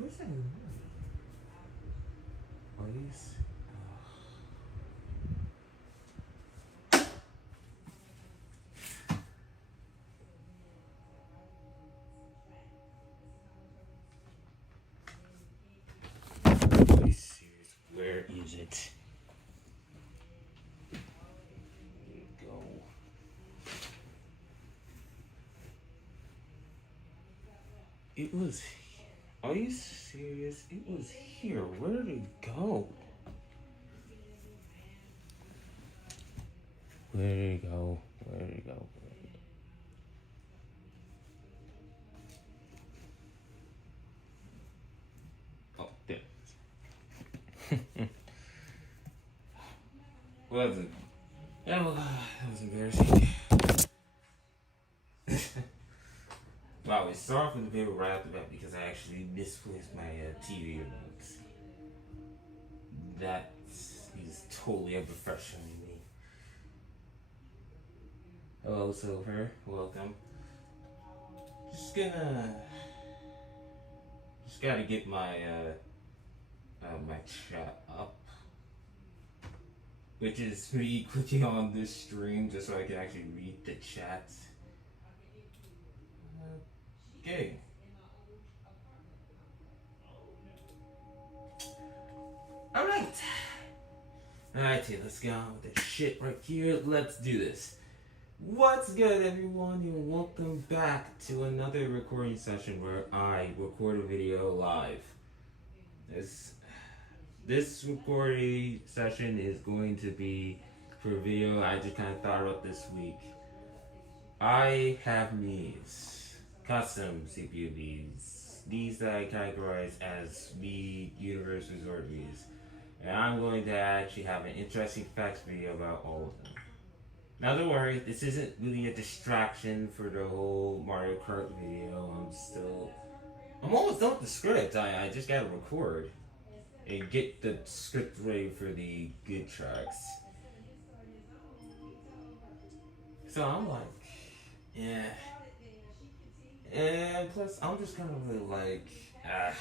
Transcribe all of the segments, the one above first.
Where's that? Please. Please, serious. Where is it? There you go. It was. Are you serious? It was here. Where did it go? Where did it go? Where did it go? Oh, there. Well, that was embarrassing. Wow, we start from the paper right off the bat because I actually misplaced my TV remote. That is totally unprofessional in me. Hello, Silver. Welcome. Just gotta get my my chat up, which is me clicking on this stream just so I can actually read the chat. Okay. Alright. Alrighty, let's go on with this shit right here. Let's do this. What's good, everyone, and welcome back to another recording session where I record a video live. This recording session is going to be for a video I just kind of thought about this week. I have Miis, custom CPU Miis, these that I categorize as Mii Universe Resort Miis, and I'm going to actually have an interesting facts video about all of them. Now don't worry, this isn't really a distraction for the whole Mario Kart video. I'm almost done with the script. I just gotta record and get the script ready for the good tracks. So I'm like, yeah. And plus, I'm just kind of really like, a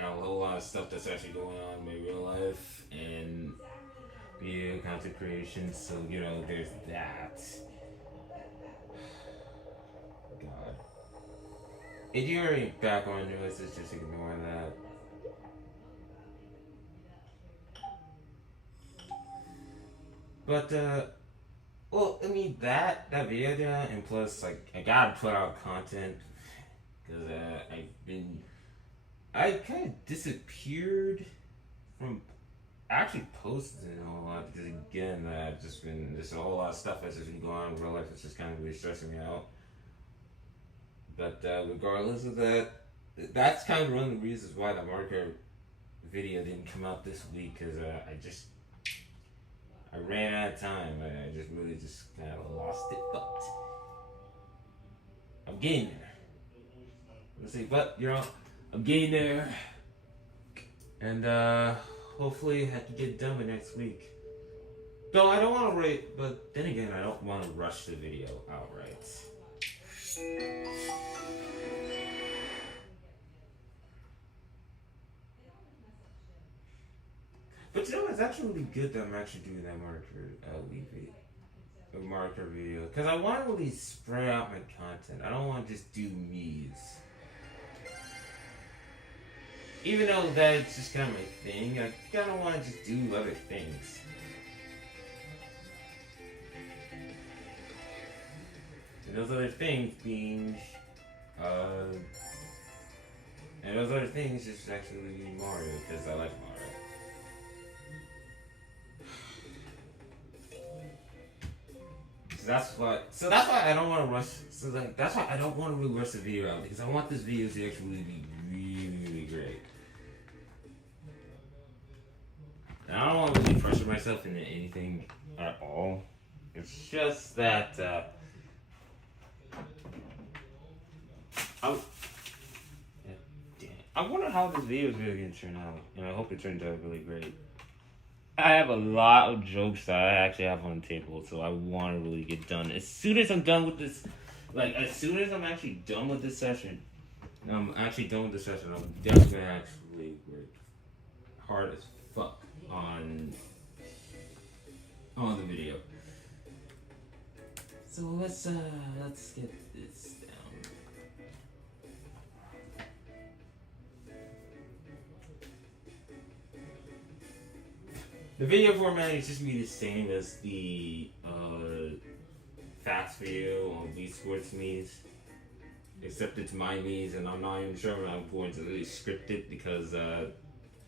whole lot of stuff that's actually going on in my real life and video content creation, so there's that. God. If you hear any background noises, just ignore that. But well, I mean that video there, and plus like I gotta put out content because I kind of disappeared from actually posting a whole lot because again there's a whole lot of stuff that's just been going on in real life that's just kind of really stressing me out. But regardless of that, that's kind of one of the reasons why the Mario Kart video didn't come out this week because I ran out of time. I just really just kind of lost it, but I'm getting there. Let's see, but I'm getting there, and hopefully I can get done by next week. Though I don't want to write, but then again, I don't want to rush the video outright. But it's actually really good that I'm actually doing that Mario Kart video. Because I want to really spread out my content. I don't want to just do Miis. Even though that's just kind of my thing, I kind of want to just do other things. And those other things being, just actually being Mario, because I like Mario. So that's why I don't want to rush. That's why I don't want to really rush the video out, because I want this video to actually be really, really great. And I don't want to really pressure myself into anything at all. It's just that I wonder how this video is really going to turn out, and I hope it turns out really great. I have a lot of jokes that I actually have on the table, so I want to really get done. As soon as I'm done with this, as soon as I'm actually done with this session, I'm actually done with the session. I'm definitely actually work hard as fuck on the video. So let's get this down. The video format is just be the same as the facts video on Wii Sports Miis. Except it's my Miis, and I'm not even sure if I'm going to really script it because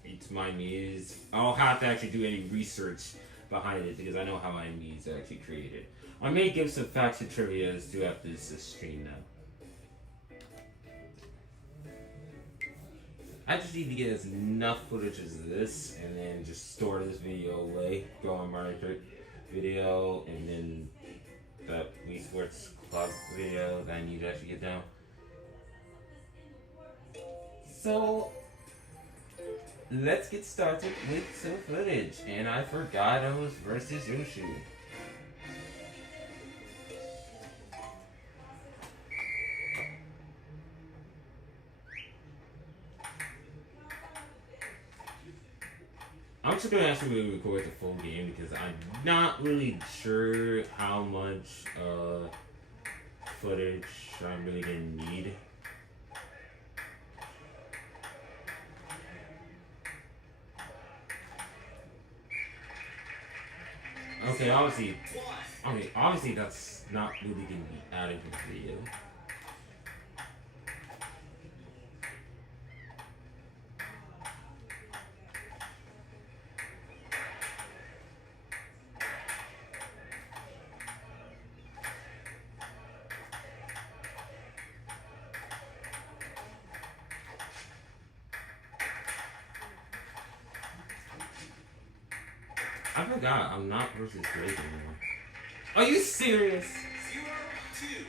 it's my Miis. I don't have to actually do any research behind it because I know how my Miis are actually created. I may give some facts and trivia throughout this stream now. I just need to get as enough footage as this and then just store this video away, go on my video, and then that Wii Sports Club video that I need to actually get down. So, let's get started with some footage. And I forgot I was versus Yoshi. I'm just gonna actually record the full game because I'm not really sure how much footage I'm really gonna need. Okay, obviously that's not really gonna be added to the video. I forgot I'm not versus Drake anymore. Are you serious? 0-2.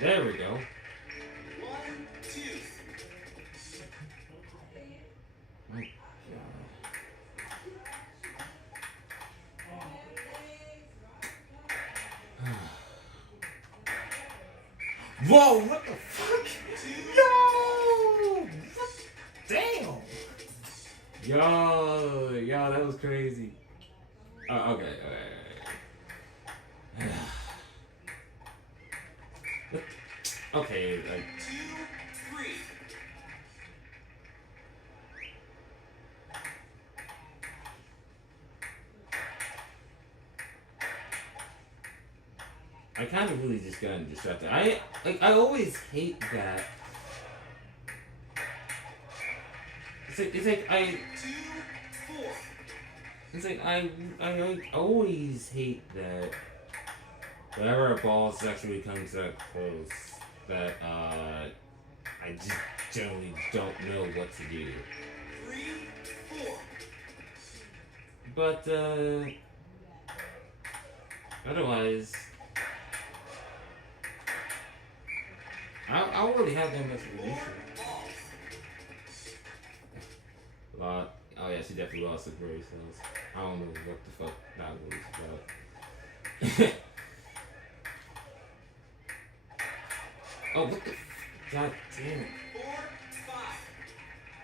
There we go. 1-2. My God. Whoa, what the fuck? No! Damn! Yo, that was crazy. Okay. Okay, like 2-3. I kind of really just got distracted. I always hate that. It's like 2-4. It's like I always hate that whenever a ball actually comes that close, that I just generally don't know what to do. 3-4. But otherwise, I don't really have that much of an issue. Oh yeah, she definitely lost the Gray Cells. I don't know what the fuck that was about. Oh, what the God damn it. 4-5.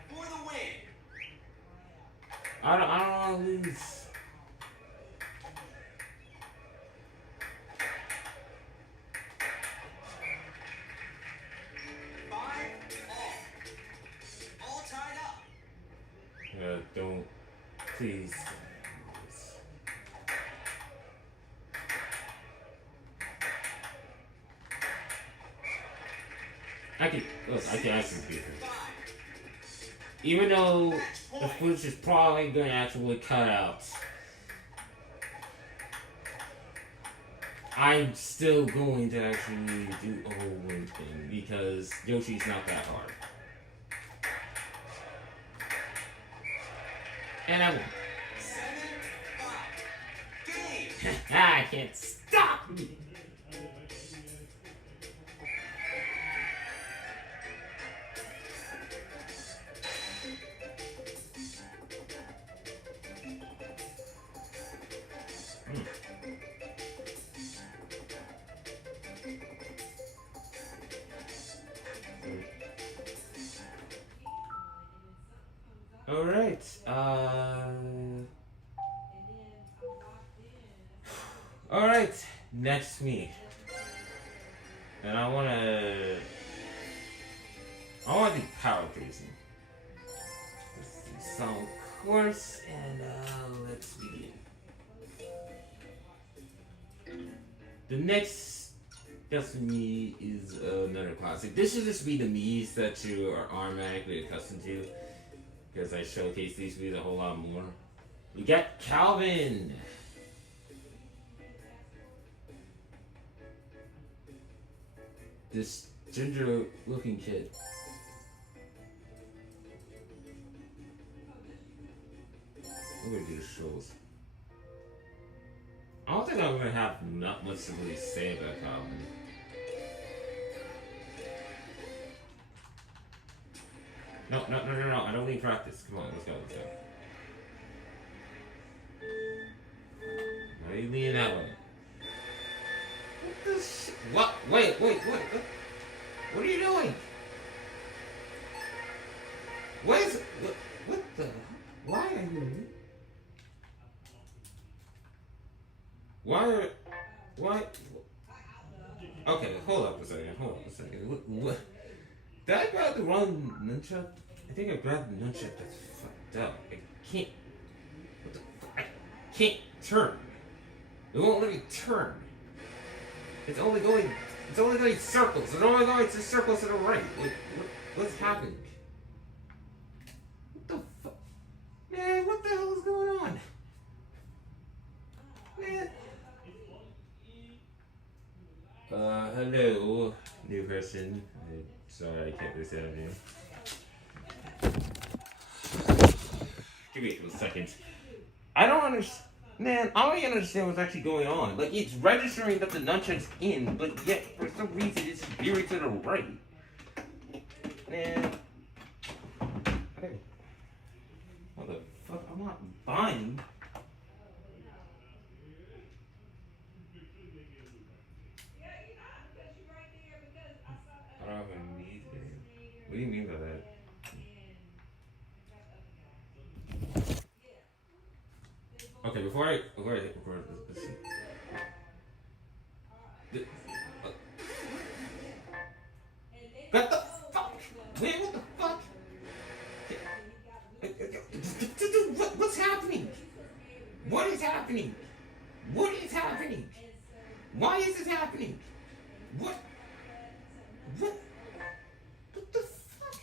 For the win. I don't want to lose. 5-all. All tied up. Don't. Please. I can actually beat her. Even though the footage is probably gonna actually cut out, I'm still going to actually do a whole win thing because Yoshi's not that hard. And I won. 7-5. Game. I can't stop me. Alright, alright, next me. And I wanna do power cruising. Let's do some course, and let's begin. The next Just Me is another classic. This should just be the Miis that you are automatically accustomed to, because I showcase these Miis a whole lot more. We got Calvin! This ginger looking kid. I'm gonna do the shows. I don't think I'm gonna have not much to really say about Calvin. No. I don't need practice. Come on, let's go. Why are you leaning that way? What the shit? What? Wait. What are you doing? What the? Why are you? Why? Okay, hold up a second. What? Did I grab the wrong nunchuck? I think I grabbed the nunchuck that's fucked up. I can't. What the fuck? I can't turn. It won't let me turn. It's only going circles. It's only going to circles to the right. What's happening? What the fuck? Man, what the hell is going on? Man. Hello, new person. Sorry, I can't do that name. Give me a second. I don't understand. Man, I don't even understand what's actually going on. Like, it's registering that the nunchuck's in, but yet, for some reason, it's veering to the right. Man. Hey. What the fuck? I'm not buying. I don't have a need there. What do you mean by that? Okay, before I hit record, let's see. What the fuck? Wait, what the fuck? What's happening? What is happening? What is happening? Why is this happening? What? What the fuck?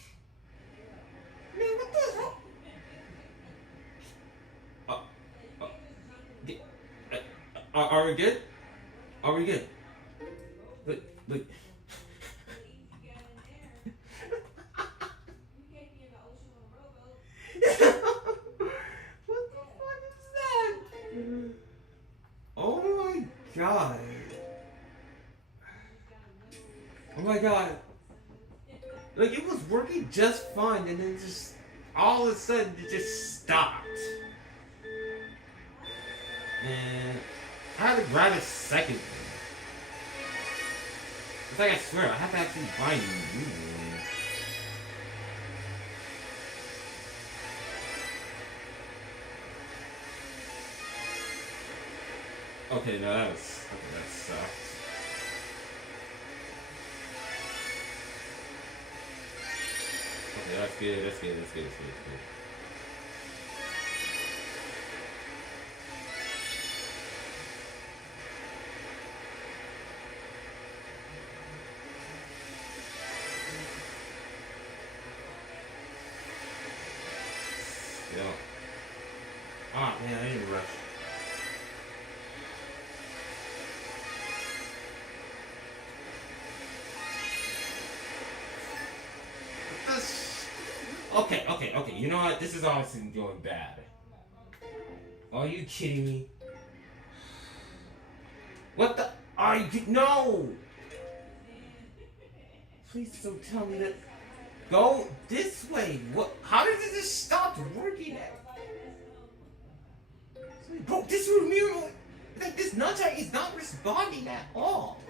Man, what the hell? Are we good? Are we good? Look. What the fuck is that? Oh my god. Oh my god. Like, it was working just fine, and then just all of a sudden it just stopped. And I had to grab a second one. It's like, I swear, I have to actually buy a new one. Okay, no, that sucked. Okay, that's good. Yo. Ah, man, I didn't rush. Okay. You know what? This is honestly going bad. Are you kidding me? What the? No! Please don't tell me that. Go this way. What? How did it just stop working? Bro, this removal, like, this nunchuck is not responding at all.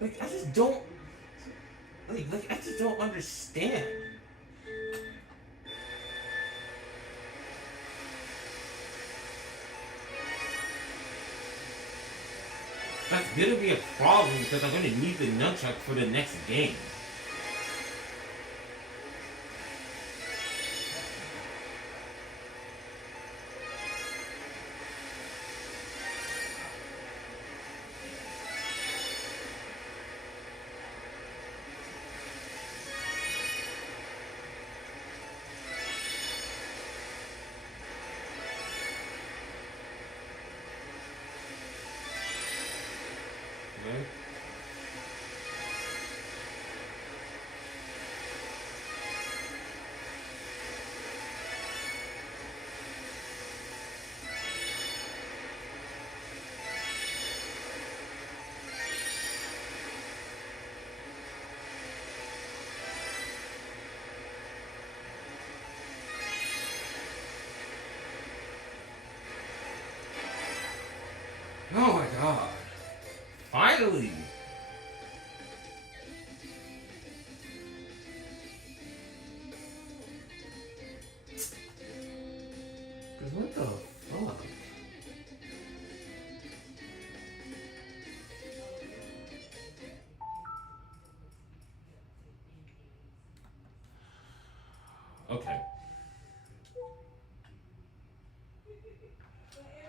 Like, I just don't. Like I just don't understand. That's gonna be a problem because I'm gonna need the nunchuck for the next game. Okay? Oh my god. Finally! Cause what the fuck? Okay.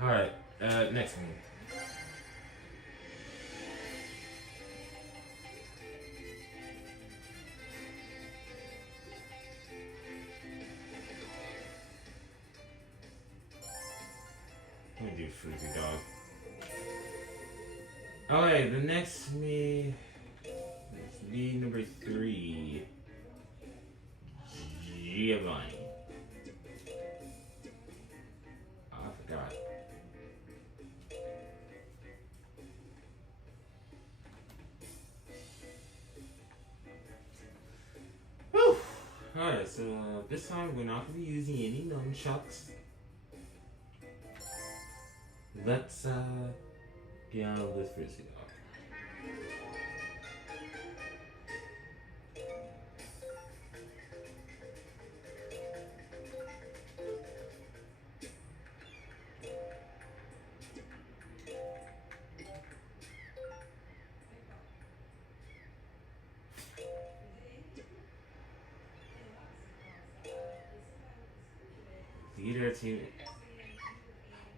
Alright, next one. I'm gonna do Fruity Dog. Alright, the next me is me number 3. Giovanni. Oh, I forgot. Whew. Alright, so this time we're not gonna be using any nunchucks. Let's get out of this frisbee dog. Theater team.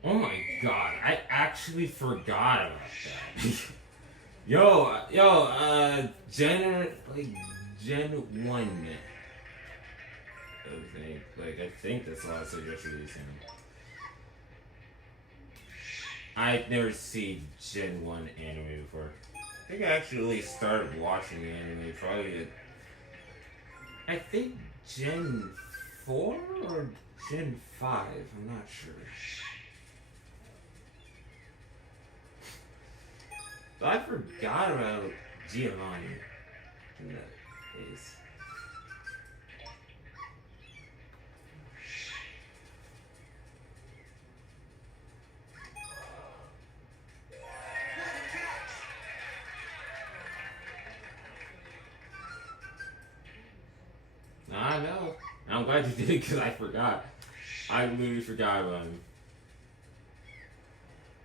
Oh my god, I actually forgot about that. Gen 1. I think that's the last suggestion released him. I've never seen Gen 1 anime before. I think I actually started watching the anime probably I think Gen 4 or Gen 5, I'm not sure. But I forgot about Giovanni in that case. I know. I'm glad you did it because I forgot. I literally forgot about him.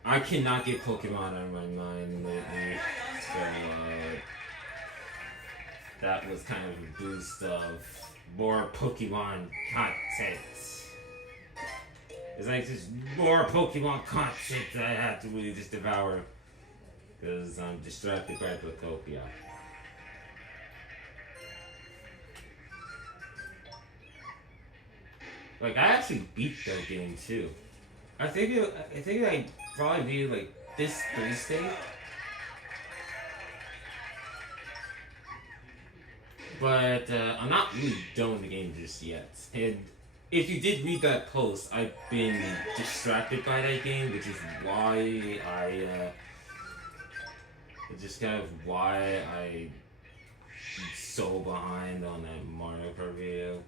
I cannot get Pokemon out of my mind lately. So, that was kind of a boost of more Pokemon content. It's like just more Pokemon content that I have to really just devour. Because I'm distracted by Pokopia. Like, I actually beat that game too. I think I probably beat it like this Thursday. But I'm not really done with the game just yet. And if you did read that post, I've been distracted by that game, which is why just kind of why I'm so behind on that Mario Kart video.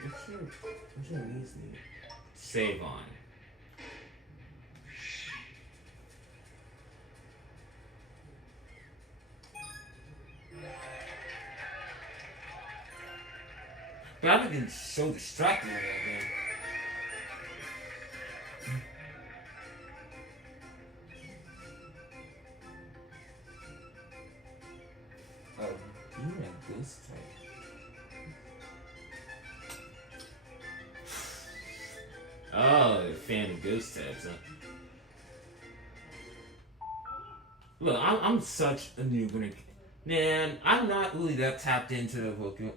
What's your Miis name? Save on. I've been so distracted with that game. Demon and Ghost type. Oh, you're a fan of ghost types, huh? Look, I'm such a noob. Man, I'm not really that tapped into the Pokemon.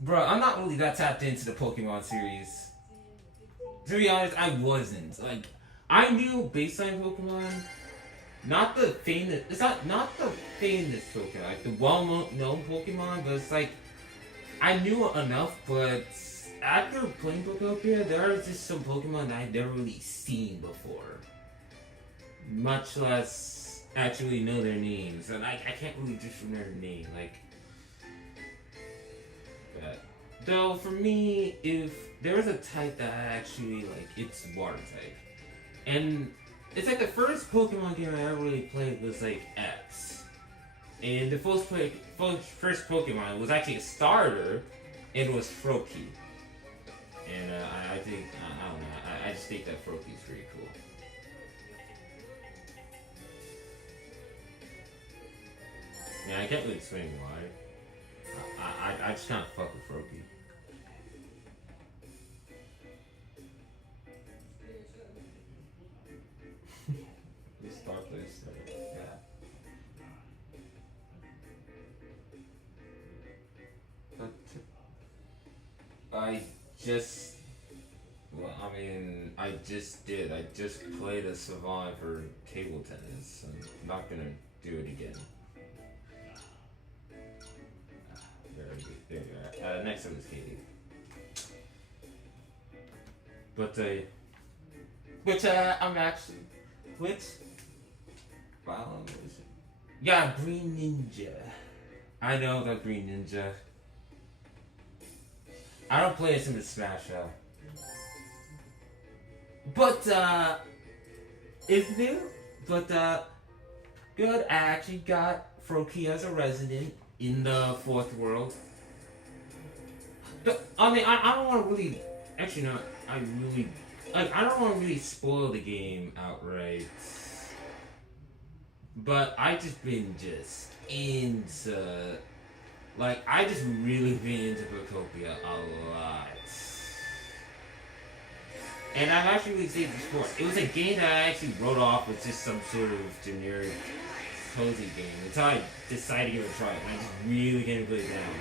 Bro, I'm not really that tapped into the Pokemon series. To be honest, I wasn't. Like, I knew baseline Pokemon, not the famous. It's not the famous Pokemon, like the well-known Pokemon. But it's like I knew enough. But after playing Pokemon, there are just some Pokemon that I've never really seen before, much less actually know their names. And I can't really just remember their name. Like, but though for me, if there was a type that I actually like, it's water type. And it's like the first Pokemon game I ever really played was like X. And the first Pokemon was actually a starter, and it was Froakie. And I think, I don't know, I just think that Froakie is pretty cool. Yeah, I can't really explain why. I just kind of fuck with Froakie. I just, well, I mean, I just did. I just played a Savant for table tennis. I'm not gonna do it again. Very good. There you are. Next one is Katie. But, I'm actually, wow, what is it? Yeah, Green Ninja. I know the Green Ninja. I don't play as him in Smash though. But if new, but good. I actually got Froakie as a resident in the fourth world. But, I mean, I don't want to really. Actually, no. I don't want to really spoil the game outright. But I just been into. Like, I just really been into Bocopia a lot. And I've actually really said this before. It was a game that I actually wrote off as just some sort of generic cozy game until I decided to give it a try. And I just really can't put it down.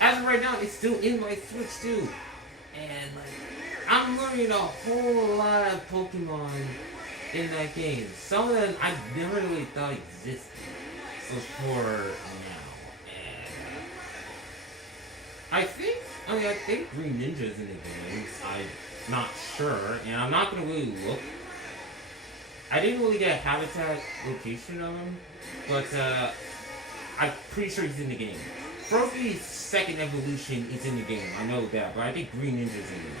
As of right now, it's still in my Switch too. And like, I'm learning a whole lot of Pokemon in that game. Some of them I never really thought existed before now. I think Green Ninja's in the game. I'm not sure, and I'm not gonna really look. I didn't really get a habitat location of him, but I'm pretty sure he's in the game. Froakie's second evolution is in the game. I know that, but I think Green Ninja's in it,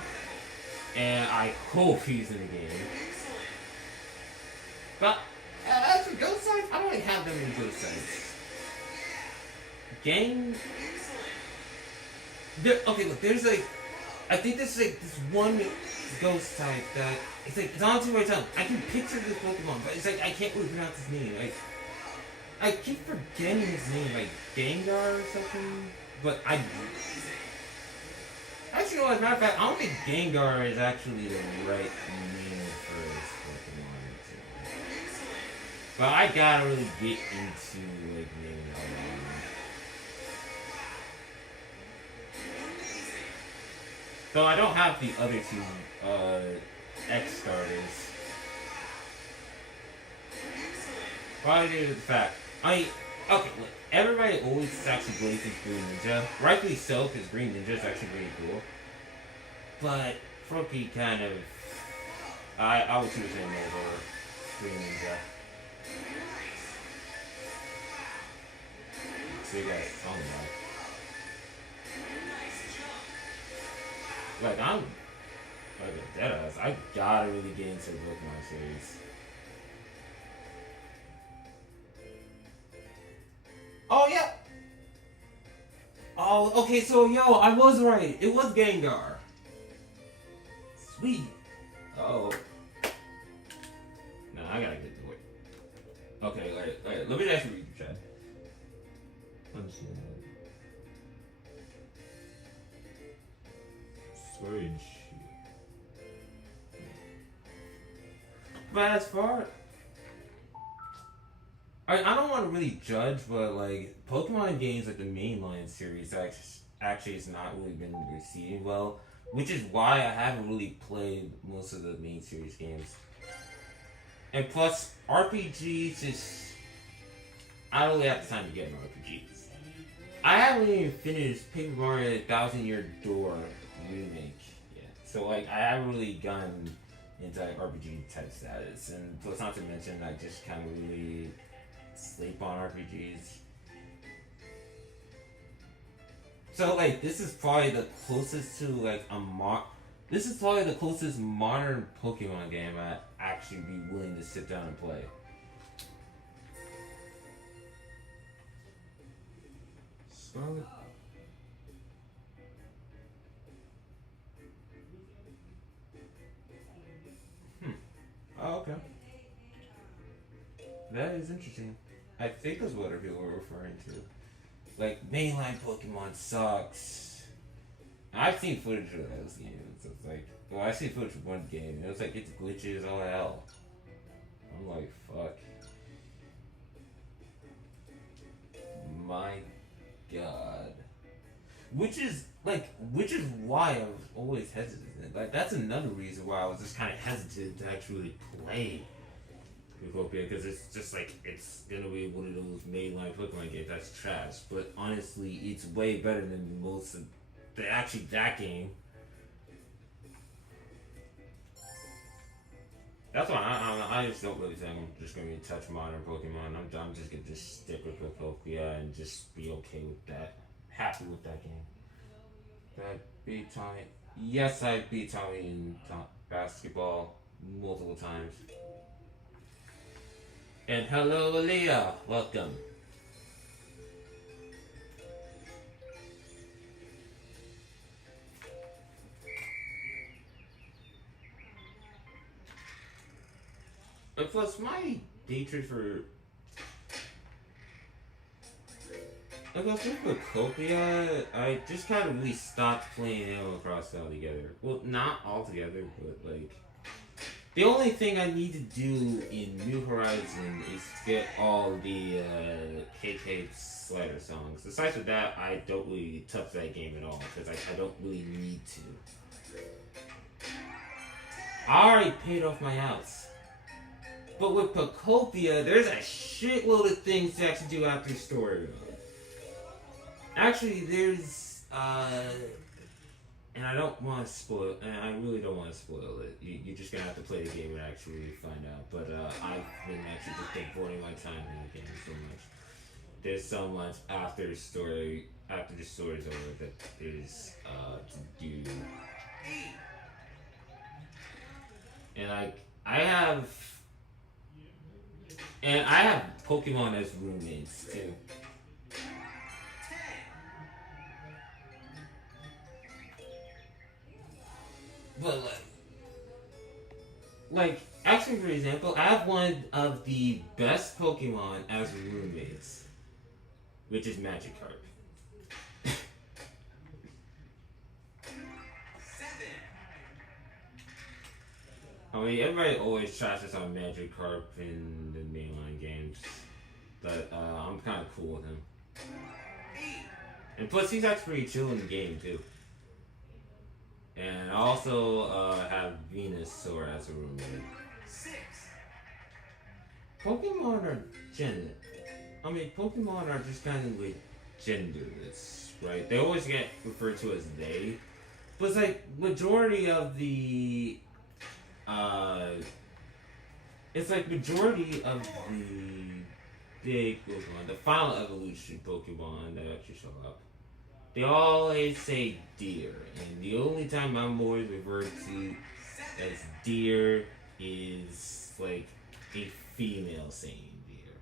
and I hope he's in the game. But as for ghost sites, I don't really have them in ghost sites. Gang. Okay, look, there's like, I think there's like this one ghost type that, it's like, it's on to my tongue. I can picture this Pokemon, but it's like, I can't really pronounce his name. Like, I keep forgetting his name, like Gengar or something, but actually, no, as a matter of fact, I don't think Gengar is actually the right name for this Pokemon. But I gotta really get into, like, naming it all. So I don't have the other two X starters. Probably due to the fact okay, look, everybody always actually blazes Green Ninja. Rightfully so, because Green Ninja is actually pretty cool. But Froakie kind of, I would choose him over Green Ninja. So you guys tell me that. Like, I'm like a deadass. I gotta really get into the Pokemon series. Oh, yeah! Oh, Oh, okay, so yo, I was right. It was Gengar. Sweet. Oh. No, I gotta get to it. Okay, alright. Let me actually read the chat. Let's see. Storage. But as far I don't want to really judge, but like Pokemon games like the mainline series actually has not really been received well, which is why I haven't really played most of the main series games. And plus, RPGs just I don't really have the time to get into RPGs. I haven't even finished Paper Mario Thousand Year Door remake yet, so like I haven't really gotten into like, RPG type status, and plus not to mention I just kind of really sleep on RPGs. So like this is probably the closest to like this is probably the closest modern Pokemon game I'd actually be willing to sit down and play. Scarlet. Oh, okay. That is interesting. I think that's what people were referring to. Like, mainline Pokemon sucks. I've seen footage of those games. So it's like, well, I've seen footage of one game. It was like, it's glitches, all hell. I'm like, fuck. My god. Which is why I was always hesitant. Like, that's another reason why I was just kind of hesitant to actually play Utopia, because it's just like it's gonna be one of those mainline Pokemon games that's trash. But honestly, it's way better than most of that game. That's why I just don't really think I'm just gonna touch modern Pokemon. I'm just gonna just stick with Utopia and just be okay with that. Happy with that game. Did I beat Tommy? Yes, I beat Tommy in basketball multiple times. And hello, Leah. Welcome. And plus, my day trip for. And plus, with Copia, I just kind of really stopped playing Animal Crossing altogether. Well, not altogether, but like. The only thing I need to do in New Horizon is get all the KK Slider songs. Aside from that, I don't really touch that game at all because I don't really need to. I already paid off my house. But with Pocopia, there's a shitload of things to actually do after story mode. Actually, there's and I don't want to spoil, and I really don't want to spoil it. You're just gonna have to play the game and actually find out. But I've been actually just devoting my time in the game so much. There's so much after the story's over that there's to do. And I have Pokemon as roommates too. But like actually, for example, I have one of the best Pokemon as roommates, which is Magikarp. I mean, everybody always trashes on Magikarp in the mainline games, but I'm kind of cool with him. And plus, he's actually pretty chill in the game too. And I also have Venusaur as a roommate. Pokemon are Pokemon are just kind of like genderless, right? They always get referred to as they. But it's like majority of the big Pokemon, the final evolution Pokemon that actually show up. They always say deer, and the only time I'm always referred to as deer is like a female saying deer,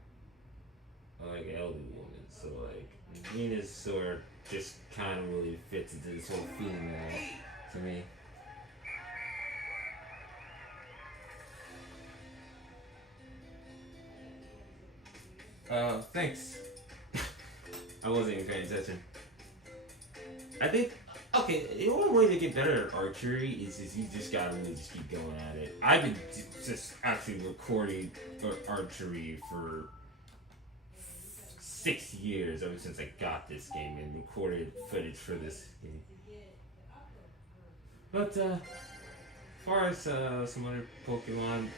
or like elderly woman. So like Venusaur just kind of really fits into this whole feeling to me. Thanks. I wasn't even paying attention. I think, okay, the only way to get better at archery is you just gotta really just keep going at it. I've been just actually recording archery for 6 years, ever since I got this game, and recorded footage for this game. But, as far as some other Pokemon,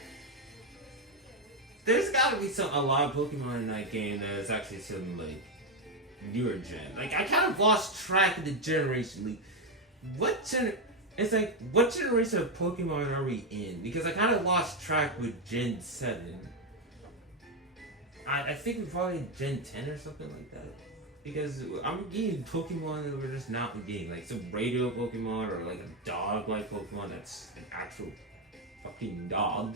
there's gotta be a lot of Pokemon in that game that is actually some, like, newer gen. Like, I kind of lost track of the generation. Like, it's like, what generation of Pokemon are we in? Because I kind of lost track with Gen 7. I think we're probably Gen 10 or something like that. Because I'm getting Pokemon that we're just not in the game. Like some radio Pokemon or like a dog-like Pokemon that's an actual fucking dog.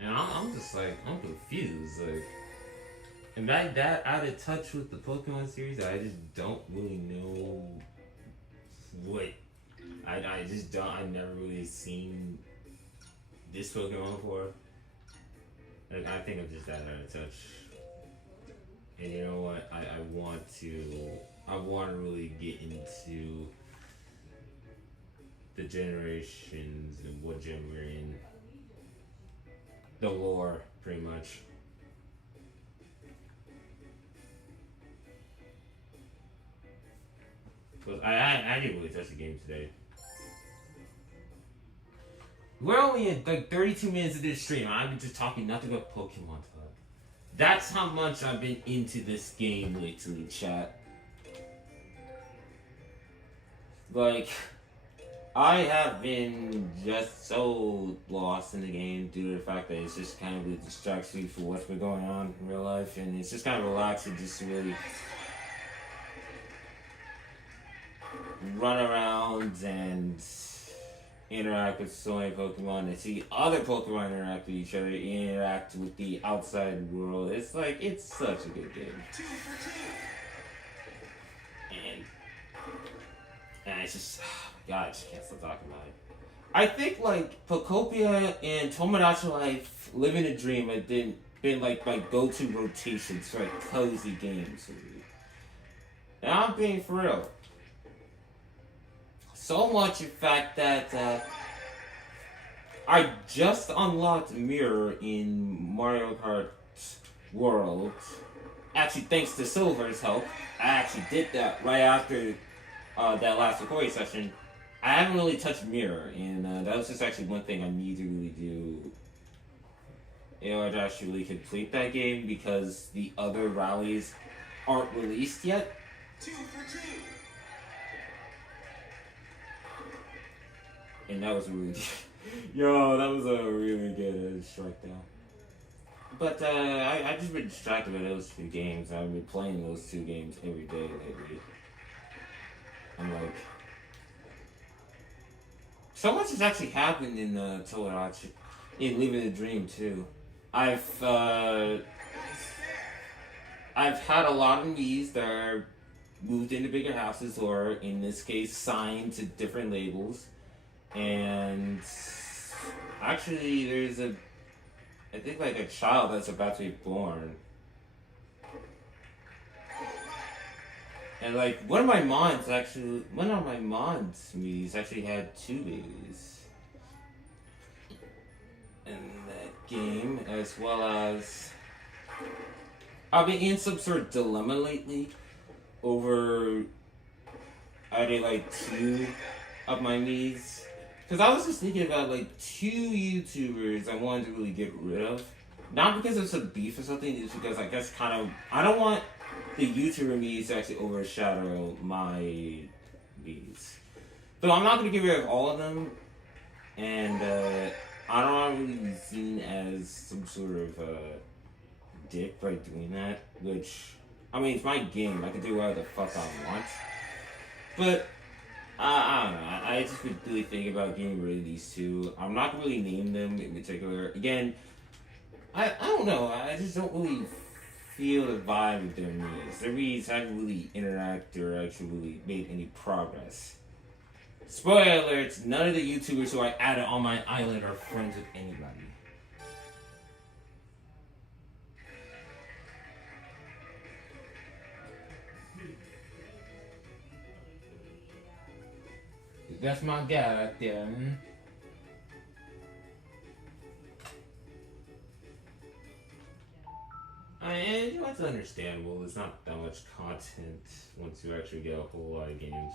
And I'm just like, I'm confused. Like, am I that out of touch with the Pokemon series that I just don't really know what. I just don't. I've never really seen this Pokemon before. Like, I think I'm just that out of touch. And you know what? I want to really get into the generations and what gen we're in. The lore, pretty much. But I didn't really touch the game today. We're only in like 32 minutes of this stream. I've been just talking nothing but Pokemon talk. That's how much I've been into this game lately, chat. Like, I have been just so lost in the game due to the fact that it's just kind of a distraction for what's been going on in real life, and it's just kind of relaxing just to really run around and interact with so many Pokemon and see other Pokemon interact with each other, interact with the outside world. It's like, it's such a good game. And it's just, oh my god, I just can't stop talking about it. I think like Pokopia and Tomodachi Life, Living a Dream have been like my go-to rotations for like cozy games. And I'm being for real. So much, in fact, that I just unlocked Mirror in Mario Kart World. Actually, thanks to Silver's help, I actually did that right after that last recording session. I haven't really touched Mirror, and that was just actually one thing I need to really do in order to actually complete that game, because the other rallies aren't released yet. 2 for 2. And that was really yo, that was a really good strike down. But I just been distracted by those two games. I've been playing those two games every day lately. I'm like, so much has actually happened in Tomodachi, in Living the Dream too. I've had a lot of Miis that are moved into bigger houses, or in this case, signed to different labels. And actually, there's I think like a child that's about to be born. And like, one of my mods Miis actually had 2 babies in that game, as well as I've been in some sort of dilemma lately over adding like 2 of my Miis. Because I was just thinking about like 2 YouTubers I wanted to really get rid of. Not because of some beef or something, it's because I guess I don't want the YouTuber Miis to actually overshadow my Miis. So I'm not going to get rid of all of them. And I don't want to really be seen as some sort of dick by doing that. Which, I mean, it's my game. I can do whatever the fuck I want. But I don't know. I just been really thinking about getting rid of these 2. I'm not really name them in particular. Again, I don't know. I just don't really feel the vibe of their Miis. Their Miis haven't really interacted or actually really made any progress. Spoiler alerts, none of the YouTubers who I added on my island are friends with anybody. That's my guy right there. And you know, it's understandable. There's not that much content once you actually get a whole lot of games.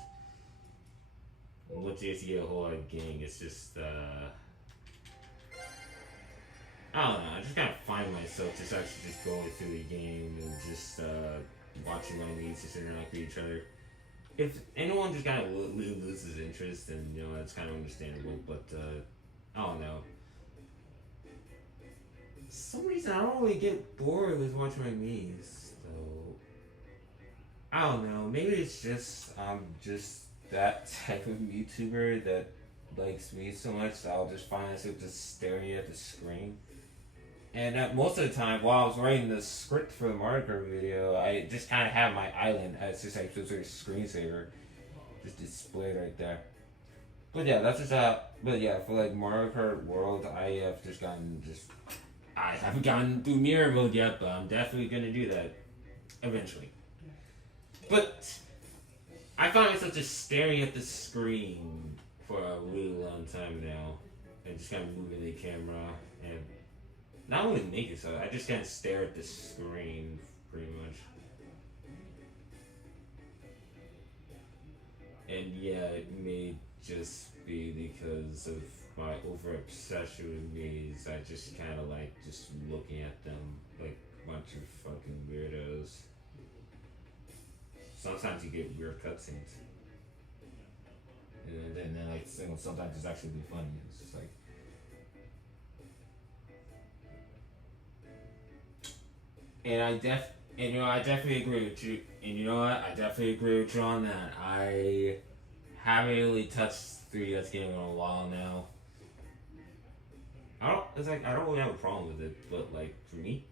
Once you get a whole lot of games, it's just, I don't know. I just kind of find myself just actually just going through the game and just watching my mates just interact with each other. If anyone just kind of loses interest, then you know that's kind of understandable. But I don't know. For some reason I don't really get bored with watching my memes. So I don't know. Maybe it's just I'm just that type of YouTuber that likes me so much that I'll just find myself just staring at the screen. And most of the time, while I was writing the script for the Mario Kart video, I just kind of have my island as just like some sort of screensaver, just displayed right there. But yeah, that's just but yeah, for like Mario Kart World, I haven't gotten through mirror mode yet, but I'm definitely gonna do that eventually. But I find myself just staring at the screen for a really long time now, and just kind of moving the camera and. Not only make it so, I just kind of stare at the screen pretty much. And yeah, it may just be because of my over obsession with Miis. I just kind of like just looking at them like a bunch of fucking weirdos. Sometimes you get weird cutscenes. And then like sometimes it's actually funny. It's just like. And I definitely agree with you. And you know what? I definitely agree with you on that. I haven't really touched 3DS game in a while now. I don't really have a problem with it, but like for me,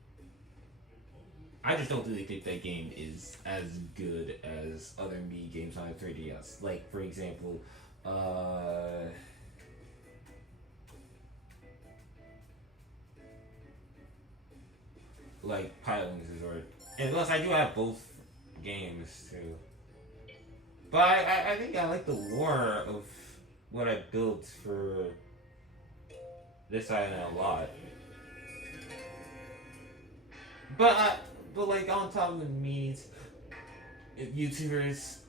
I just don't really think that game is as good as other Mii games on the 3DS. Like for example, like Pilot's Resort. And plus, I do have both games too. But I think I like the lore of what I built for this island a lot. But like on top of the Miis, YouTubers,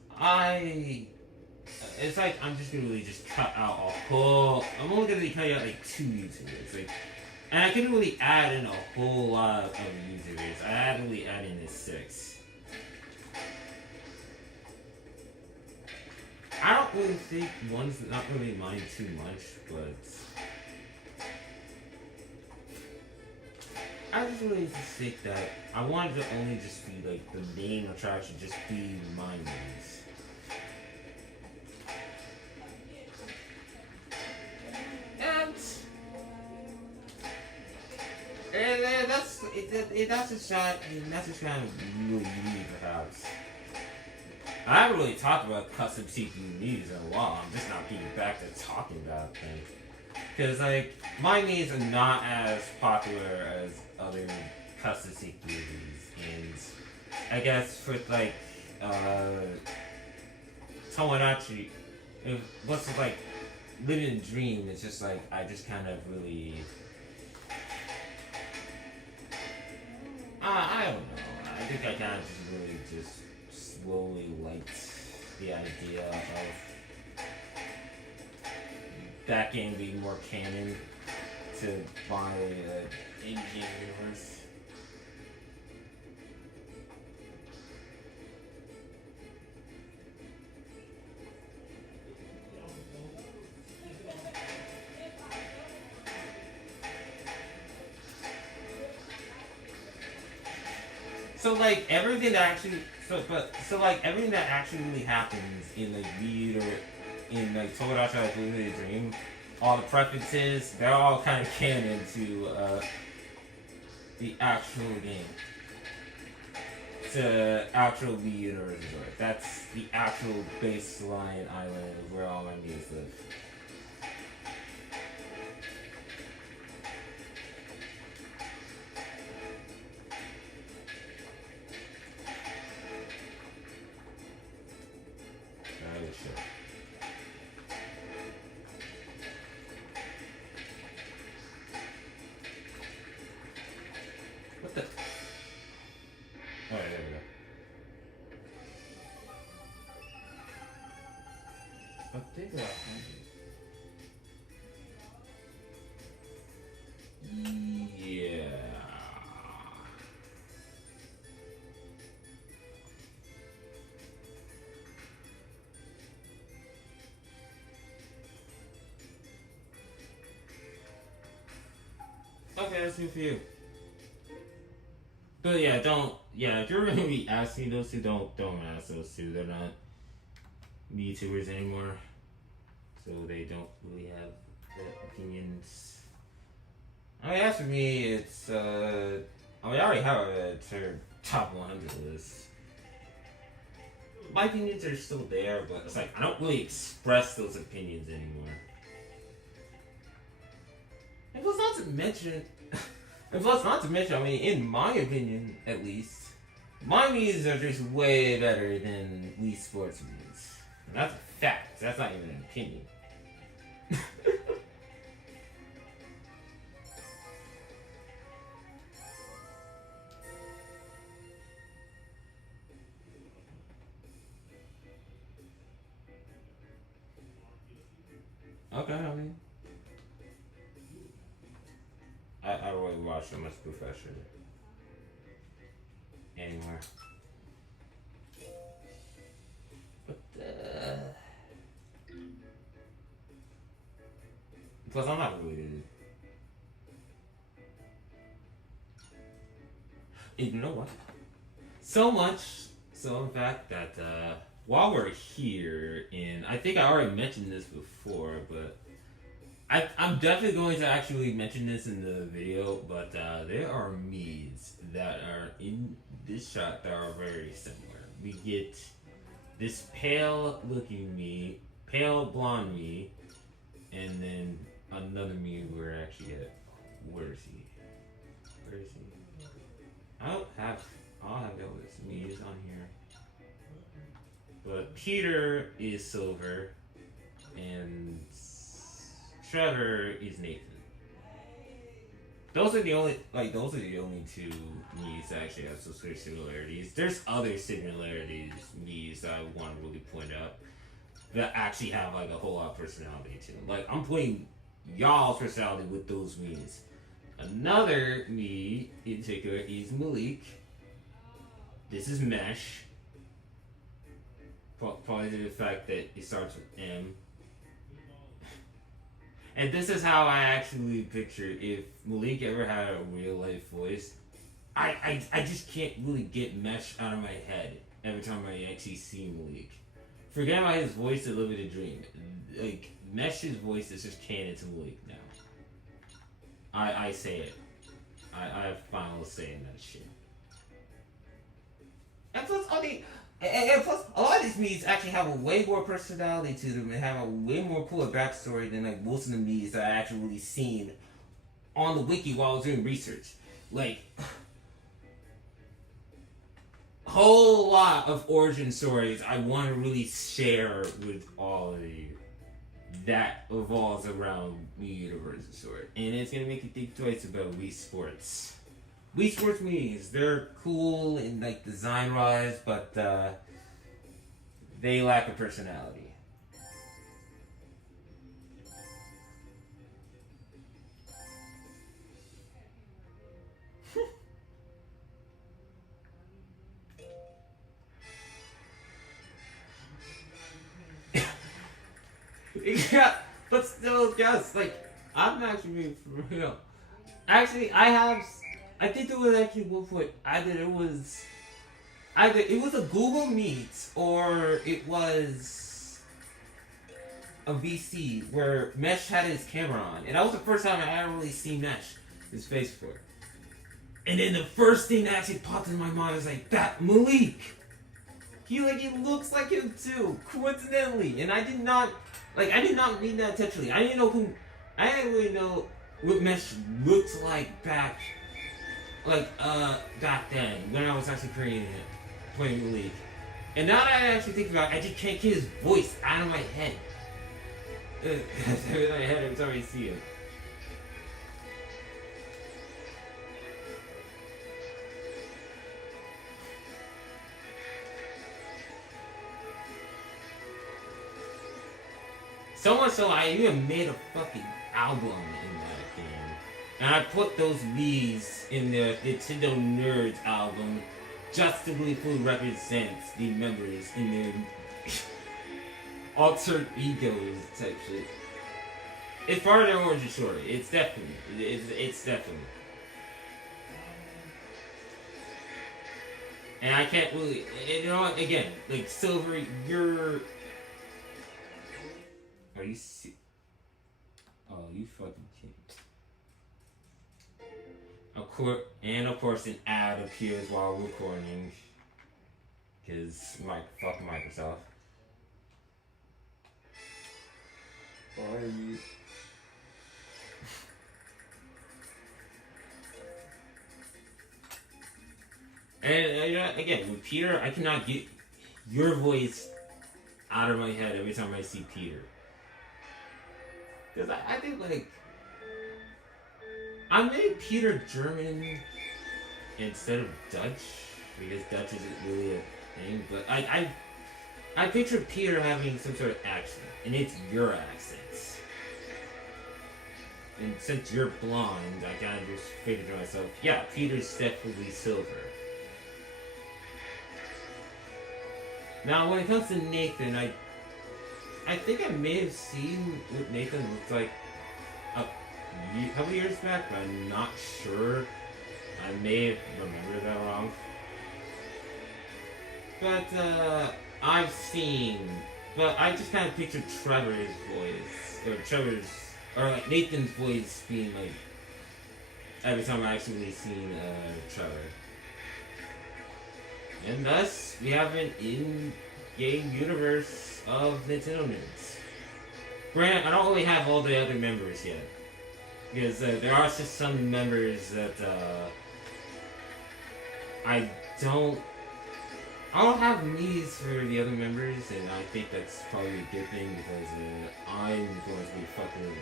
it's like I'm just gonna really just cut out a whole. I'm only gonna be cutting out like 2 YouTubers, like. And I couldn't really add in a whole lot of YouTubers. I had to really add in 6. I don't really think one's not really mine too much, but I just really just think that I wanted to only just be like the main attraction, just be my names. And that's just kind of really unique, perhaps. I haven't really talked about custom CPU needs in a while. I'm just not getting back to talking about them. Because, like, my needs are not as popular as other custom CPUs. And I guess for, like, Tomodachi, what's like, living a dream, it's just like, I just kind of really. I don't know. I think I kind of just really just slowly liked the idea of that game being more canon to my in-game universe. So like everything that actually, everything that actually really happens in like Reed or in like Tomodachi like Living a Dream, all the preferences, they're all kind of canon to the actual game. to actual Wii Universe Resort. That's the actual baseline island of where all my Miis live. Oh shit. What the? Alright, there we go. I think about 100. Yeah. Okay, that's good for you. But yeah, if you're gonna be asking those two, don't ask those two. They're not YouTubers anymore. So they don't really have the opinions. I mean, as for me, it's, I already have a top 100 list. My opinions are still there, but it's like, I don't really express those opinions anymore. And plus, not to mention, I mean, in my opinion, at least, my Miis are just way better than Wii Sports Miis. And that's a fact. That's not even an opinion. Okay, I mean, I don't really watch so much Professor anymore. But, plus, I'm not really. You know what? So much, so in fact, that while we're here, and I think I already mentioned this before, but I'm definitely going to actually mention this in the video, but there are Miis that are in this shot that are very similar. We get this pale looking Mii, pale blonde Mii, and then another Mii we're actually at. Where is he? Where is he? I'll have those Miis on here. But Peter is silver, and Trevor is Nathan. Those are the only two Miis that actually have some sort of similarities. There's other similarities Miis that I want to really point out that actually have like a whole lot of personality to them. Like, I'm putting y'all's personality with those Miis. Another Mii in particular is Malik. This is Mesh. Probably due to the fact that it starts with M. And this is how I actually picture if Malik ever had a real life voice. I just can't really get Mesh out of my head every time I actually see Malik. Forget about his voice to Live in a Dream. Like, Mesh's voice is just canon to Malik now. I say it. I have final say in that shit. And plus, a lot of these Miis actually have a way more personality to them and have a way more cooler backstory than like most of the Miis that I actually really seen on the wiki while I was doing research. Like, whole lot of origin stories I want to really share with all of you that evolves around Wii Universe Resort. And it's gonna make you think twice about Wii Sports. Wii Sports Miis, they're cool in like design wise, but they lack a personality. Yeah, but still, guys, like, I'm actually being for real. Actually, I think it was actually one point, either it was a Google Meet or it was a VC where Mesh had his camera on. And that was the first time I ever really seen Mesh, his face before. And then the first thing that actually popped into my mind was like, that Malik. He looks like him too, coincidentally. And I did not mean that intentionally. I didn't really know what Mesh looked like back then when I was actually playing Malik. And now that I actually think about it, I just can't get his voice out of my head. Every time I see him. So much so I even made a fucking album in that game. And I put those Miis in the Nintendo Nerds album just to gleefully represent the members in their alter egos type shit. It's part of their origin story. It's definitely. And I can't really, you know what, again, like, Silver, you're... Are you Oh, you fucking kidding. Of course, an ad appears while recording. Because, fuck Microsoft. Why are you... And, you know, again, with Peter, I cannot get your voice out of my head every time I see Peter. Because I think, like, I made Peter German instead of Dutch, because Dutch isn't really a thing, but I picture Peter having some sort of accent, and it's your accent. And since you're blonde, I kind of just figured to myself, yeah, Peter's definitely Silver. Now, when it comes to Nathan, I think I may have seen what Nathan looked like a couple years back, but I'm not sure. I may have remembered that wrong. But, I've seen... But I just kind of pictured Trevor's voice, or like Nathan's voice being like... Every time I actually seen, Trevor. And thus, we have an in-game universe of Nintendo Nerds. Granted, I don't really have all the other members yet. Because there are just some members that I don't have needs for the other members, and I think that's probably a good thing because I'm going to be fucking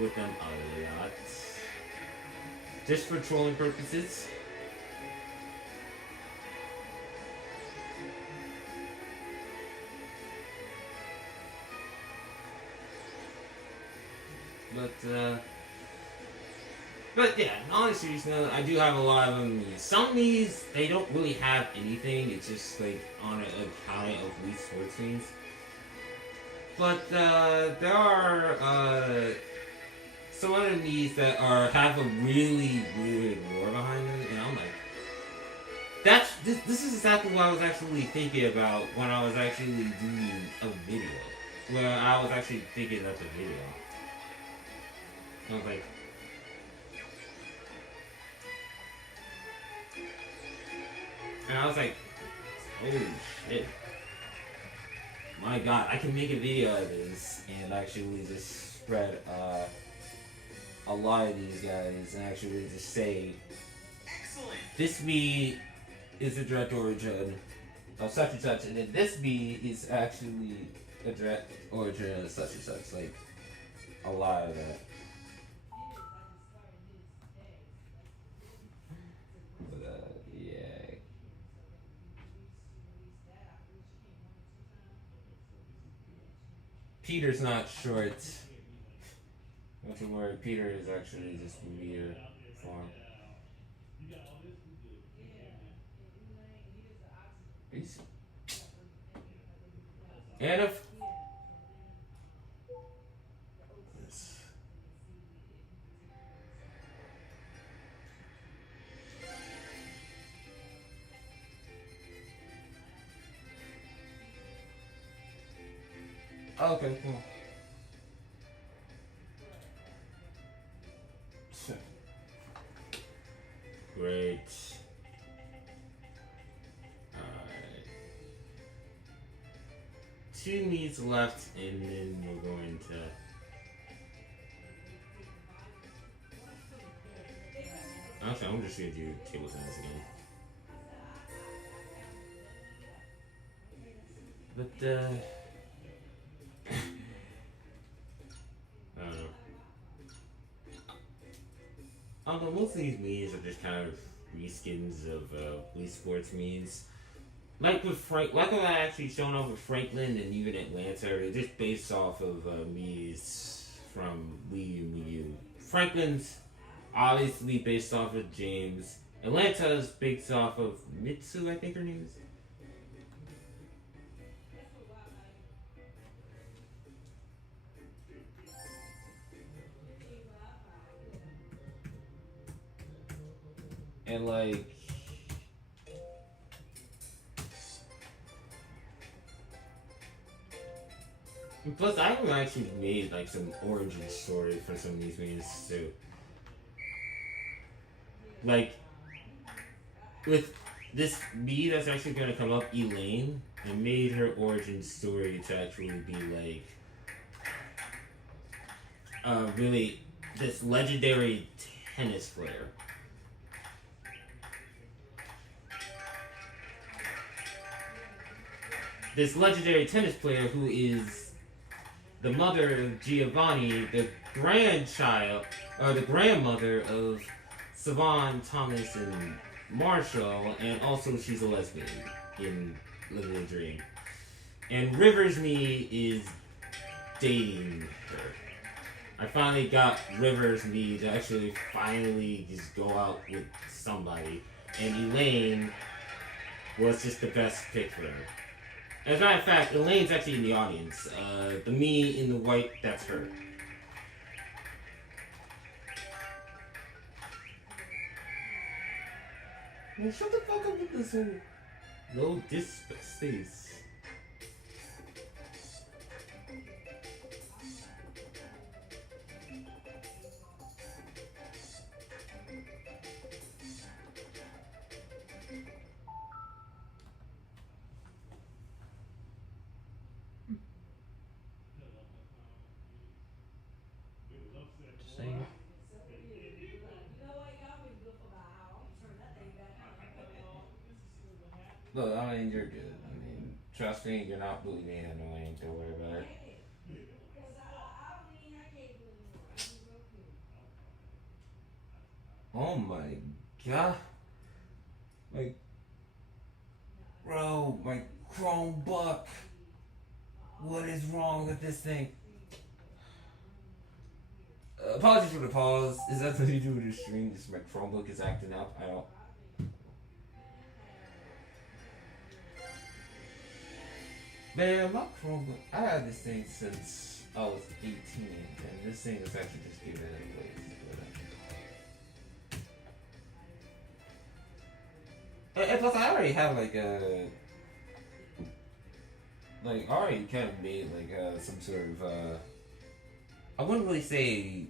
with them a lot. Just for trolling purposes. But yeah, in all seriousness, I do have a lot of them. Some Miis, they don't really have anything. It's just like on a account of Wii Sports Miis. But there are some other Miis that have a really weird lore behind them, and I'm like, this is exactly what I was actually thinking about when I was actually doing a video. When I was actually thinking of the video. I was like, and I was like, holy shit. My god, I can make a video of this and actually just spread a lot of these guys and actually just say, Excellent. this Mii is a direct origin of such and such, and then this Mii is actually a direct origin of such and such. Like, a lot of that. Yeah. Peter's not short. Don't you worry, Peter is actually just weird form. And if okay, cool. Great. Alright. 2 meets left, and then we're going to. Actually, I'm just gonna do table tennis again. But, I don't know. I don't know, most of these memes are just kind of reskins of Wii Sports memes. Like with like when I actually shown up with Franklin and even Atlanta, they're just based off of Miis from Wii U and Wii U. Franklin's obviously based off of James. Atlanta's based off of Mitsu, I think her name is. And like, plus I haven't actually made like some origin story for some of these memes too. Like with this bee that's actually gonna come up, Elaine, I made her origin story to actually be like really this legendary tennis player. This legendary tennis player who is the mother of Giovanni, the grandchild, or the grandmother of Savon, Thomas, and Marshall, and also she's a lesbian in Living a Dream. And Rivers Me is dating her. I finally got Rivers Me to actually finally just go out with somebody, and Elaine was just the best pick for her. As a matter of fact, Elaine's actually in the audience. The me in the white, that's her. Man, shut the fuck up with this whole low disk space. Saying. Look, I mean, you're good. I mean, trust me, you're not really being annoying. Don't worry about it. Oh my god. Like, bro, my Chromebook. What is wrong with this thing? Apologies for the pause. Is that something you do with the stream? Just my Chromebook is acting up. I don't. Man, my Chromebook. I had this thing since I was 18, and this thing is actually just giving it away. And plus, I already have like a. Like, I already kind of made like some sort of. I wouldn't really say.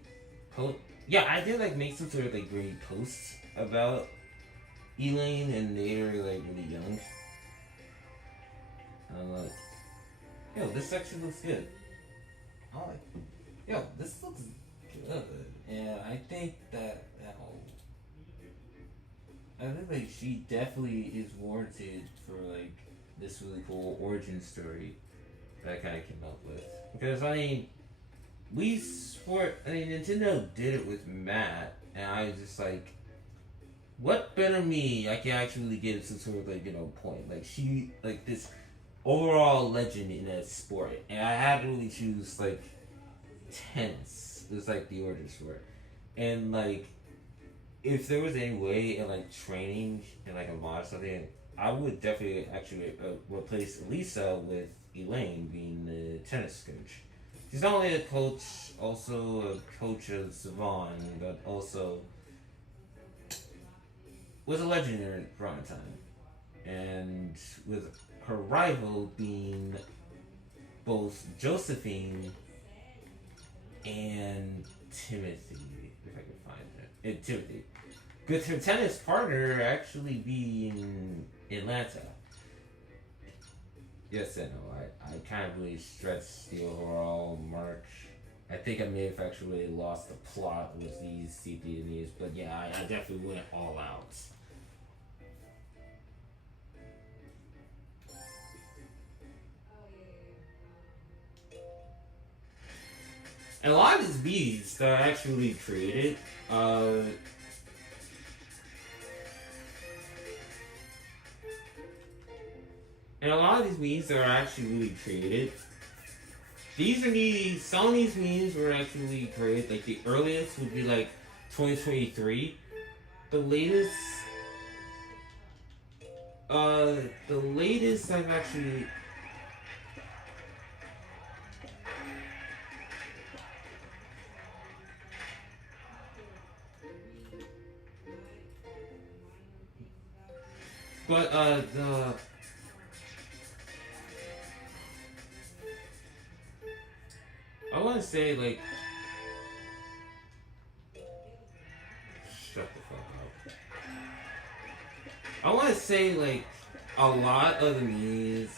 Yeah, I did like make some sort of like great posts about Elaine, and they were like really young. I'm like, yo, this section looks good. I'm like, yo, this looks good, and I think that I think like she definitely is warranted for like this really cool origin story that I kind of came up with. Because I mean, Nintendo did it with Matt, and I was just like, what better me? I can actually get some sort of like point. Like she like this overall legend in that sport, and I had to really choose like tennis. It was like the origin story, and like if there was any way in like training and like a mod or something, I would definitely actually replace Lisa with Elaine being the tennis coach. She's not only a coach, also a coach of Savon, but also was a legend in her prime time. And with her rival being both Josephine and Timothy, if I can find it. Timothy. Could her tennis partner actually be in Atlanta? Yes and no. I kind of really stretched the overall mark. I think I may have actually lost the plot with these CPUs, but yeah, I definitely went all out. And a lot of these beads that are actually created, and a lot of these memes that are actually really created. Some of these memes were actually created. Like the earliest would be like 2023. The latest, I've actually. But I want to say like, shut the fuck up. I want to say like a lot of the memes.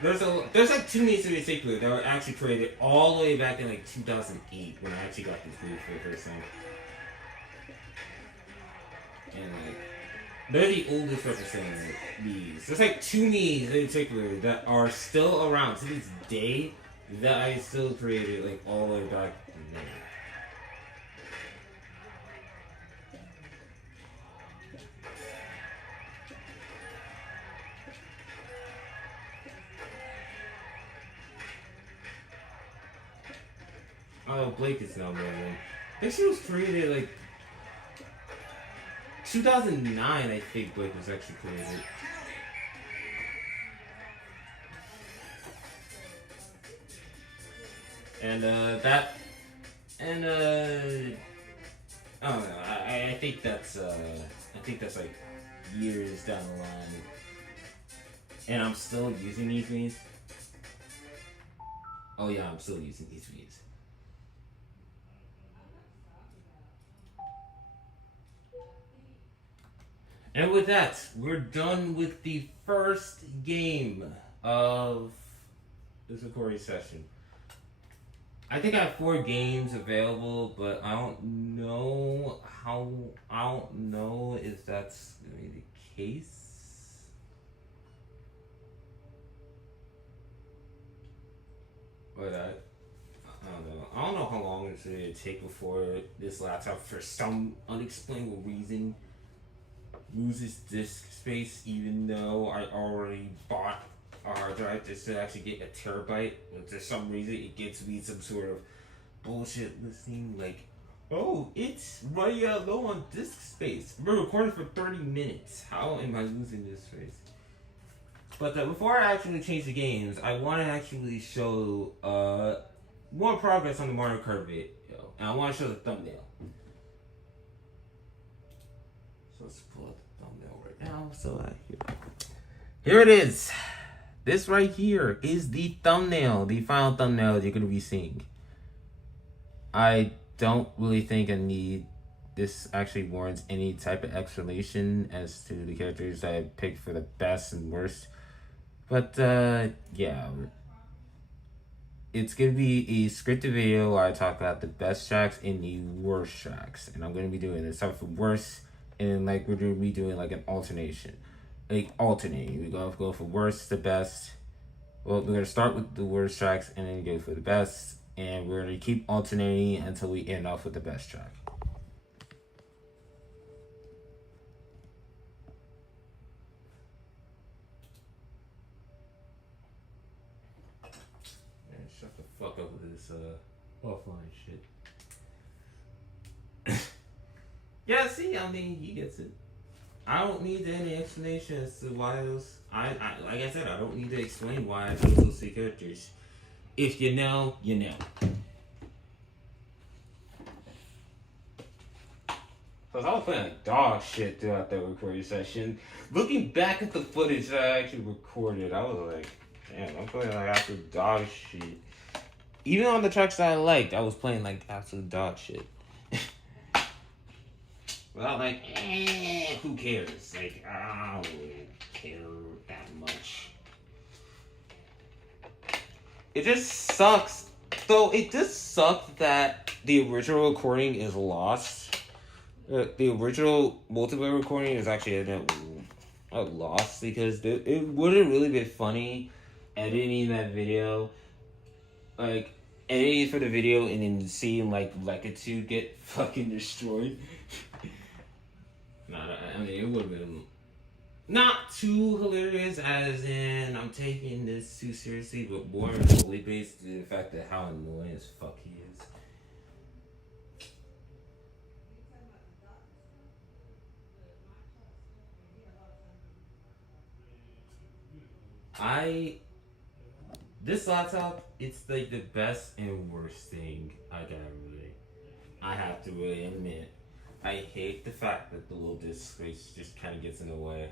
There's like two memes in particular that were actually created all the way back in like 2008 when I actually got this meme for the first time. And like, they're the oldest representative memes. There's like two memes in particular that are still around to this day that I still created like all the way back then. Oh, Blake is now there. I think she was created like 2009. I think Blake was actually created. And I don't know. I think that's like years down the line, and I'm still using these memes. Oh yeah, I'm still using these memes. And with that, we're done with the first game of this recording session. I think I have 4 games available, but I don't know if that's gonna be the case. But I don't know. I don't know how long it's gonna take before this laptop, for some unexplainable reason, loses disk space, even though I already bought a hard drive just to actually get a terabyte. But for some reason, it gives me some sort of bullshit listing like, oh, it's running out low on disk space. We're recording for 30 minutes. How am I losing this space? But before I actually change the games, I want to actually show more progress on the Mario Kart video. And I want to show the thumbnail. So let's pull up the thumbnail right now. So here it is. This right here is the thumbnail, the final thumbnail that you're going to be seeing. I don't really think this actually warrants any type of explanation as to the characters I picked for the best and worst. But, yeah. It's going to be a scripted video where I talk about the best tracks and the worst tracks. And I'm going to be doing this stuff for worst, and like we're going to be doing like an alternation. Like alternating. We're going to go for worst to best. Well, we're going to start with the worst tracks and then go for the best. And we're going to keep alternating until we end off with the best track. Man, shut the fuck up with this offline shit. Yeah, see, I mean, he gets it. I don't need any explanation as to why those. Like I said, I don't need to explain why I chose those 2 characters. If you know, you know. Cause I was playing like dog shit throughout that recording session. Looking back at the footage that I actually recorded, I was like, damn, I'm playing like absolute dog shit. Even on the tracks that I liked, I was playing like absolute dog shit. Well, like, who cares? Like, I don't really care that much. It just sucks. Though it just sucks that the original recording is lost. The original multiplayer recording is actually a loss because it would have really been funny editing that video, like editing for the video and then seeing like a two get fucking destroyed. I mean, it would have been not too hilarious, as in I'm taking this too seriously, but more solely based on the fact that how annoying as fuck he is. This laptop, it's like the best and worst thing I have to really admit. I hate the fact that the little disc space just kind of gets in the way.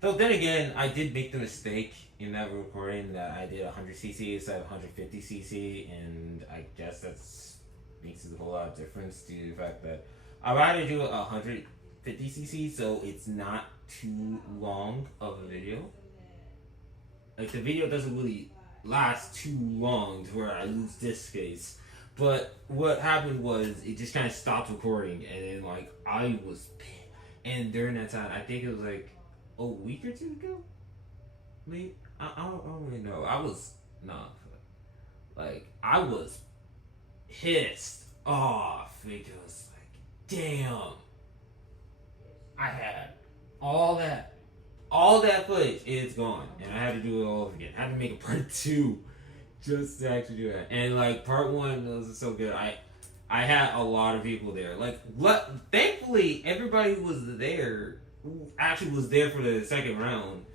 Though then again, I did make the mistake in that recording that I did 100cc instead of 150cc, and I guess that's makes a whole lot of difference due to the fact that I rather do 150cc so it's not too long of a video. Like the video doesn't really last too long to where I lose disc space. But what happened was it just kind of stopped recording, and then like I was pissed. And during that time, I think it was like a week or two ago. Maybe I don't really know. I was I was pissed off because like damn, I had all that footage. It's gone, and I had to do it all over again. I had to make a part 2 just to actually do that. And like part 1 was so good. I had a lot of people there. Like thankfully everybody who was there actually was there for the second round,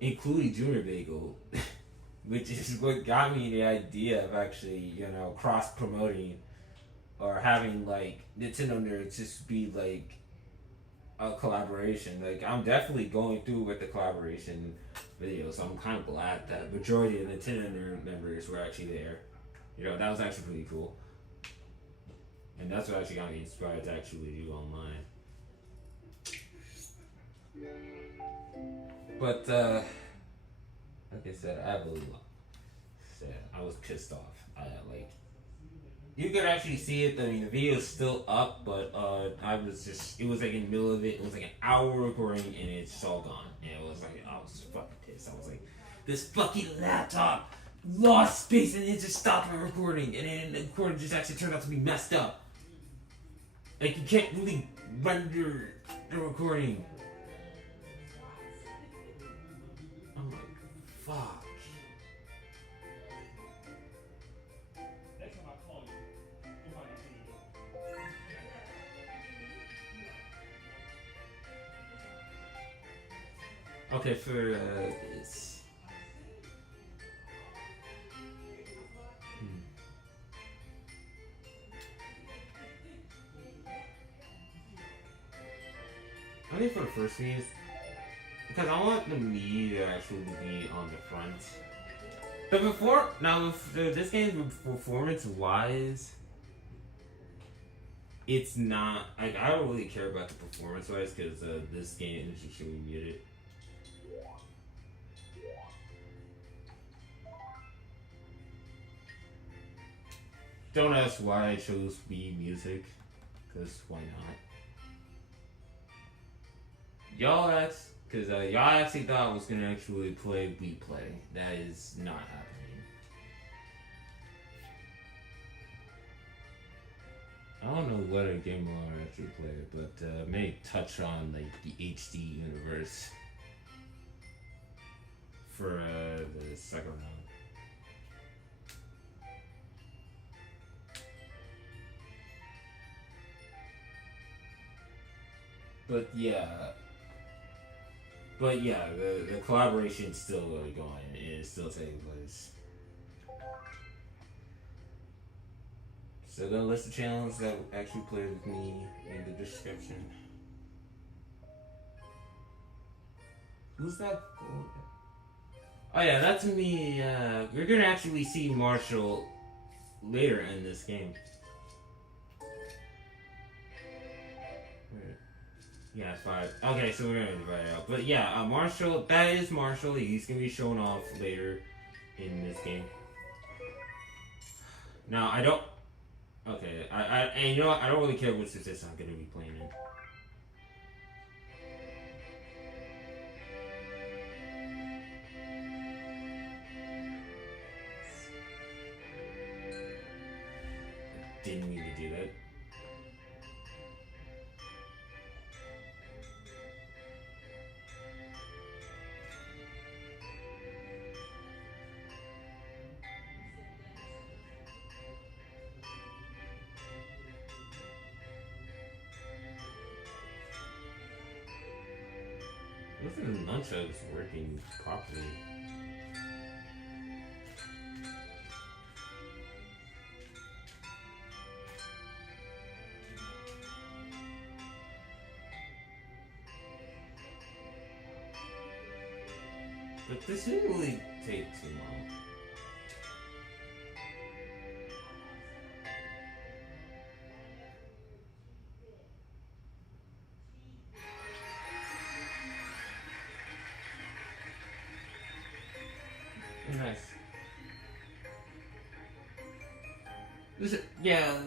including Junior Bagel, which is what got me the idea of actually, cross promoting or having like Nintendo Nerds just be like a collaboration. Like I'm definitely going through with the collaboration video, so I'm kind of glad that majority of the Nintendo Nerd members were actually there. That was actually pretty cool, and that's what actually got me inspired to actually do online. But like I said, I was pissed off. You could actually see it. I mean, the video is still up, but it was like in the middle of it. It was like an hour recording, and it's just all gone. And it was like, I was fucking pissed. I was like, this fucking laptop lost space, and it just stopped my recording. And then the recording just actually turned out to be messed up. Like, you can't really render the recording. I'm like, fuck. Okay, for this. I think for the first Miis, because I want the Mii to actually be on the front. But this game, performance-wise, it's not. I don't really care about the performance-wise because this game is usually muted. Don't ask why I chose Wii Music, because why not? Y'all actually thought I was gonna actually play Wii Play. That is not happening. I don't know what a game I'll actually play, but may touch on like the HD universe for the second round. But yeah, the collaboration's still going. It's still taking place. So gonna list the channels that actually played with me in the description. Who's that? Oh yeah, that's me. You're gonna actually see Marshall later in this game. Yeah, it's 5. Okay, so we're gonna divide it out. But yeah, Marshall, that is Marshall. He's gonna be shown off later in this game. Now, I don't. Okay, and you know what? I don't really care which success I'm gonna be playing in. Didn't mean to do that. Wasn't the nunchucks working properly? But this didn't really take too long. Nice. Listen, yeah,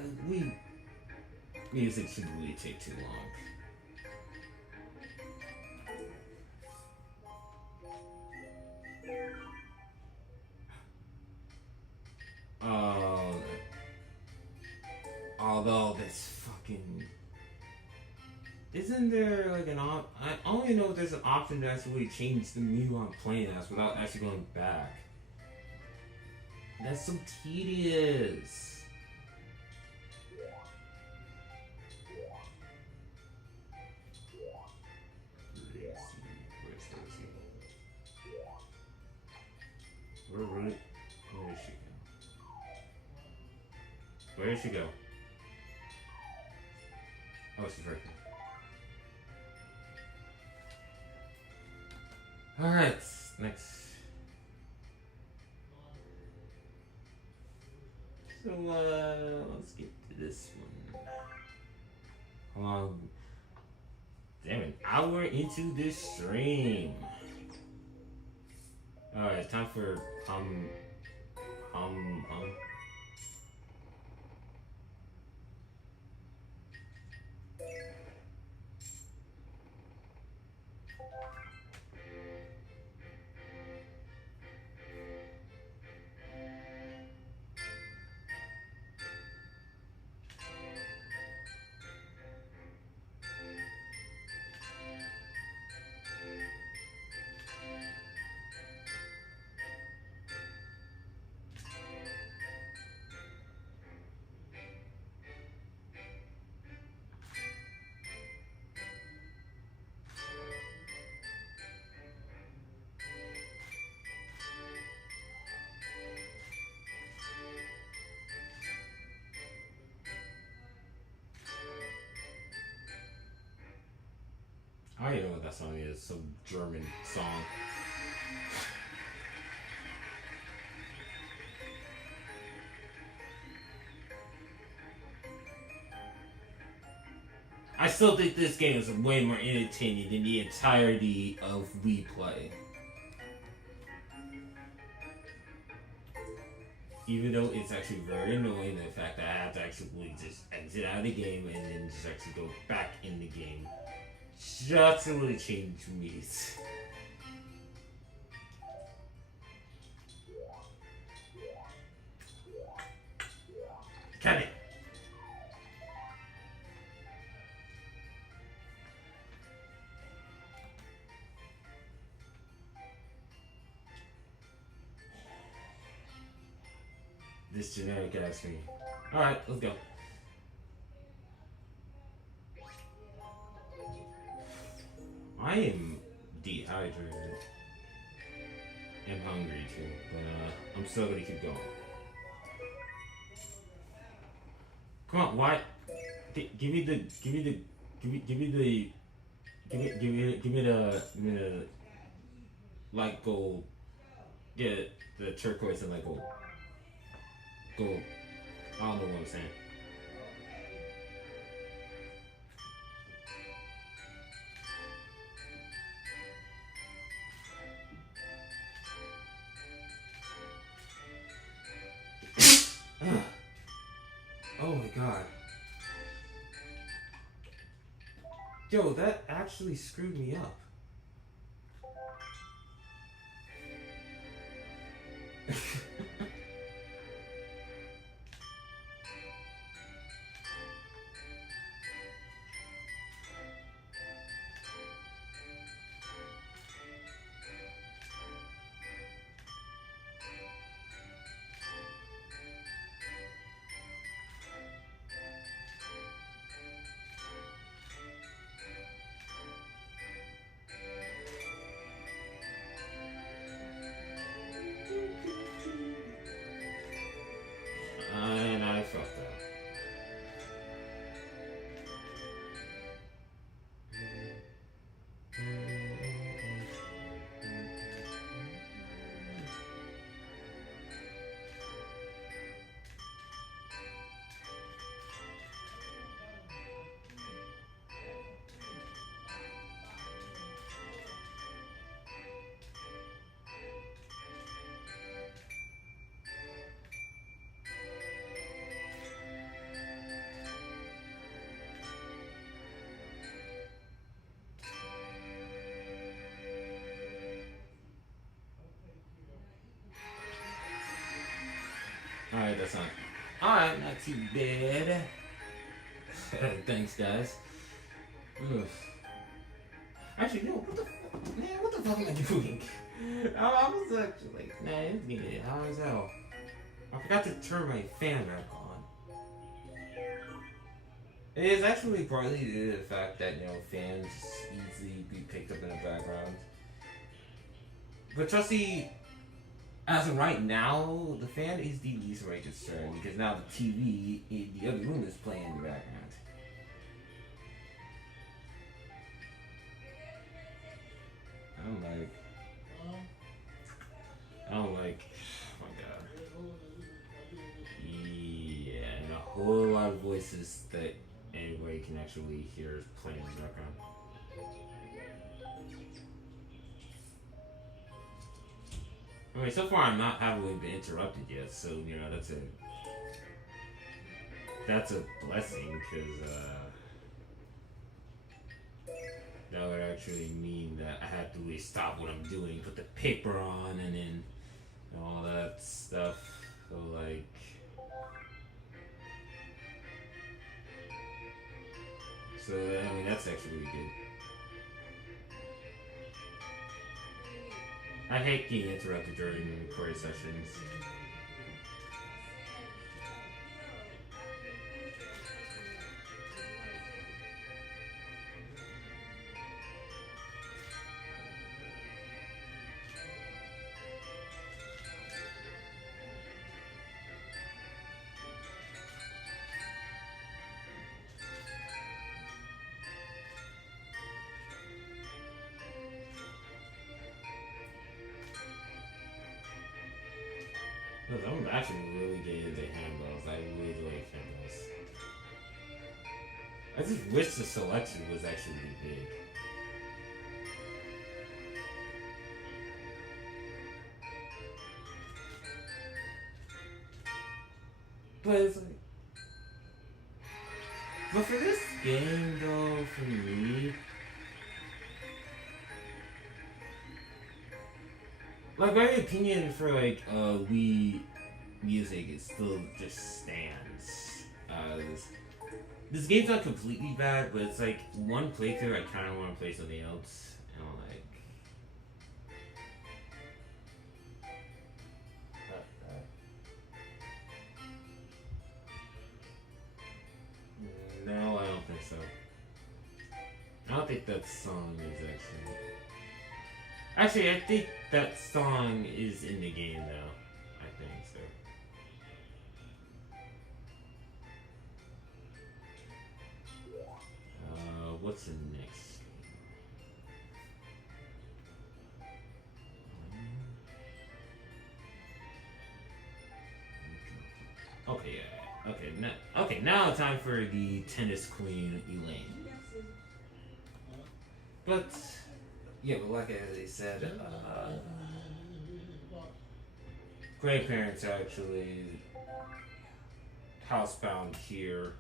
music shouldn't really take too long. Uh, although this fucking isn't there like an op? I only know if there's an option to actually change the menu I'm playing as without actually going back. That's so tedious. Where did she go? Oh, she's right there. Alright, next. So, let's get to this one. Damn, an hour into this stream. Alright, it's time for hum. I don't even know what that song is. Some German song. I still think this game is way more entertaining than the entirety of Wii Play. Even though it's actually very annoying the fact that I have to actually just exit out of the game and then just actually go back in the game. Just to really change Miis. Cut it! This generic ass me. Alright, let's go. I am dehydrated. I'm hungry too, but I'm still gonna keep going. Come on, why? Give me the light gold. Yeah, the turquoise and light gold. Gold. I don't know what I'm saying. Oh my god. Yo, that actually screwed me up. And I fucked up. Alright, that's not. Alright, not too bad. Thanks, guys. Ugh. Actually, no, what the fuck? Man, what the fuck am I doing? I was actually like, nah, it's getting hot as hell. I forgot to turn my fan back on. It is actually partly due to the fact that, you know, fans easily be picked up in the background. But trust me, as of right now, the fan is the least of my concern because now the TV in the other room is playing in the background. I don't like, oh my god. Yeah, and a whole lot of voices that anybody can actually hear playing in the background. Okay, so far I'm not having been interrupted yet, so you know that's a blessing because that would actually mean that I have to really stop what I'm doing, put the paper on, and then all that stuff. So like, I mean that's actually really good. I hate getting interrupted during recording sessions. Because I'm actually really getting into handbells. I really like handbells. I just wish the selection was actually big. But it's like, but for this game though, for me, like my opinion for like Wii music is still just stands. This game's not completely bad, but it's like one playthrough I kind of want to play something else, and I'm like. No, I don't think so. I don't think that song is actually. Actually, I think that song is in the game though. I think so. What's the next? Okay, yeah. Okay, now time for the tennis queen, Elaine. But yeah, but like I said, grandparents actually housebound here,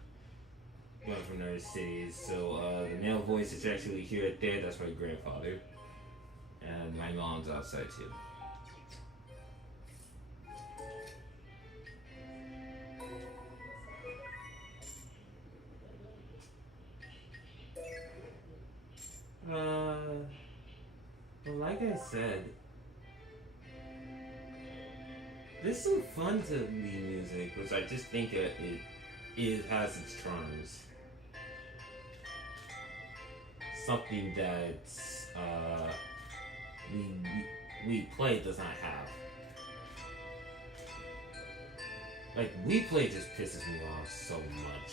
going from another city. So the male voice is actually here at there. That's my grandfather, and my mom's outside too. Well, like I said, there's some fun to Lee music, which I just think it has its charms. Something that we, we play does not have. Like, we play just pisses me off so much.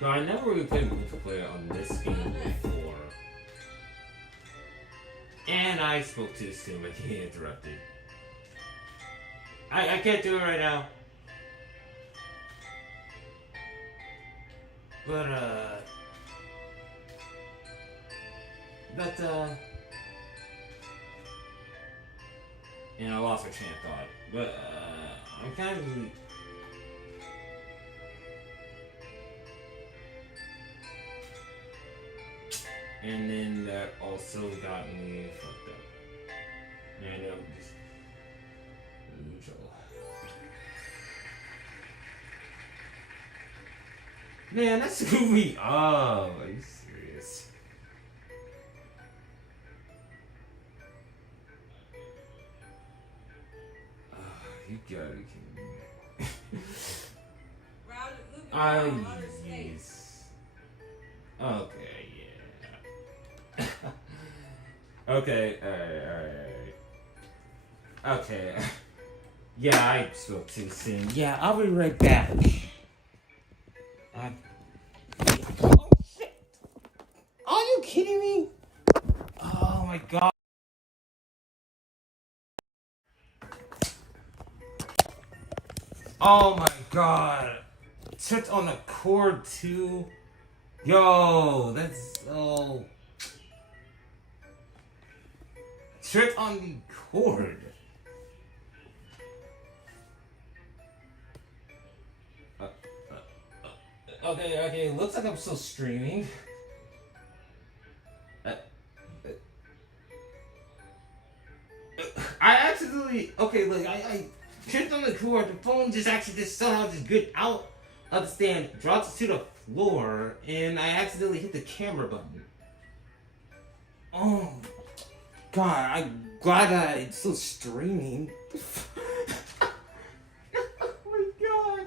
No, I never really played multiplayer on this game before. And I spoke too soon, but he interrupted. I can't do it right now. But, and I lost my train of thought. But, I'm kind of... And then that also got me fucked up. And I'm just neutral. Man, that screwed me up. Are you serious? You gotta be kidding me. Yes. Okay, yeah. Okay, alright. Okay. Yeah, I spoke too soon. Yeah, I'll be right back. Oh shit! Are you kidding me? Oh my god. Oh my god. Tripped on the cord too. Yo, that's so. Tripped on the cord. Okay, looks like I'm still streaming. I accidentally, okay, look, I tripped on the cord, the phone just actually just somehow just good out of the stand, dropped to the floor, and I accidentally hit the camera button. Oh, God, I'm glad that it's still streaming. Oh my God.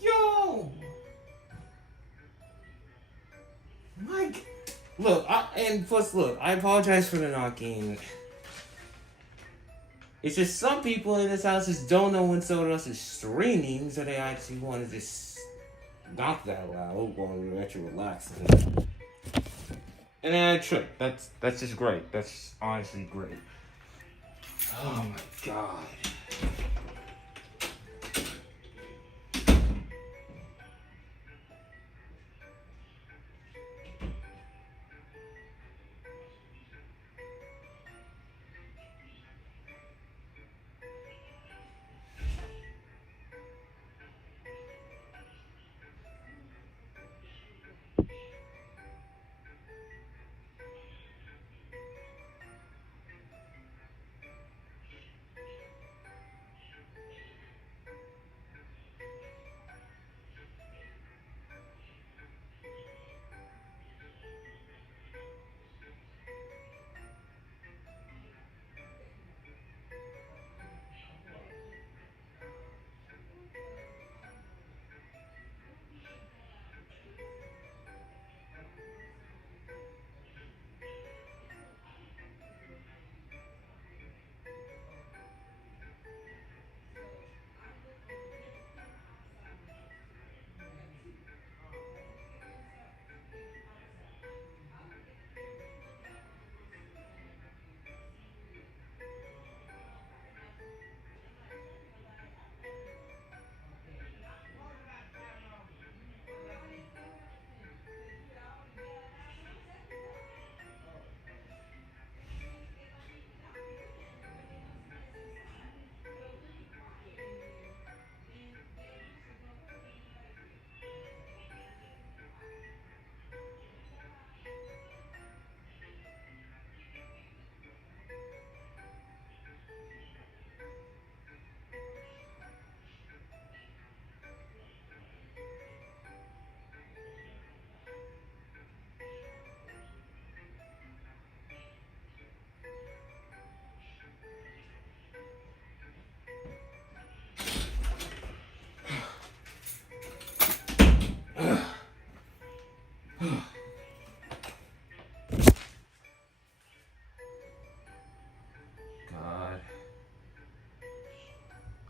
Yo! Mike! Look, I apologize for the knocking. It's just some people in this house just don't know when someone else is streaming, so they actually want to just knock that loud while you're actually relaxing. And then I trip. That's just great. That's honestly great. Oh my God.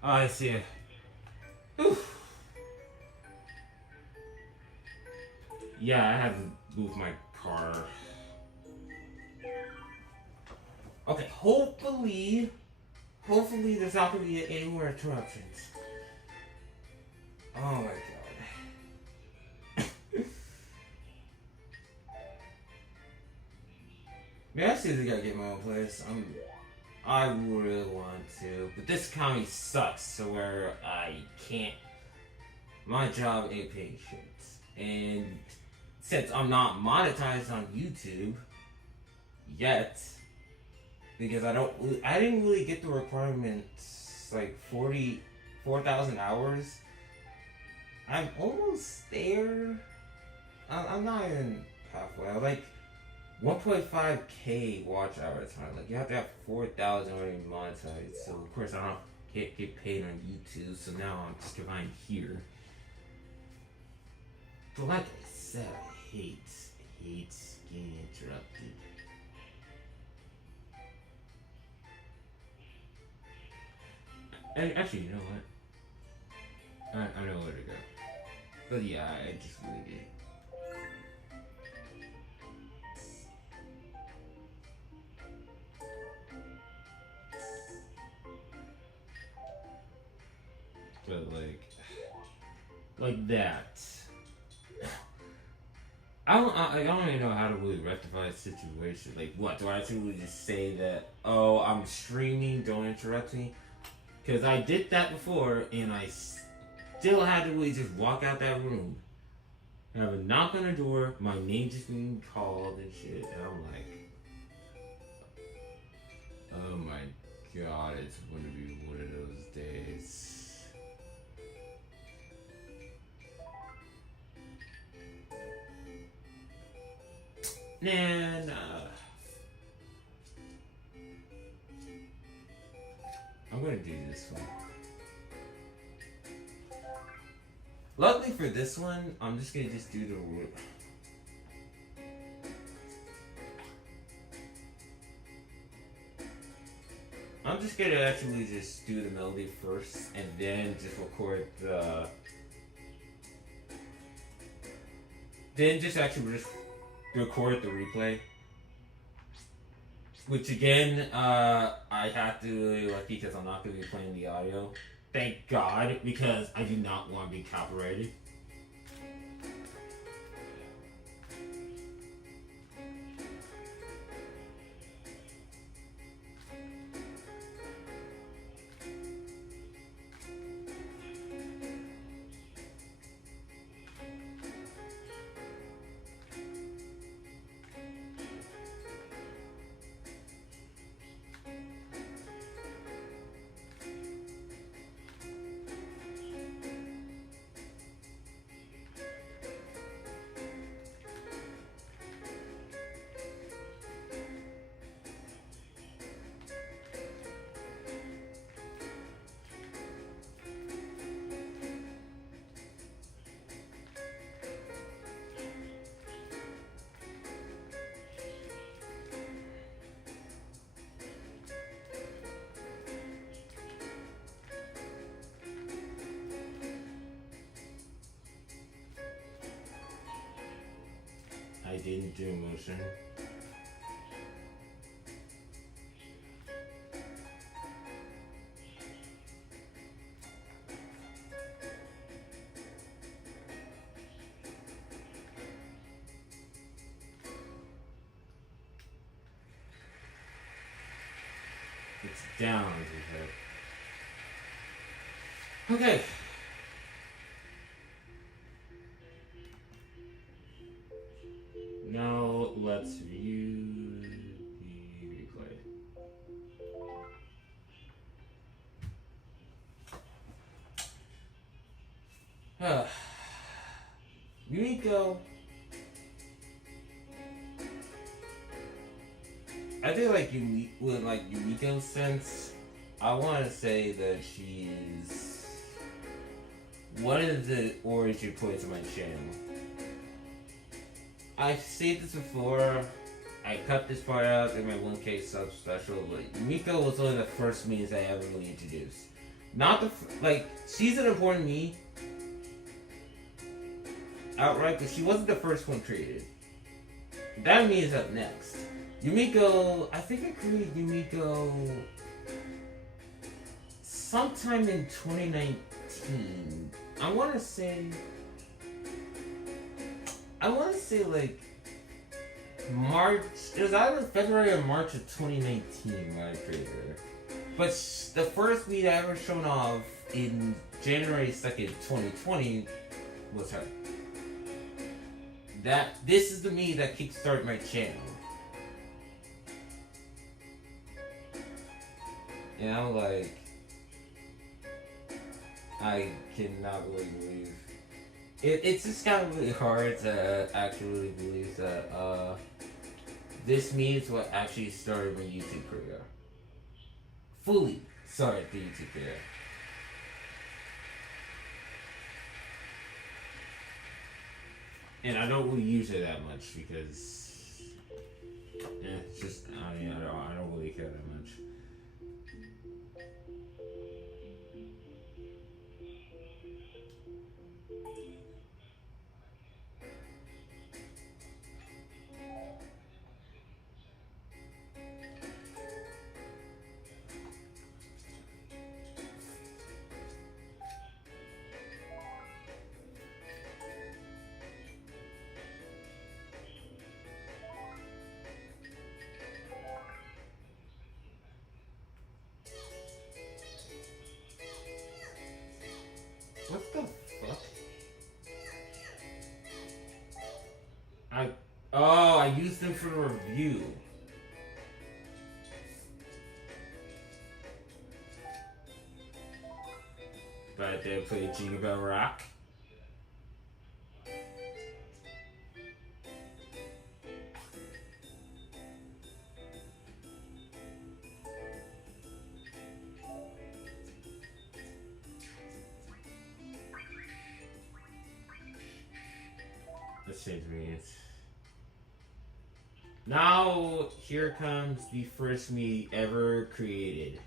Oh, I see it. Whew. Yeah, I had to move my car. Okay, hopefully there's not gonna be any more interruptions. Oh my god. Man, I seriously gotta get my own place. I really want to, but this economy sucks, so where I can't. My job ain't paying shit, and since I'm not monetized on YouTube yet, because I didn't really get the requirements like 4,000 hours. I'm almost there. I'm not even halfway. I'm like 1.5k watch hour time. Like you have to have 4,000 already monetized. So of course I can't get paid on YouTube. So now I'm just divine here. But like I said, I hate getting interrupted. And actually, you know what? I know where to go. But yeah, I just really did. But like that. I don't even know how to really rectify a situation. Like, what do I actually just say that? Oh, I'm streaming. Don't interrupt me. Because I did that before, and I still had to really just walk out that room. Have a knock on the door, my name just being called and shit, and I'm like, oh my god, it's gonna be one of those days. Nah. I'm gonna do this one. Luckily for this one, I'm just gonna do the. I'm just gonna actually just do the melody first, and then just record the. Then just record the replay. Which again, I have to really lucky because I'm not gonna be playing the audio. Thank God, because I do not want to be copyrighted. I didn't do motion. It's down, okay. Now let's view the replay. Yumiko. I think with Yumiko's sense, I want to say that she's one of the origin points of my channel. I've said this before. I cut this part out in my 1K sub special, but Yumiko was one of the first memes I ever really introduced. Not the like she's an important me outright, but she wasn't the first one created. That me is up next. Yumiko, I think I created Yumiko sometime in 2019. I want to say like March. It was either February or March of 2019 when I created her. But the first meet I ever shown off in January 2nd, 2020 was her. This is the me that kickstarted my channel. And I'm like, I cannot really believe. It's just kind of really hard to actually believe that this me is what actually started my YouTube career. Fully started the YouTube career. And I don't really use it that much because it's just I don't really care that much. What the fuck? I used them for the review. But they play Jingle Bell Rock. Let's change means. Now, here comes the first me ever created.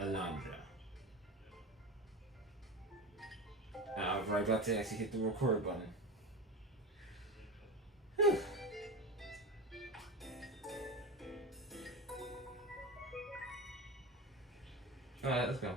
Alondra. I was right about to actually hit the record button. Whew. Alright, let's go.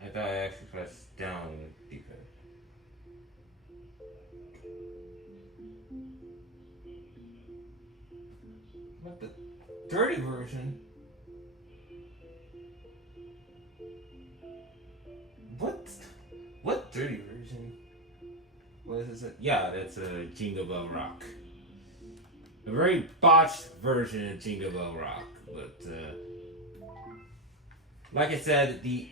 I thought I actually pressed down deeper. What the dirty version? What dirty version? What is this? Yeah, that's a Jingle Bell Rock. A very botched version of Jingle Bell Rock, but like I said, the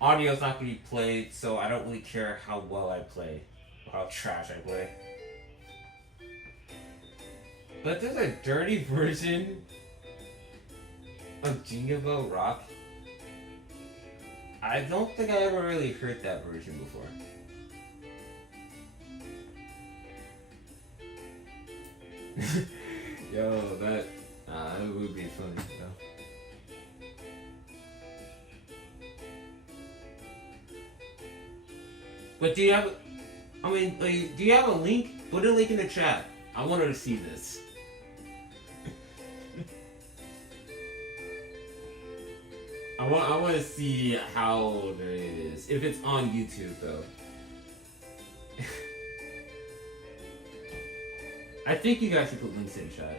audio's not gonna be played, so I don't really care how well I play, or how trash I play. But there's a dirty version of Jingle Bell Rock. I don't think I ever really heard that version before. Yo, that would be funny though. But do you have? I mean, like, do you have a link? Put a link in the chat. I want her to see this. I want to see how good it is. If it's on YouTube though. I think you guys should put links in chat.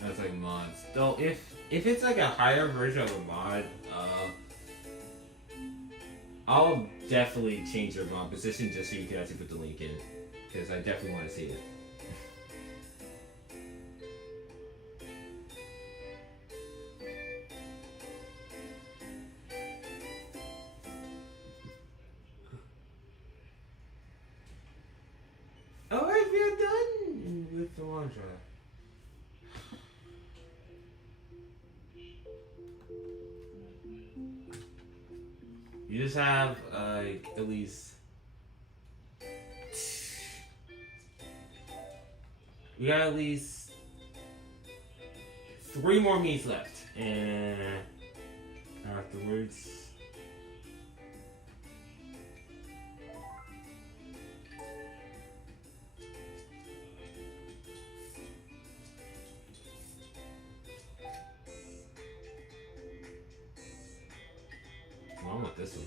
That's like mods. Though if it's like a higher version of a mod, I'll definitely change your mod position just so you can actually put the link in. Because I definitely want to see it. Alright, we're done with the laundry. You just have at least we got at least 3 more Miis left, and afterwards. I want this one.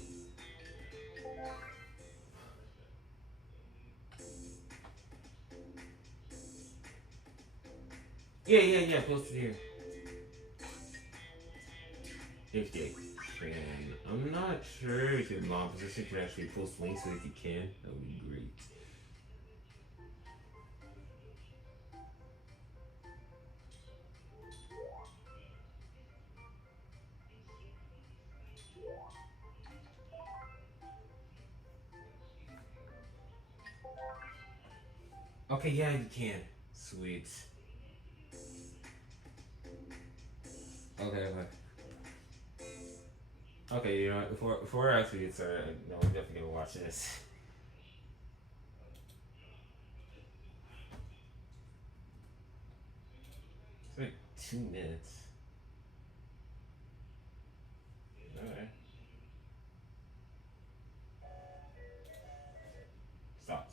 Yeah, post it here. 58. And I'm not sure if your mom position can actually post links, so if you can, that would be great. Okay, yeah, you can. Sweet. Okay. Okay, you know what? Before I actually get started, no, I'm definitely gonna watch this. It's like 2 minutes. Alright. Stop.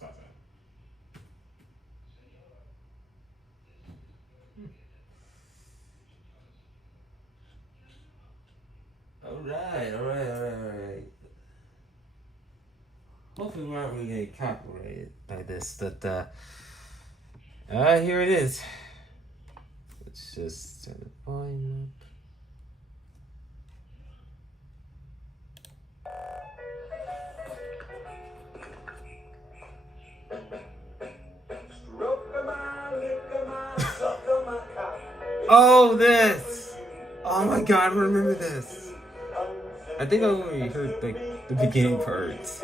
Alright. Hopefully we're not really getting copyrighted by this, but here it is. Let's just turn the volume up. Oh, this! Oh my god, I remember this. I think I only heard like the beginning parts.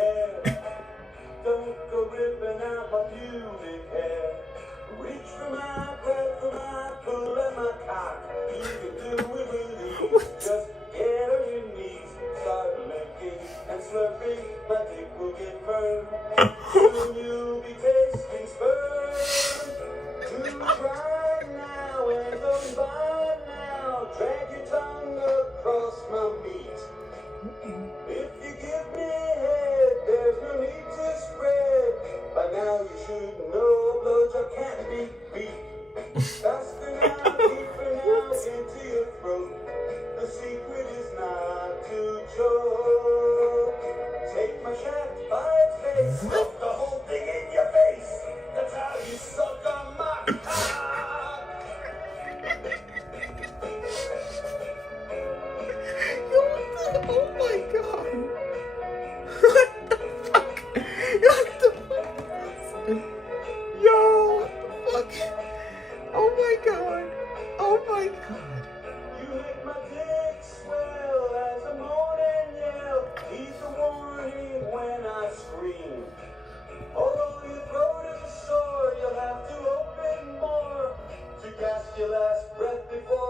Your last breath before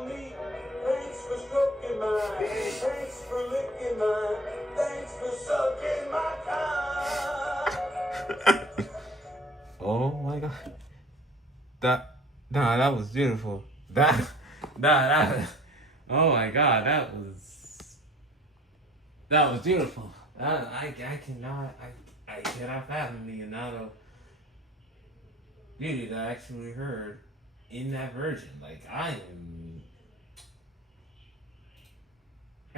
on me. Thanks for stroking mine. Thanks for licking mine. Thanks for sucking my time. Oh my god. That was beautiful. That oh my god, that was beautiful. I cannot fathom the amount of beauty that I actually heard in that version. Like I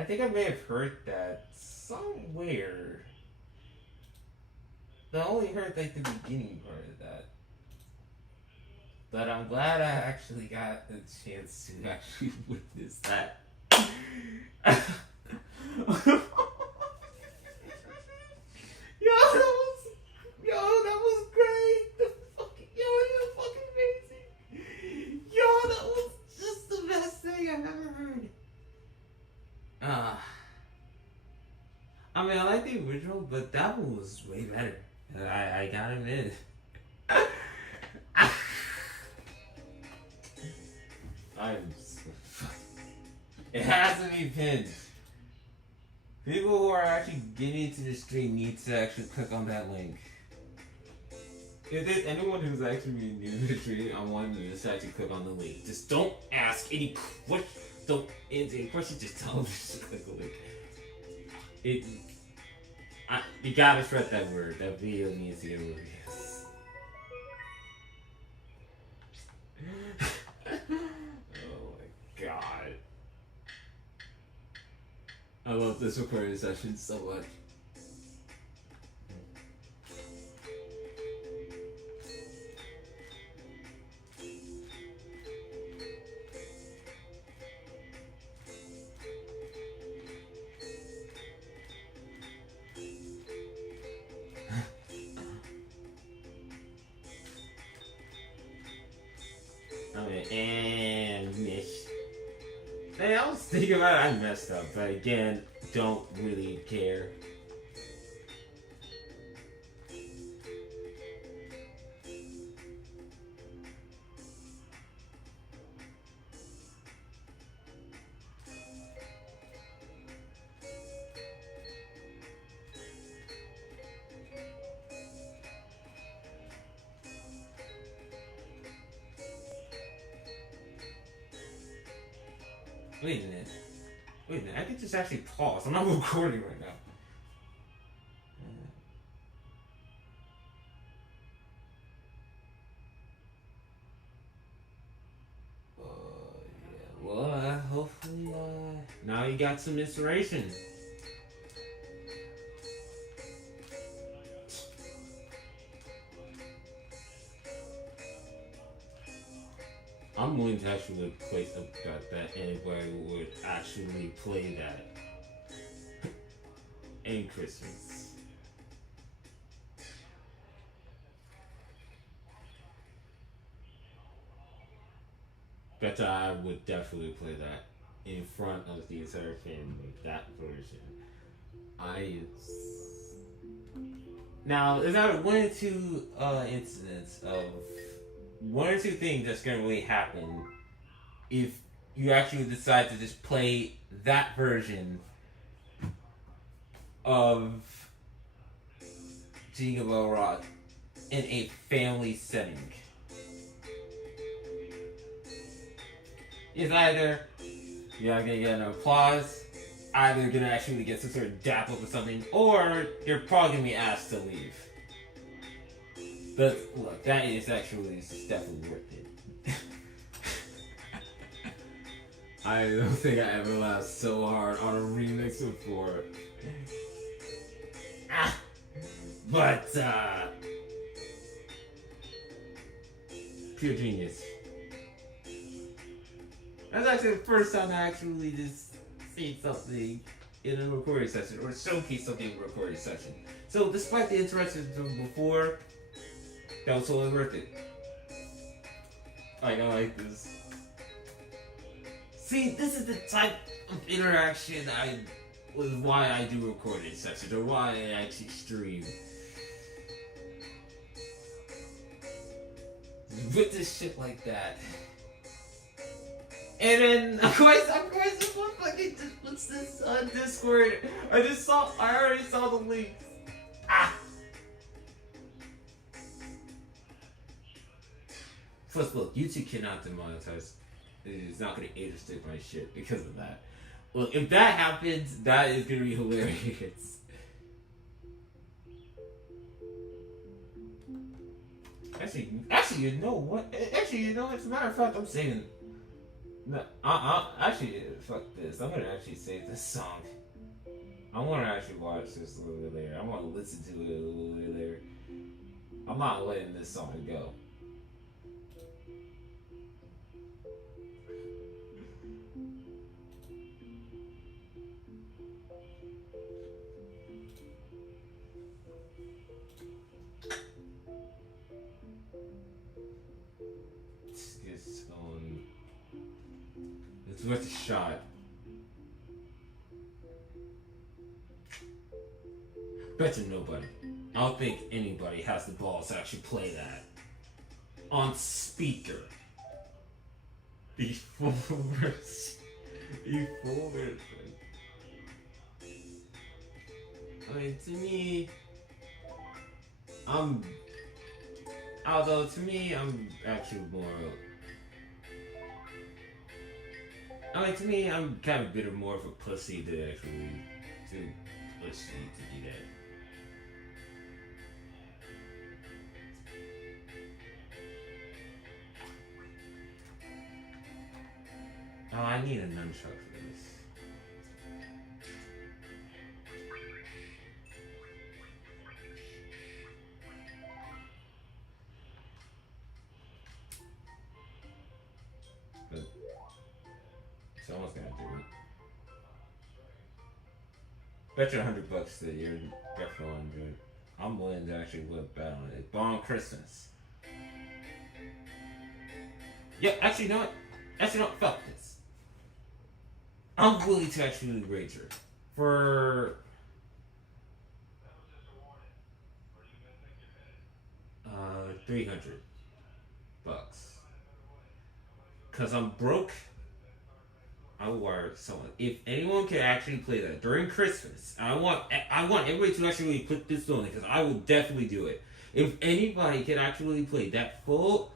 think I may have heard that somewhere. I only heard like the beginning part of that. But I'm glad I actually got the chance to actually witness that. That was great. You're fucking amazing. That was just the best thing I've ever heard. I mean, I like the original, but that one was way better. I gotta admit. It has to be pinned. People who are actually getting into the stream need to actually click on that link. If there's anyone who's actually new to the stream, I want them to just actually click on the link. Just don't ask any questions. Don't answer any questions. Just tell them to click the link. You gotta spread that word. That video needs to get over here. Oh my god. I love this recording session so much. And Miis. Hey, I was thinking about it, I messed up, but again, don't really care. Wait a minute, I can just actually pause. I'm not recording right now. Yeah. Well, hopefully, now you got some inspiration. I'm willing to actually place a bet that anybody would actually play that in Christmas. Bet I would definitely play that in front of the entire family, that version. Now, is that one or two incidents of one or two things that's gonna really happen if you actually decide to just play that version of Jingle Bell Rock in a family setting. It's either you're not gonna get an applause, either you're gonna actually get some sort of dap up or something, or you're probably gonna be asked to leave. But look, that is actually definitely worth it. I don't think I ever laughed so hard on a remix before. But pure genius. That's actually the first time I actually just seen something in a recording session, or showcase something in a recording session. So despite the interruptions from before, that was totally worth it. I like this. See, this is the type of interaction why I do recording sessions, or why I actually stream. With this shit like that. And then of course, fucking what's this on Discord? I already saw the links. Ah. First, look, YouTube cannot demonetize. It's not gonna age or stick my shit because of that. Look, if that happens, that is gonna be hilarious. Actually, you know what? As a matter of fact, I'm saying. No, actually, fuck this. I'm gonna actually save this song. I wanna actually watch this a little bit later. I wanna listen to it a little bit later. I'm not letting this song go. It's worth a shot. Bet you nobody. I don't think anybody has the balls to actually play that on speaker. These fools. These fools. I mean, to me, I'm actually more. To me, I'm kind of a bit more of a pussy to actually do pussy to do that. Oh, I need a nunchuck for this. But someone's gonna do it. Bet you $100 that you're definitely enjoying it. I'm willing to actually whip out on it. Bon Christmas. Yeah, actually, you know what? Fuck this. I'm willing to actually wager for $300. Cause I'm broke. I will wire someone. If anyone can actually play that during Christmas, I want everybody to actually put this on it because I will definitely do it. If anybody can actually play that full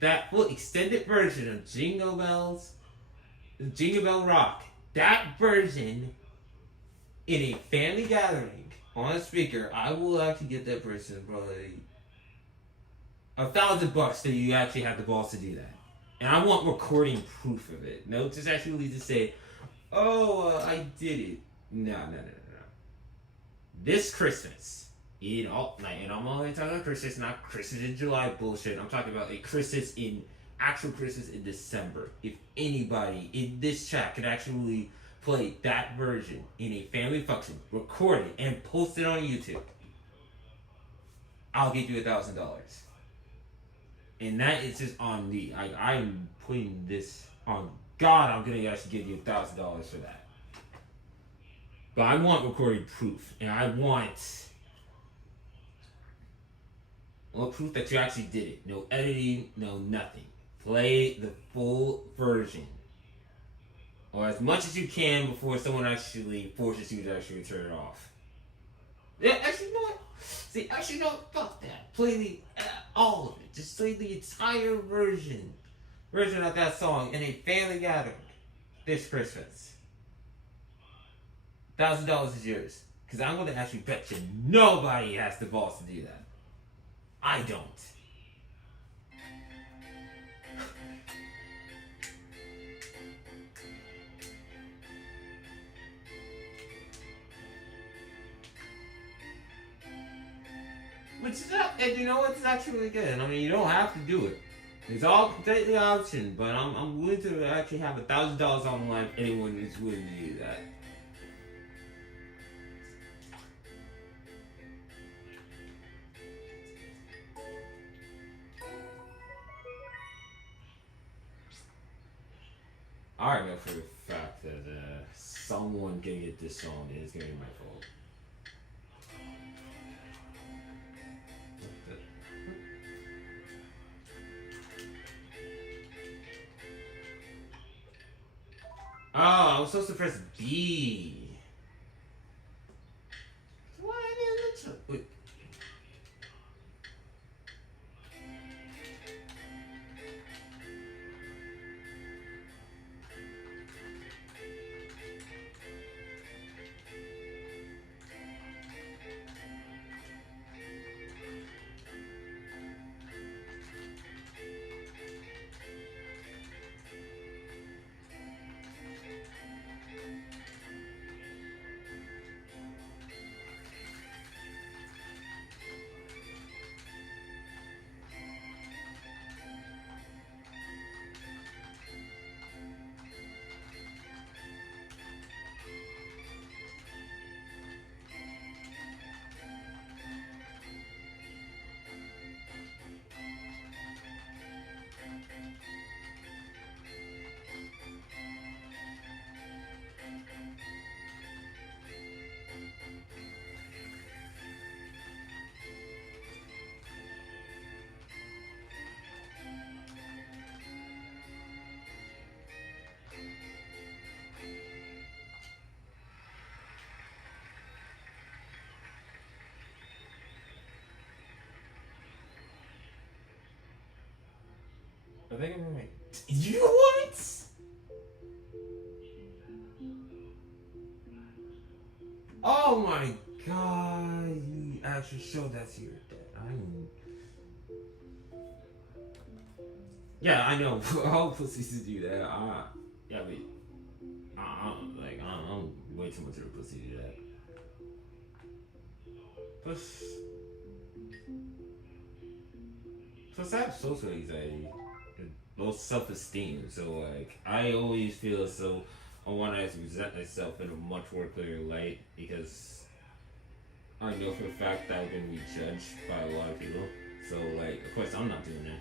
extended version of Jingle Bell Rock, that version in a family gathering on a speaker, I will actually get that person probably $1,000 that you actually have the balls to do that. And I want recording proof of it. No, just actually to say, I did it. No. This Christmas, and I'm only talking about Christmas, not Christmas in July bullshit. I'm talking about actual Christmas in December. If anybody in this chat could actually play that version in a family function, record it, and post it on YouTube, I'll give you $1,000. And that is just on me. I'm putting this on God. I'm gonna actually give you $1,000 for that. But I want recording proof, and I want proof that you actually did it. No editing, no nothing. Play the full version, or as much as you can before someone actually forces you to actually turn it off. Yeah, actually, you know what? Fuck that. Play all of it. Just play the entire version of that song in a family gathering this Christmas. $1,000 is yours. Because I'm going to actually bet you nobody has the balls to do that. I don't. And you know what? It's actually really good. I mean, you don't have to do it. It's all completely option, but I'm willing to actually have $1,000 on the line if anyone is willing to do that. I already know for the fact that someone can get this song and it's gonna be my fault. I was supposed to press B. Why I didn't wait. I think I'm right. You what? Oh my god, you actually showed that to your dad. Yeah, I know. All pussies do that. Yeah, but I'm way too much of a pussy to do that. Plus, I have social anxiety, low self-esteem. So like, I always feel so I want to present myself in a much more clear light because I know for a fact that I'm going to be judged by a lot of people. So like, of course, I'm not doing that.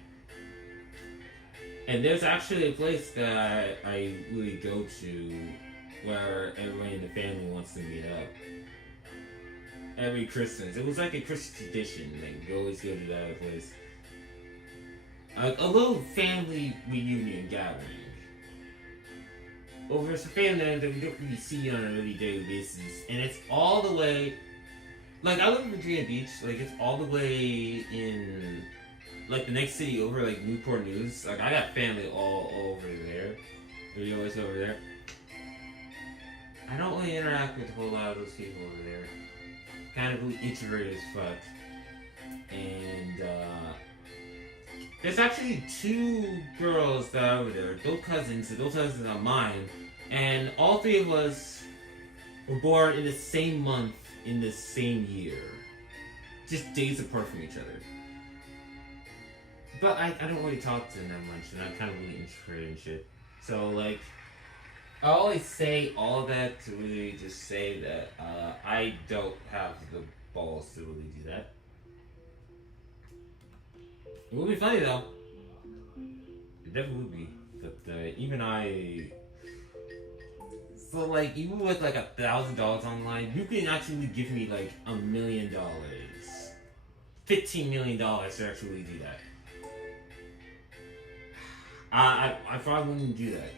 And there's actually a place that I really go to where everybody in the family wants to meet up. Every Christmas. It was like a Christmas tradition. Like, we always go to that place. Like, a little family reunion gathering. Over some family that we don't really see on a really daily basis. And it's all the way... Like, I live in Virginia Beach. Like, it's all the way in... Like, the next city over, like, Newport News. Like, I got family all over there. They're always over there. I don't really interact with a whole lot of those people over there. Kind of really introverted as fuck. And, there's actually two girls that are over there. Those cousins of mine. And all three of us were born in the same month, in the same year. Just days apart from each other. But I don't really talk to them that much, and I'm kind of really introverted and shit. So, like, I always say all that to really just say that I don't have the balls to really do that. It would be funny, though. It definitely would be. But even I... So, like, even with, like, $1,000 online, you can actually give me, like, $1 million. $15 million to actually do that. I probably wouldn't do that.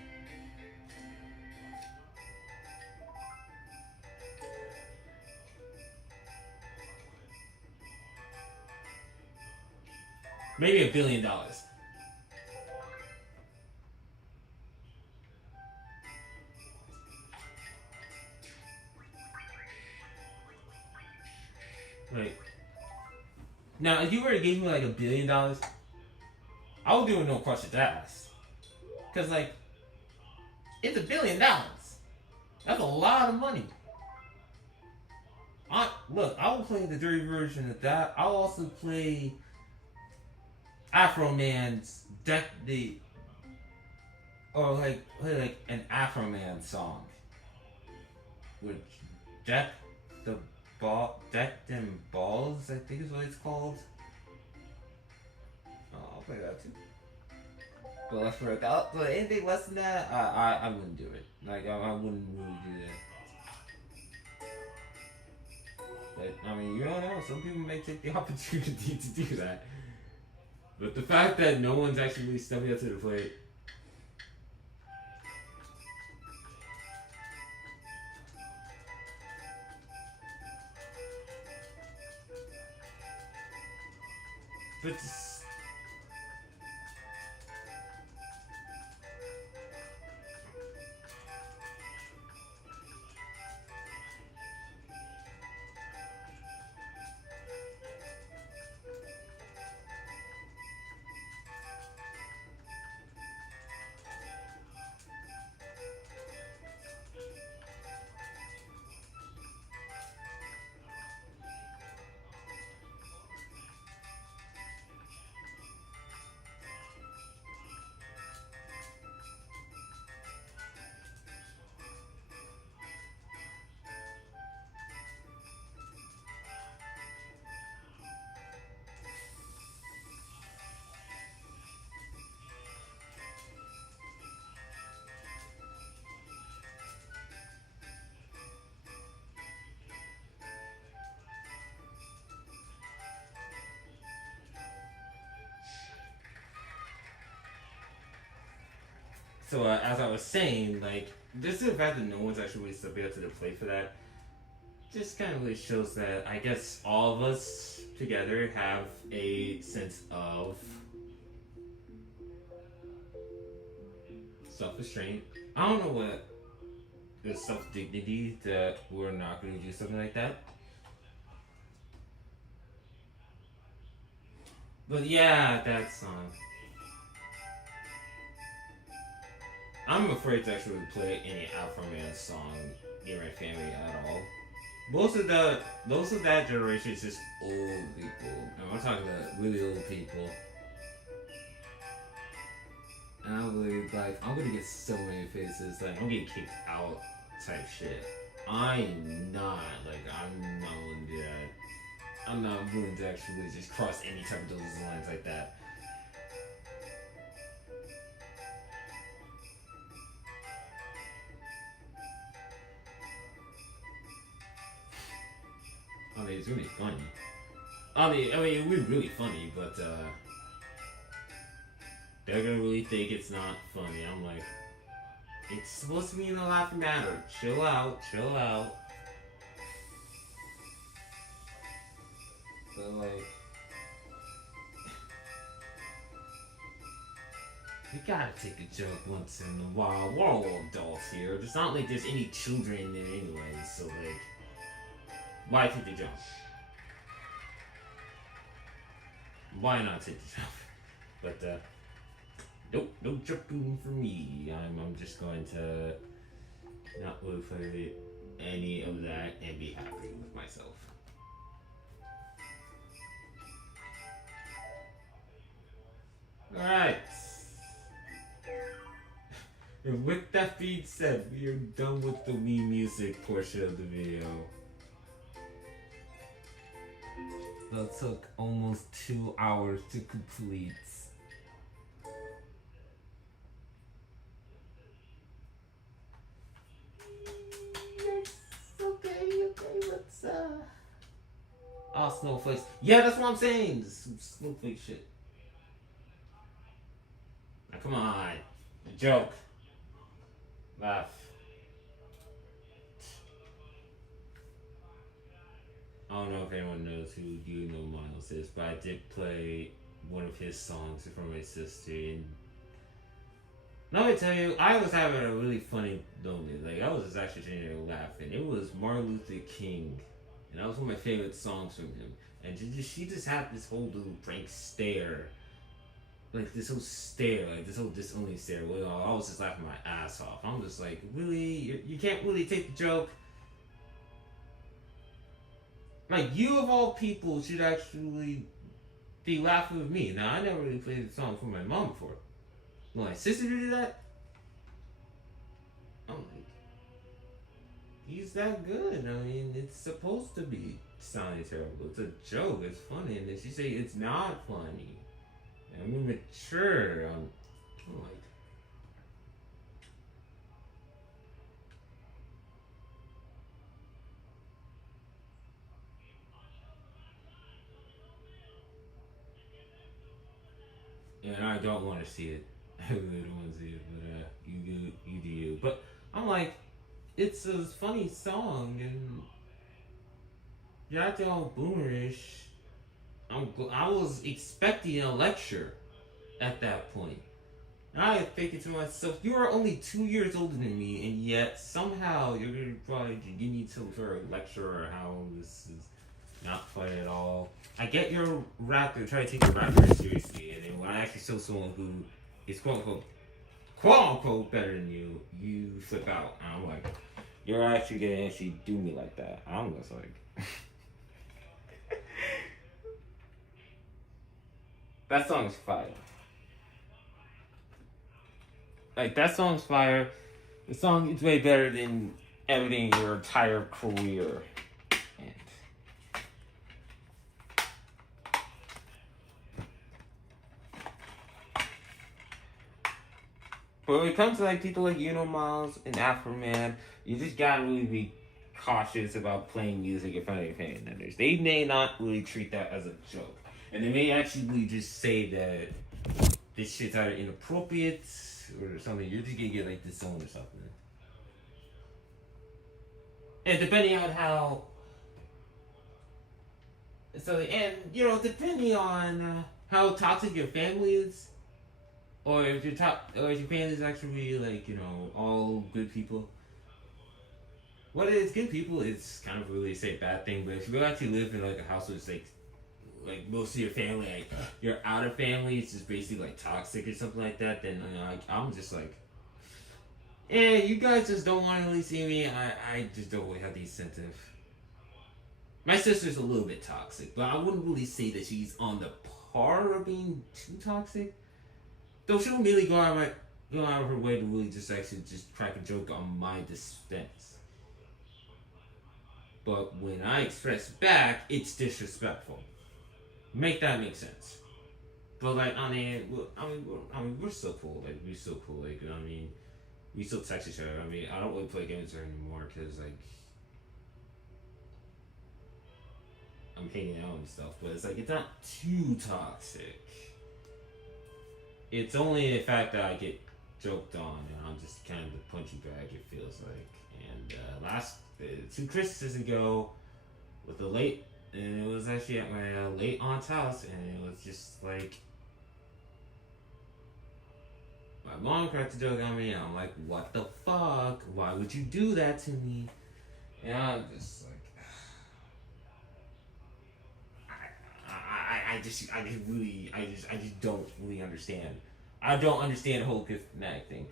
Maybe $1 billion. Right. Now, if you were to give me like $1 billion, I would do it no questions asked. Cause like, it's $1 billion. That's a lot of money. I will play the dirty version of that. I'll also play Afro Man's or like play like an Afro Man song, which Deck Them Balls, I think is what it's called. I'll play that too. But let's work out. But anything less than that, I wouldn't do it. Like I wouldn't really do that. But I mean, you don't know. Some people may take the opportunity to do that. But the fact that no one's actually really stepping up to the plate, But so as I was saying, like, just the fact that no one's actually really stepping up to the plate for that just kind of really shows that I guess all of us together have a sense of self-restraint. I don't know what the self-dignity that we're not going to do something like that. But yeah, that song. I'm afraid to actually play any Afro Man song in my family at all. Most of that generation is just old people. And I'm talking about really old people. And I'm really like, I'm gonna get so many faces. Like, I'm getting kicked out type shit. I'm not willing to do that. I'm not willing to actually just cross any type of those lines like that. I mean, it's really funny. I mean, it would be really funny, but they're gonna really think it's not funny. I'm like, it's supposed to be in a laughing matter. Chill out, chill out. But like, you gotta take a joke once in a while. We're all adults here. It's not like there's any children in there anyway, so like, why take the jump? Why not take the jump? But nope, no jumping for me. I'm just going to not really play any of that and be happy with myself. Alright. And with that being said, we are done with the Wii music portion of the video. That took almost 2 hours to complete. Okay, let's oh, snowflakes. Yeah, that's what I'm saying. Some snowflake shit. Now, come on. A joke. Laugh. I don't know if anyone knows who You Know Miles is, but I did play one of his songs for my sister, and let me tell you, I was having a really funny moment. Like, I was just actually sitting there laughing. It was Martin Luther King, and that was one of my favorite songs from him. And she just had this whole little prank stare. Like, this whole stare, like, this whole disowning stare. Well, I was just laughing my ass off. I'm just like, really? You can't really take the joke? Like, you of all people should actually be laughing with me. Now, I never really played the song for my mom before. Will my sister do that? I'm like, he's that good. I mean, it's supposed to be sounding terrible. It's a joke. It's funny. And then she say it's not funny. I'm mature. I'm like, and I don't want to see it. I really don't want to see it, but you do you. But I'm like, it's a funny song, and you're acting all boomerish. I was expecting a lecture at that point. And I was thinking to myself, you are only 2 years older than me, and yet somehow you're gonna probably give me some sort of lecture or how this is not funny at all. I get you're a rapper, try to take a rapper seriously, and then when I actually show someone who is quote unquote better than you, you flip out. And I'm like, you're actually gonna actually do me like that. I'm just like that song's fire. Like that song's fire. The song is way better than everything in your entire career. And but when it comes to like people like Miles and Afroman, you just gotta really be cautious about playing music in front of your family members. They may not really treat that as a joke, and they may actually just say that this shit's either inappropriate or something. You're just gonna get like disowned or something. And depending on how, depending on how toxic your family is, or if or if your family is actually like all good people. What is good people? It's kind of really say a bad thing, but if you actually live in like a house with like most of your family, like your outer family, it's just basically like toxic or something like that, then I'm just like, you guys just don't want to really see me. I just don't really have the incentive. My sister's a little bit toxic, but I wouldn't really say that she's on the par of being too toxic. Though she don't really go out of her way to really just actually just crack a joke on my expense. But when I express back, it's disrespectful. Make that make sense. But like, we're still cool. Like, we're still cool. Like, we still text each other. I don't really play games with her anymore because like I'm hanging out and stuff. But it's like it's not too toxic. It's only the fact that I get joked on and I'm just kind of the punchy bag. It feels like. And 2 Christmases ago, with the late. And it was actually at my late aunt's house, and it was just like my mom cracked a joke on me, and I'm like, "What the fuck? Why would you do that to me?" And I'm just like, I just don't really understand. I don't understand the whole fanatic thing.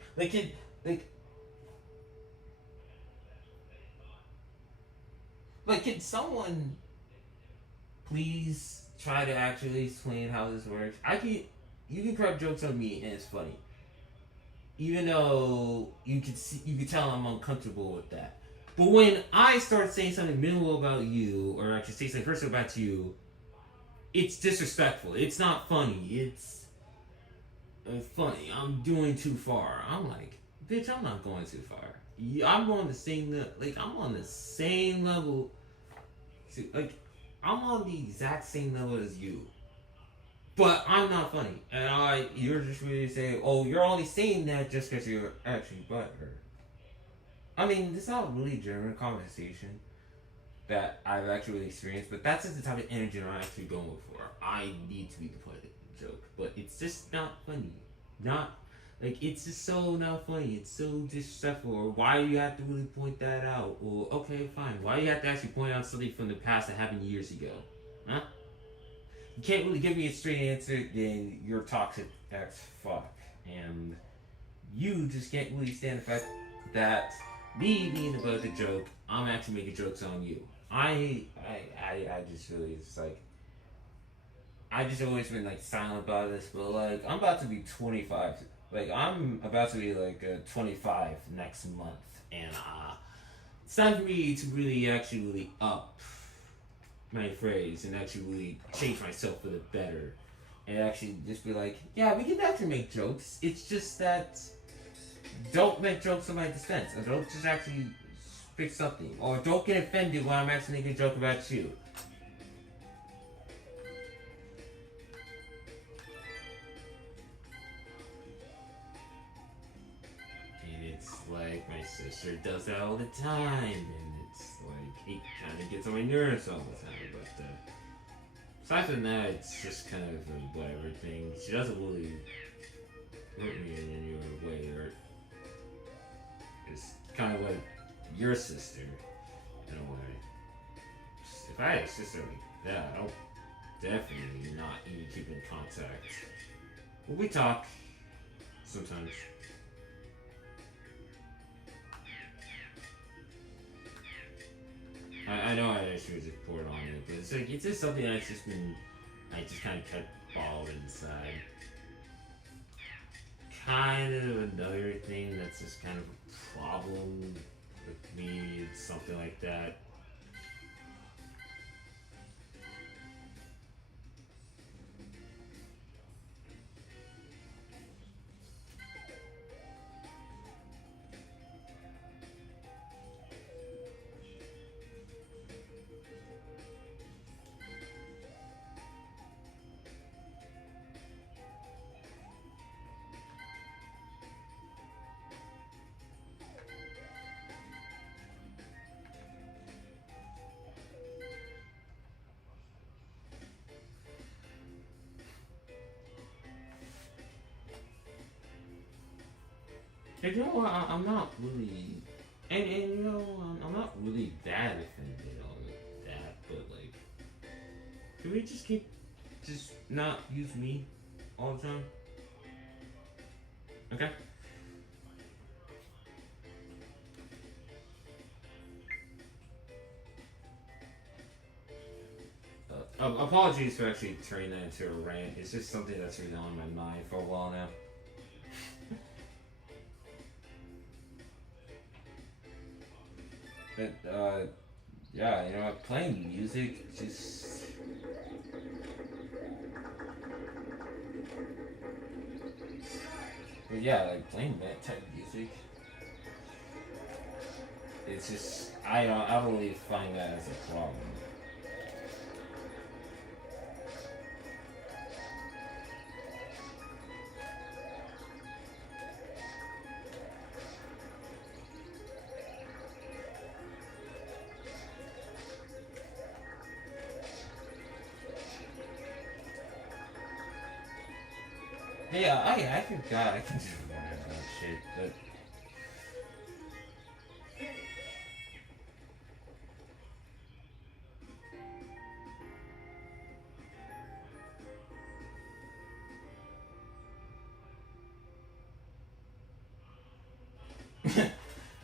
Can someone please try to actually explain how this works? You can crack jokes on me and it's funny, even though you can tell I'm uncomfortable with that. But when I start saying something minimal about you, or actually say something personal about you, it's disrespectful. It's not funny. It's funny. I'm doing too far. I'm like, bitch, I'm not going too far. I'm on the same level. Like, I'm on the exact same level as you, but I'm not funny. And you're just really saying, oh, you're only saying that just because you're actually butthurt. It's not really a general conversation that I've actually experienced, but that's just the type of energy I'm actually going for. I need to be the point of the joke, but it's just not funny. It's just so not funny. It's so disrespectful. Or why do you have to really point that out? Well, okay, fine. Why do you have to actually point out something from the past that happened years ago? Huh? You can't really give me a straight answer, then you're toxic as fuck. And you just can't really stand the fact that me being about the joke, I'm actually making jokes on you. I just really, it's like, I just always been like silent about this, but like, I'm about to be 25. Like, I'm about to be like 25 next month, and it's time for me to really up my phrase and actually really change myself for the better, and actually just be like, yeah, we can actually make jokes. It's just that don't make jokes on my defense, or don't just actually fix something, or don't get offended when I'm actually making a joke about you. Like, my sister does that all the time, and it's like, it kind of gets on my nerves all the time, but aside from that, it's just kind of a whatever thing. She doesn't really hurt me in any other way, or it's kind of like your sister in a way. If I had a sister like that, I'll definitely not even keep in contact. But we talk sometimes. I know I should report on it, but it's like it's just something that's just been I just kind of kept balled inside. Kind of another thing that's just kind of a problem with me. It's something like that. And you know what? I'm not really, and you know, I'm not really that offended on that. But like, can we just not use me all the time? Okay. Apologies for actually turning that into a rant. It's just something that's been on my mind for a while now. But yeah, you know, playing music just but yeah, like playing that type of music. It's just I don't really find that as a problem. Yeah, I forgot I can do that shit, but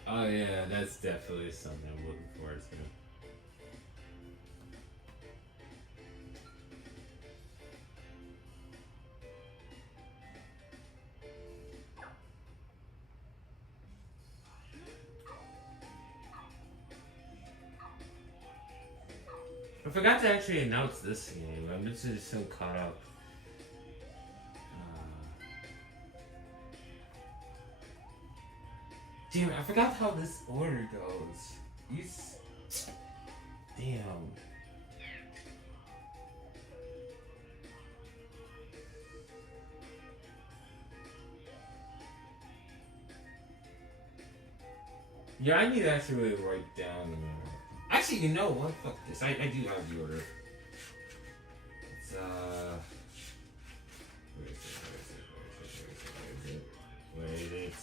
oh yeah, that's definitely something I'm looking forward to. I forgot to actually announce this game. I'm just so caught up. Damn, I forgot how this order goes. Damn. Yeah, I need to actually write down. Actually, you know what? Fuck this. I do have the order. It's Where is it? Where is it?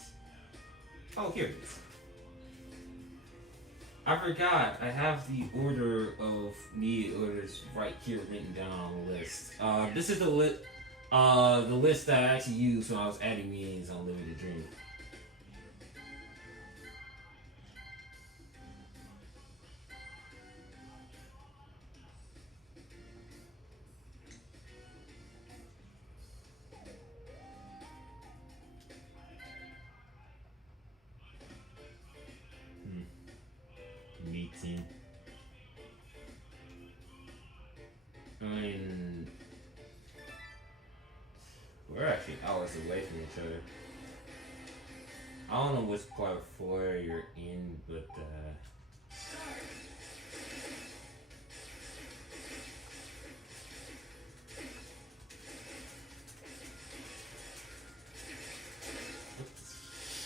Oh, here it is. I forgot. I have the order of media orders right here written down on the list. This is the list that I actually used when I was adding meetings on Limited Dream. Meeting. I mean, we're actually hours away from each other. I don't know which part 4 you're in, but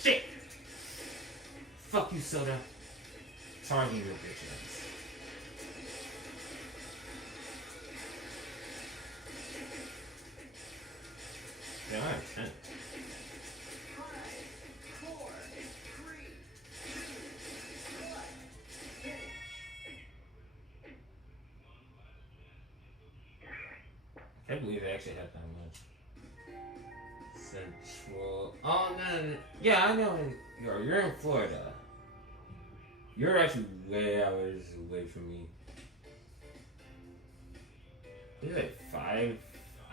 shit! Fuck you, Soda. Charging your bitch ass. They are 10. 5, 4, 3, 2, 1. Finish. I can't believe they actually have that much. Central. Oh no, no, no. Yeah, I know. You're in Florida. You're actually way hours away from me. It's like 5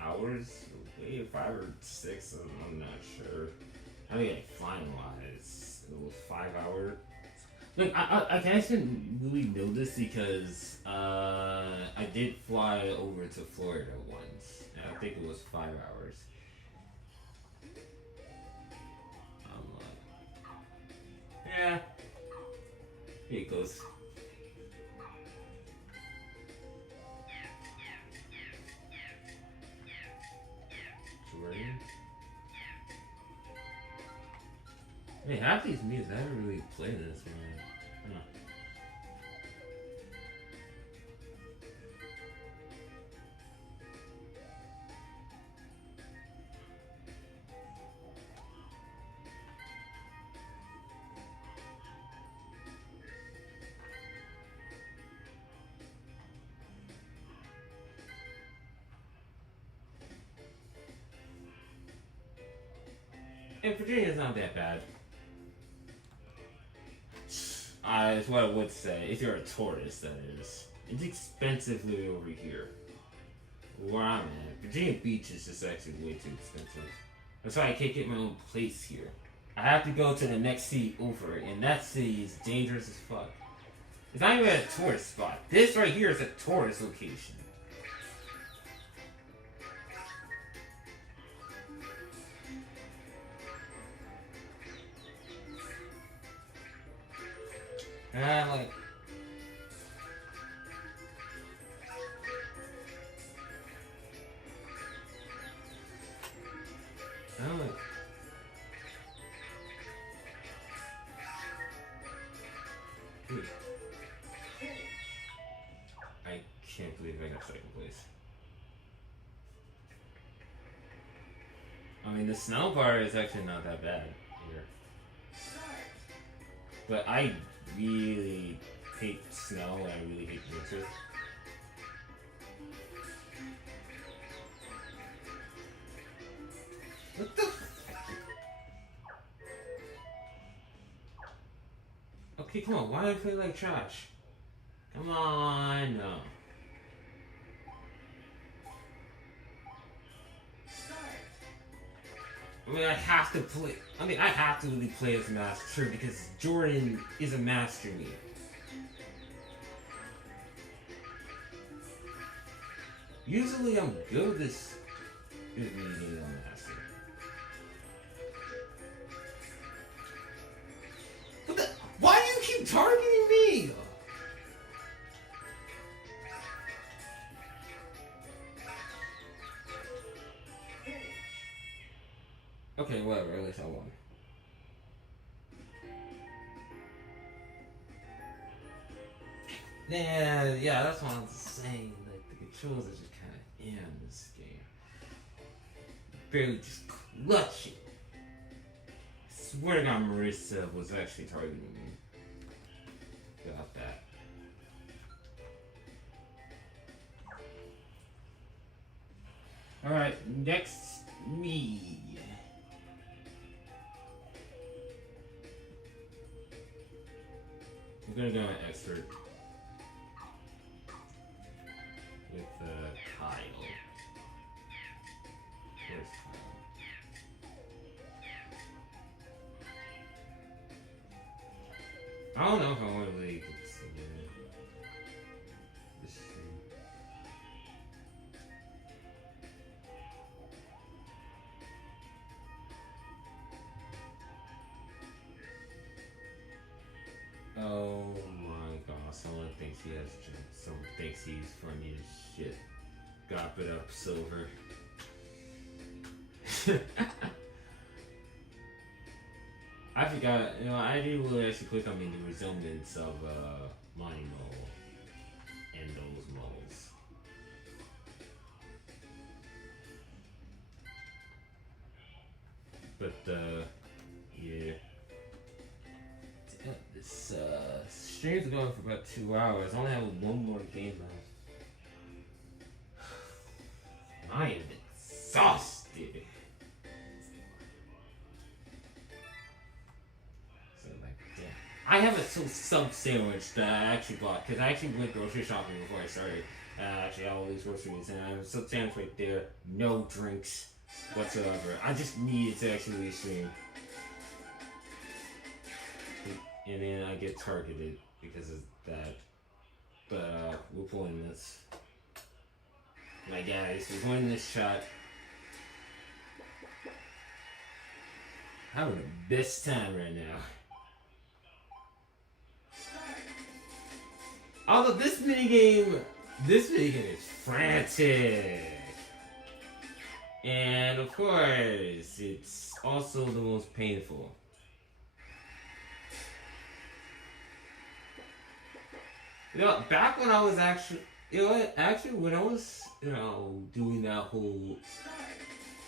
hours away, 5 or 6. I'm not sure. I mean, like flying wise, it was 5 hours. Look, I guess I didn't really know this because I did fly over to Florida once, and I think it was 5 hours. I'm like, yeah, here it goes. Jordan. I mean, half these Miis I haven't really played this one. Huh. And Virginia's not that bad. That's what I would say. If you're a tourist, that is. It's expensive living over here. Where I'm at. Virginia Beach is just actually way too expensive. That's why I can't get my own place here. I have to go to the next city over, and that city is dangerous as fuck. It's not even a tourist spot. This right here is a tourist location. And I'm like, dude, I can't believe I got second place. I mean, the snow bar is actually not that bad here. But I really hate snow and I really hate winter. What the Okay, come on, why do I play like trash? Come on, no. I mean, I have to play. I mean, I have to really play as master because Jordan is a master me. Usually, I'm good with this. Good with me being a master. What the? Why do you keep targeting me? Okay, whatever, at least I won. Yeah, that's what I'm saying. Like, the controls are just kind of in this game. Barely just clutching. I swear to God, Marissa was actually targeting me. Got that. Alright, next me. I'm gonna go an expert with Kyle. Where's Kyle? I don't know if I want to really consider this. Oh my god, someone thinks he has jokes. Someone thinks he's funny as shit. Gop it up, Silver. I forgot, I didn't really actually click on the resemblance of my mole and those moles. But yeah. This stream's going for about 2 hours. I only have one more game left. I am exhausted. So like, damn. I have a sub sandwich that I actually bought because I actually went grocery shopping before I started. Actually, all these groceries, and I have a sub sandwich right there. No drinks whatsoever. I just needed to actually stream. And then I get targeted because of that. But we're pulling this. My guys, we're going this shot. Having the best time right now. Although this minigame is frantic. And of course, it's also the most painful. You know, back when I was actually, when I was, doing that whole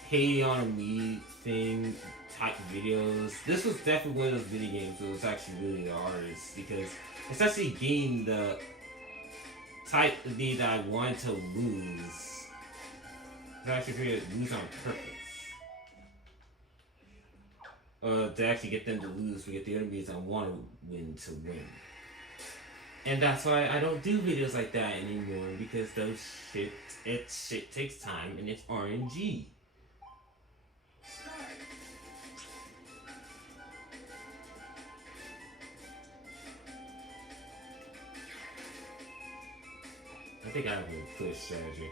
hating on a Miis thing type videos, this was definitely one of those video games that was actually really the hardest because it's actually getting the type of me that I wanted to lose. It's actually lose on purpose. To actually get them to lose, we get the enemies I want to win to win. And that's why I don't do videos like that anymore, because those shit takes time and it's RNG. I think I have a clear strategy.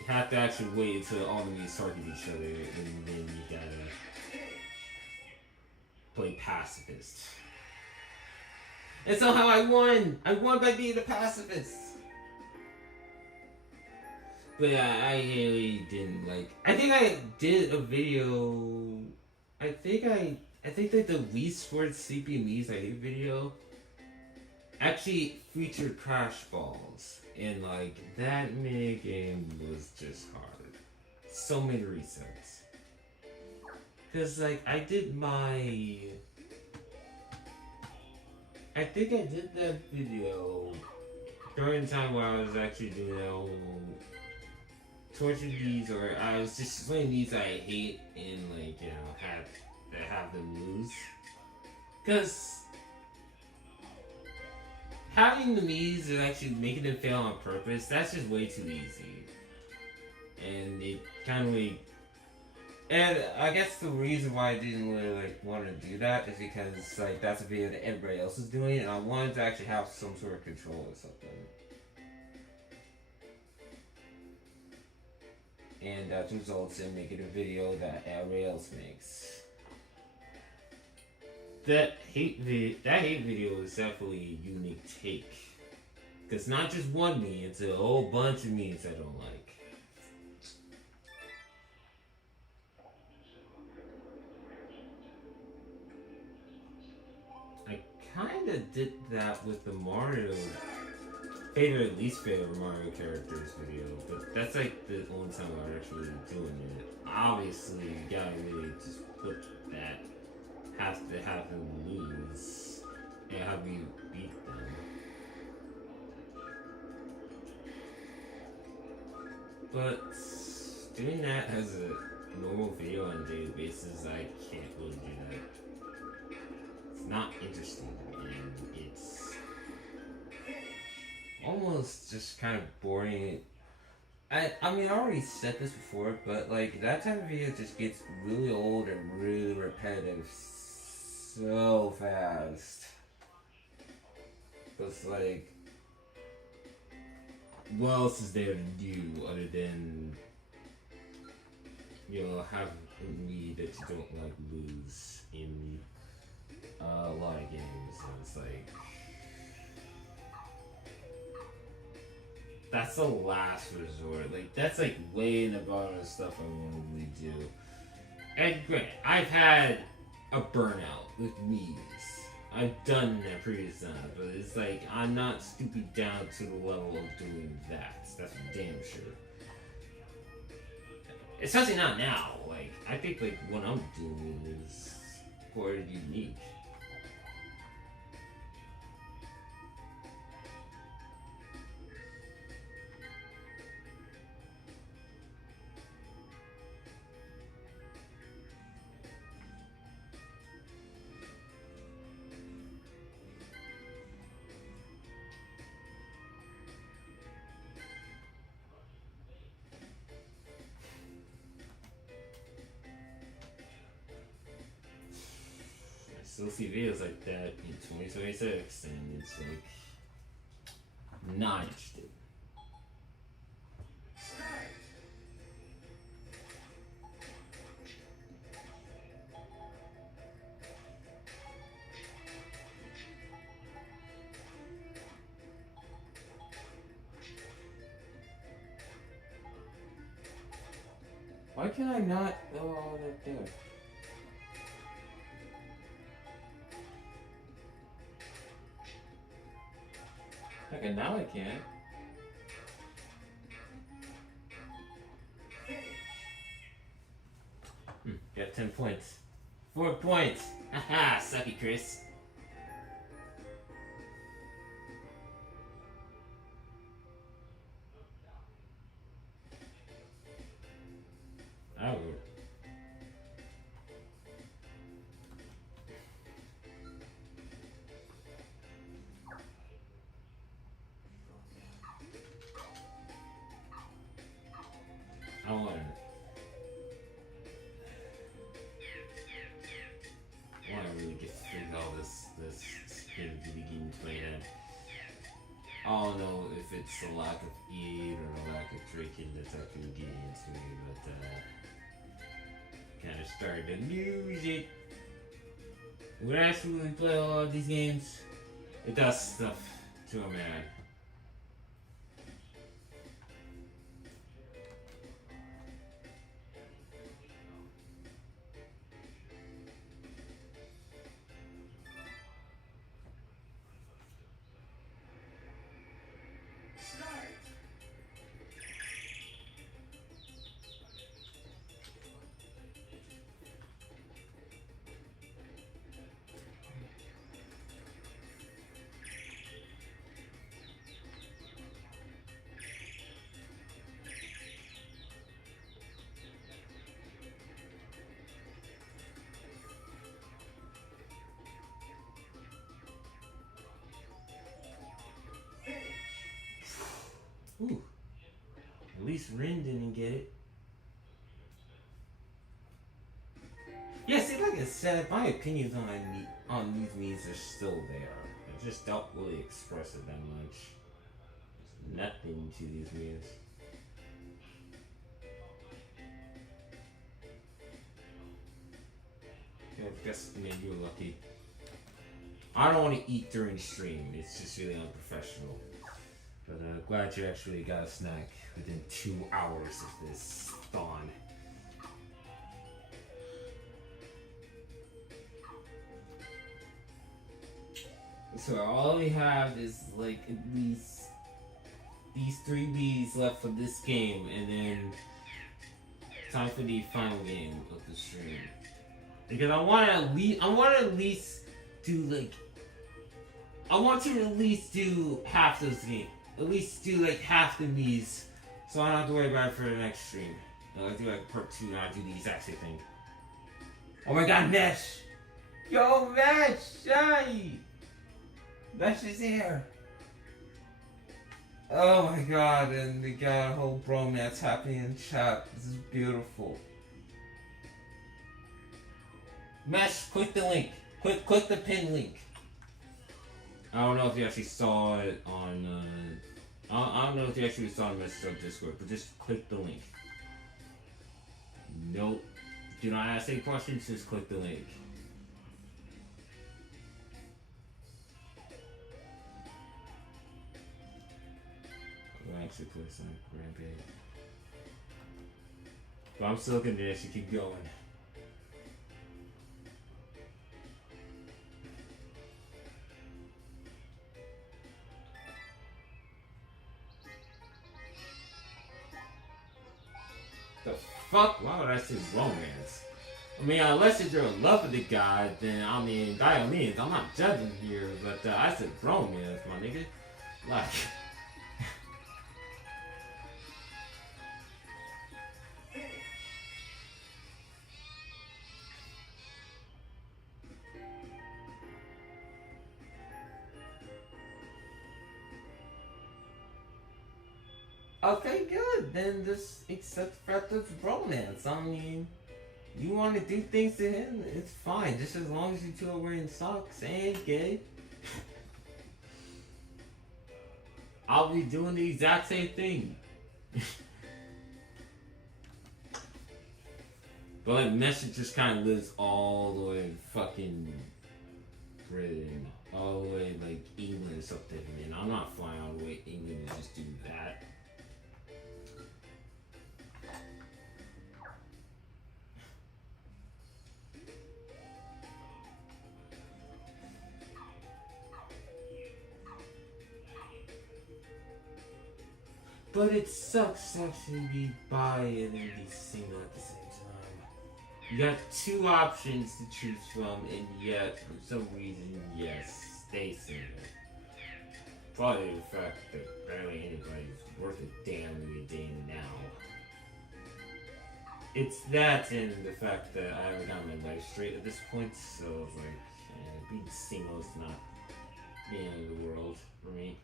You have to actually wait until all of these target each other, and then you gotta play pacifist. And somehow I won! I won by being a pacifist! But yeah, I really didn't like... I think I did a video... I think that the Wii Sports CPU Miis I hate video actually featured Crash Balls. And like, that minigame was just hard. So many resets. Cause like, I think I did that video during the time where I was actually doing that whole torture these, or I was just playing these I hate and like, have them lose. Cause having the Miis and actually making them fail on purpose, that's just way too easy. And it kind of like... And I guess the reason why I didn't really want to do that is because that's a video that everybody else is doing, and I wanted to actually have some sort of control or something. And that results in making a video that everybody else makes. That hate video is definitely a unique take. Because not just one Miis, it's a whole bunch of Miis I don't like. Kinda did that with the Mario favorite, least favorite Mario characters video, but that's like the only time I'm actually doing it. Obviously, you gotta really just put that, have to have them lose, and have you beat them. But doing that as a normal video on a daily basis, I can't really do that. It's not interesting, and it's almost just kind of boring. I mean, I already said this before, but like that type of video just gets really old and really repetitive so fast. It's like, what else is there to do other than, have me that you don't like lose in a lot of games, and it's like, that's the last resort. Like, that's like way in the bottom of stuff I normally do. And granted, I've had a burnout with Miis. I've done that previous time, but it's like, I'm not stooping down to the level of doing that. That's for damn sure. Especially not now. Like, I think like what I'm doing is quite unique. I still see videos like that in 2026, and it's like not interested. Start. Why can I not know all that there? Okay, now I can. Finish. Got 10 points. 4 points! Haha, sucky Chris. Oh. I want to really get through all this spin video game plan. I don't know if it's the lack of eat or the lack of drinking that's actually getting into me, but kind of started to lose it. When I actually play a lot of these games, it does stuff to a man. Start. Finish. Ooh. At least Rin didn't get it. Yeah, see, like I said, my opinions on these Miis are still there. I just don't really express it that much. There's nothing to these Miis. Okay, I guess maybe you're lucky. I don't want to eat during stream. It's just really unprofessional. But glad you actually got a snack within 2 hours of this dawn. So all we have is like at least these 3 Bs left for this game, and then time for the final game of the stream. Because I want to at least do like, I want to at least do half those games. At least do like half the Miis, so I don't have to worry about it for the next stream. I'll do like part 2 and I'll do the exact same thing. Oh my god, Mesh! Yo, Mesh! Shiny! Mesh is here! Oh my god, and we got a whole bromance happening in chat. This is beautiful. Mesh, click the link. Click the pin link. I don't know if you actually saw it on, I don't know if you actually saw the message on Discord, but just click the link. Nope. Do not ask any questions, just click the link. I'll actually click some Rampage. But I'm still gonna actually keep going. The fuck? Why would I say romance? I mean, unless you're in love with the guy, then I mean, by all means, I'm not judging here, but I said bromance, my nigga. Like, okay, good. Then just accept the fact that it's romance. I mean, you want to do things to him, it's fine. Just as long as you two are wearing socks and gay. I'll be doing the exact same thing. But like, Messi just kind of lives all the way in fucking Britain, all the way like England or something. And I'm not flying all the way to England to just do that. But it sucks to actually be bi and then be single at the same time. You got two options to choose from, and yet, for some reason, yes, stay single. Probably the fact that barely anybody's worth a damn in your day now. It's that and the fact that I haven't gotten my life straight at this point, so it's like, being single is not the end of the world for me.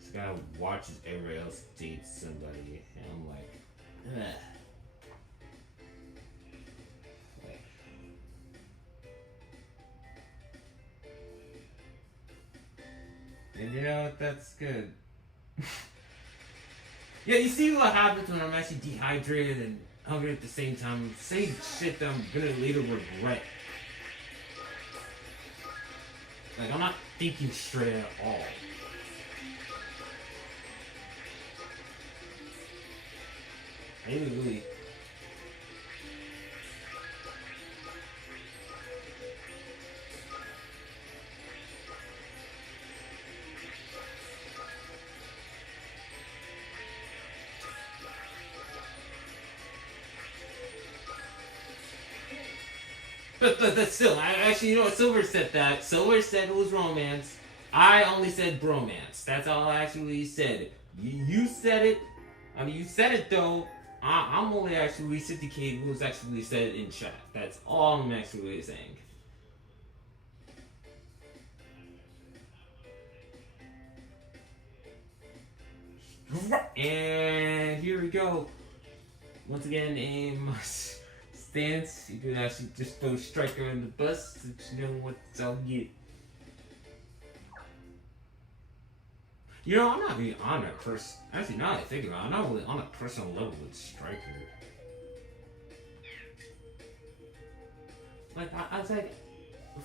Just gotta watch as everybody else dates somebody, and I'm like, ugh. And you know what? That's good. Yeah, you see what happens when I'm actually dehydrated and hungry at the same time. Saying shit that I'm gonna later regret. Like, I'm not thinking straight at all. I didn't really. But still, actually, you know what? Silver said that. Silver said it was romance. I only said bromance. That's all I actually said. You said it. I mean, you said it though. I'm only actually reciprocating what was actually said in chat. That's all I'm actually saying. And here we go. Once again, in stance, you can actually just throw Striker in the bus so you know what's I'll get. You know, I'm not really on a person. Actually, now that I think about it, I'm not really on a personal level with Striker. Like, I was like,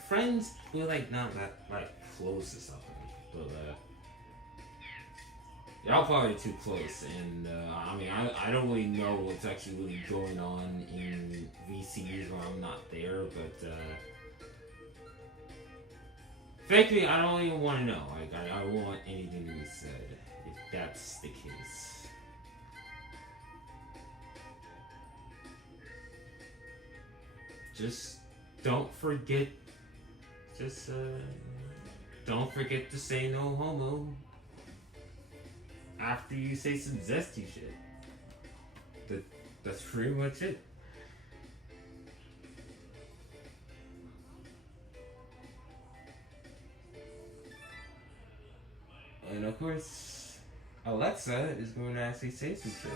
friends, we're like not that like close or something, but y'all probably too close, and I mean, I don't really know what's actually really going on in VCs where I'm not there, but frankly, I don't even want to know. Like, I don't want anything to be said if that's the case. Just don't forget. Just don't forget to say no homo after you say some zesty shit. That's pretty much it. And of course, Alexa is going to actually say some shit.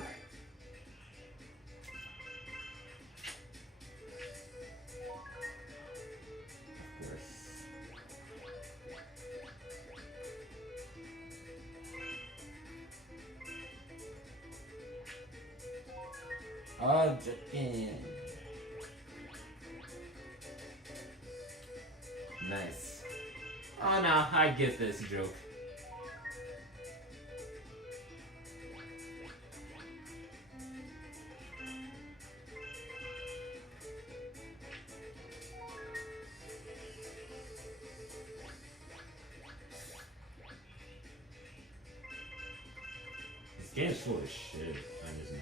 Of course. Oh, Japan. Nice. Oh no, I get this joke. This game's full of shit, I just know.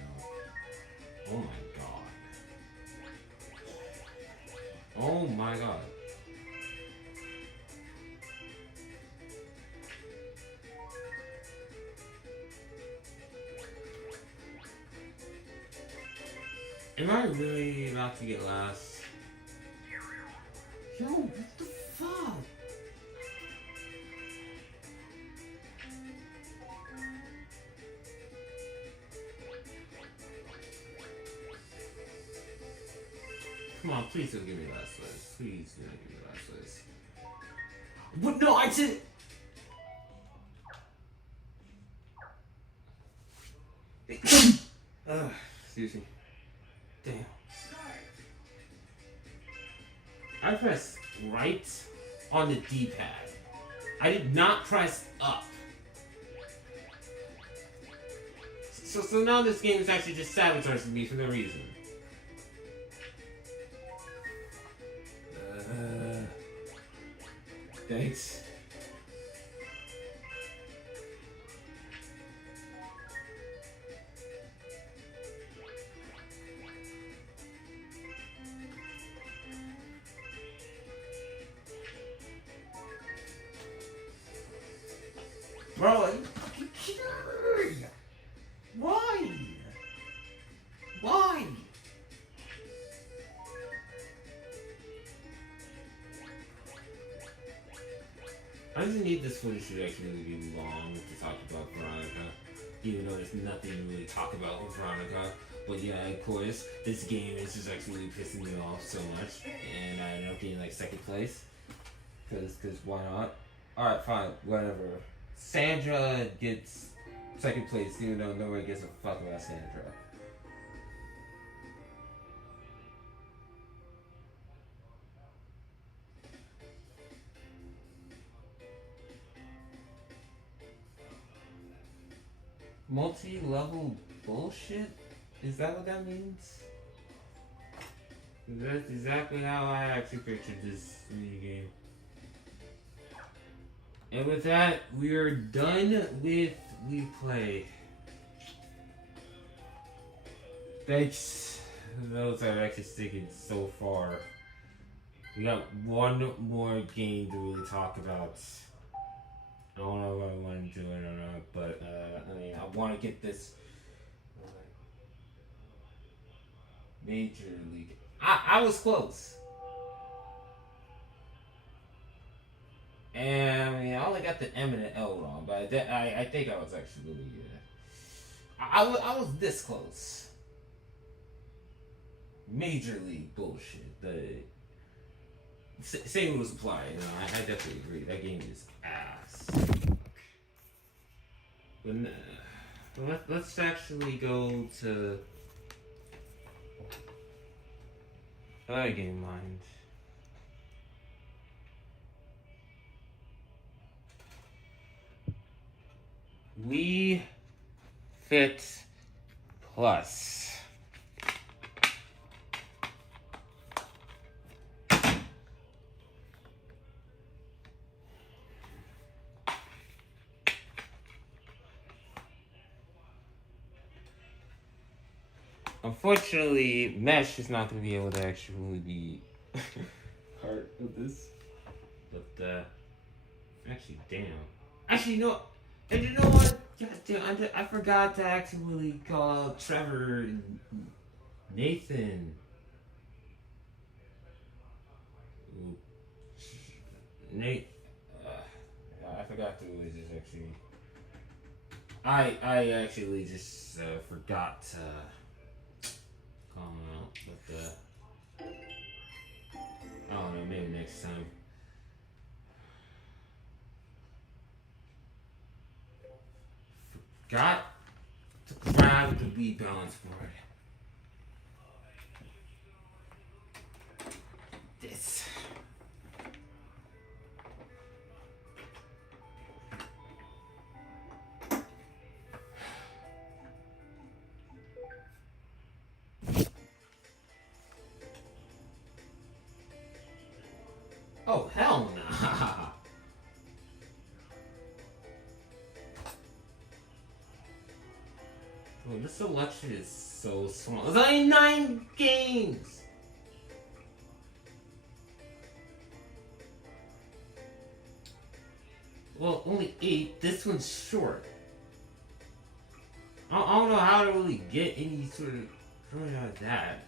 Oh my god. Oh my god. Am I really about to get last? Yo, what the fuck? Come on, please don't give me last place. Please don't give me last place. But no, I did. Excuse me. Damn. I pressed right on the D-pad. I did not press up. So now this game is actually just sabotaging me for no reason. Thanks. Bro, are you fucking kidding me? Why? Why? I just need this footage to actually be long to talk about Veronica. Even though there's nothing to really talk about with Veronica. But yeah, of course, this game is just actually pissing me off so much. And I ended up getting like second place. Cause why not? Alright, fine, whatever. Sandra gets second place, even though nobody gives a fuck about Sandra. Multi-level bullshit? Is that what that means? That's exactly how I actually pictured this minigame. And with that, we are done with We Play. Thanks to those that are actually sticking so far. We got one more game to really talk about. I don't know if I want to do it or not, but I mean, I want to get this Major League. I was close. And I mean, I only got the M and the L wrong, but I think I was actually really good. I was this close. Major League bullshit. The same rules apply. You know, I definitely agree. That game is ass. But let's actually go to another game mind. We Fit Plus. Unfortunately, Mesh is not going to be able to actually be part of this. But, actually, damn. Actually, you know what? And you know what? God damn, I forgot to actually call out Trevor and Nathan. Ooh. Nate. I forgot to really just actually. I actually just forgot to call him out. But, I don't know, maybe next time. Got to grab the Wii balance board. This. Oh, hell nah. Oh, this selection is so small. There's only 9 games! Well, only 8. This one's short. I don't know how to really get any sort of drawing out of that.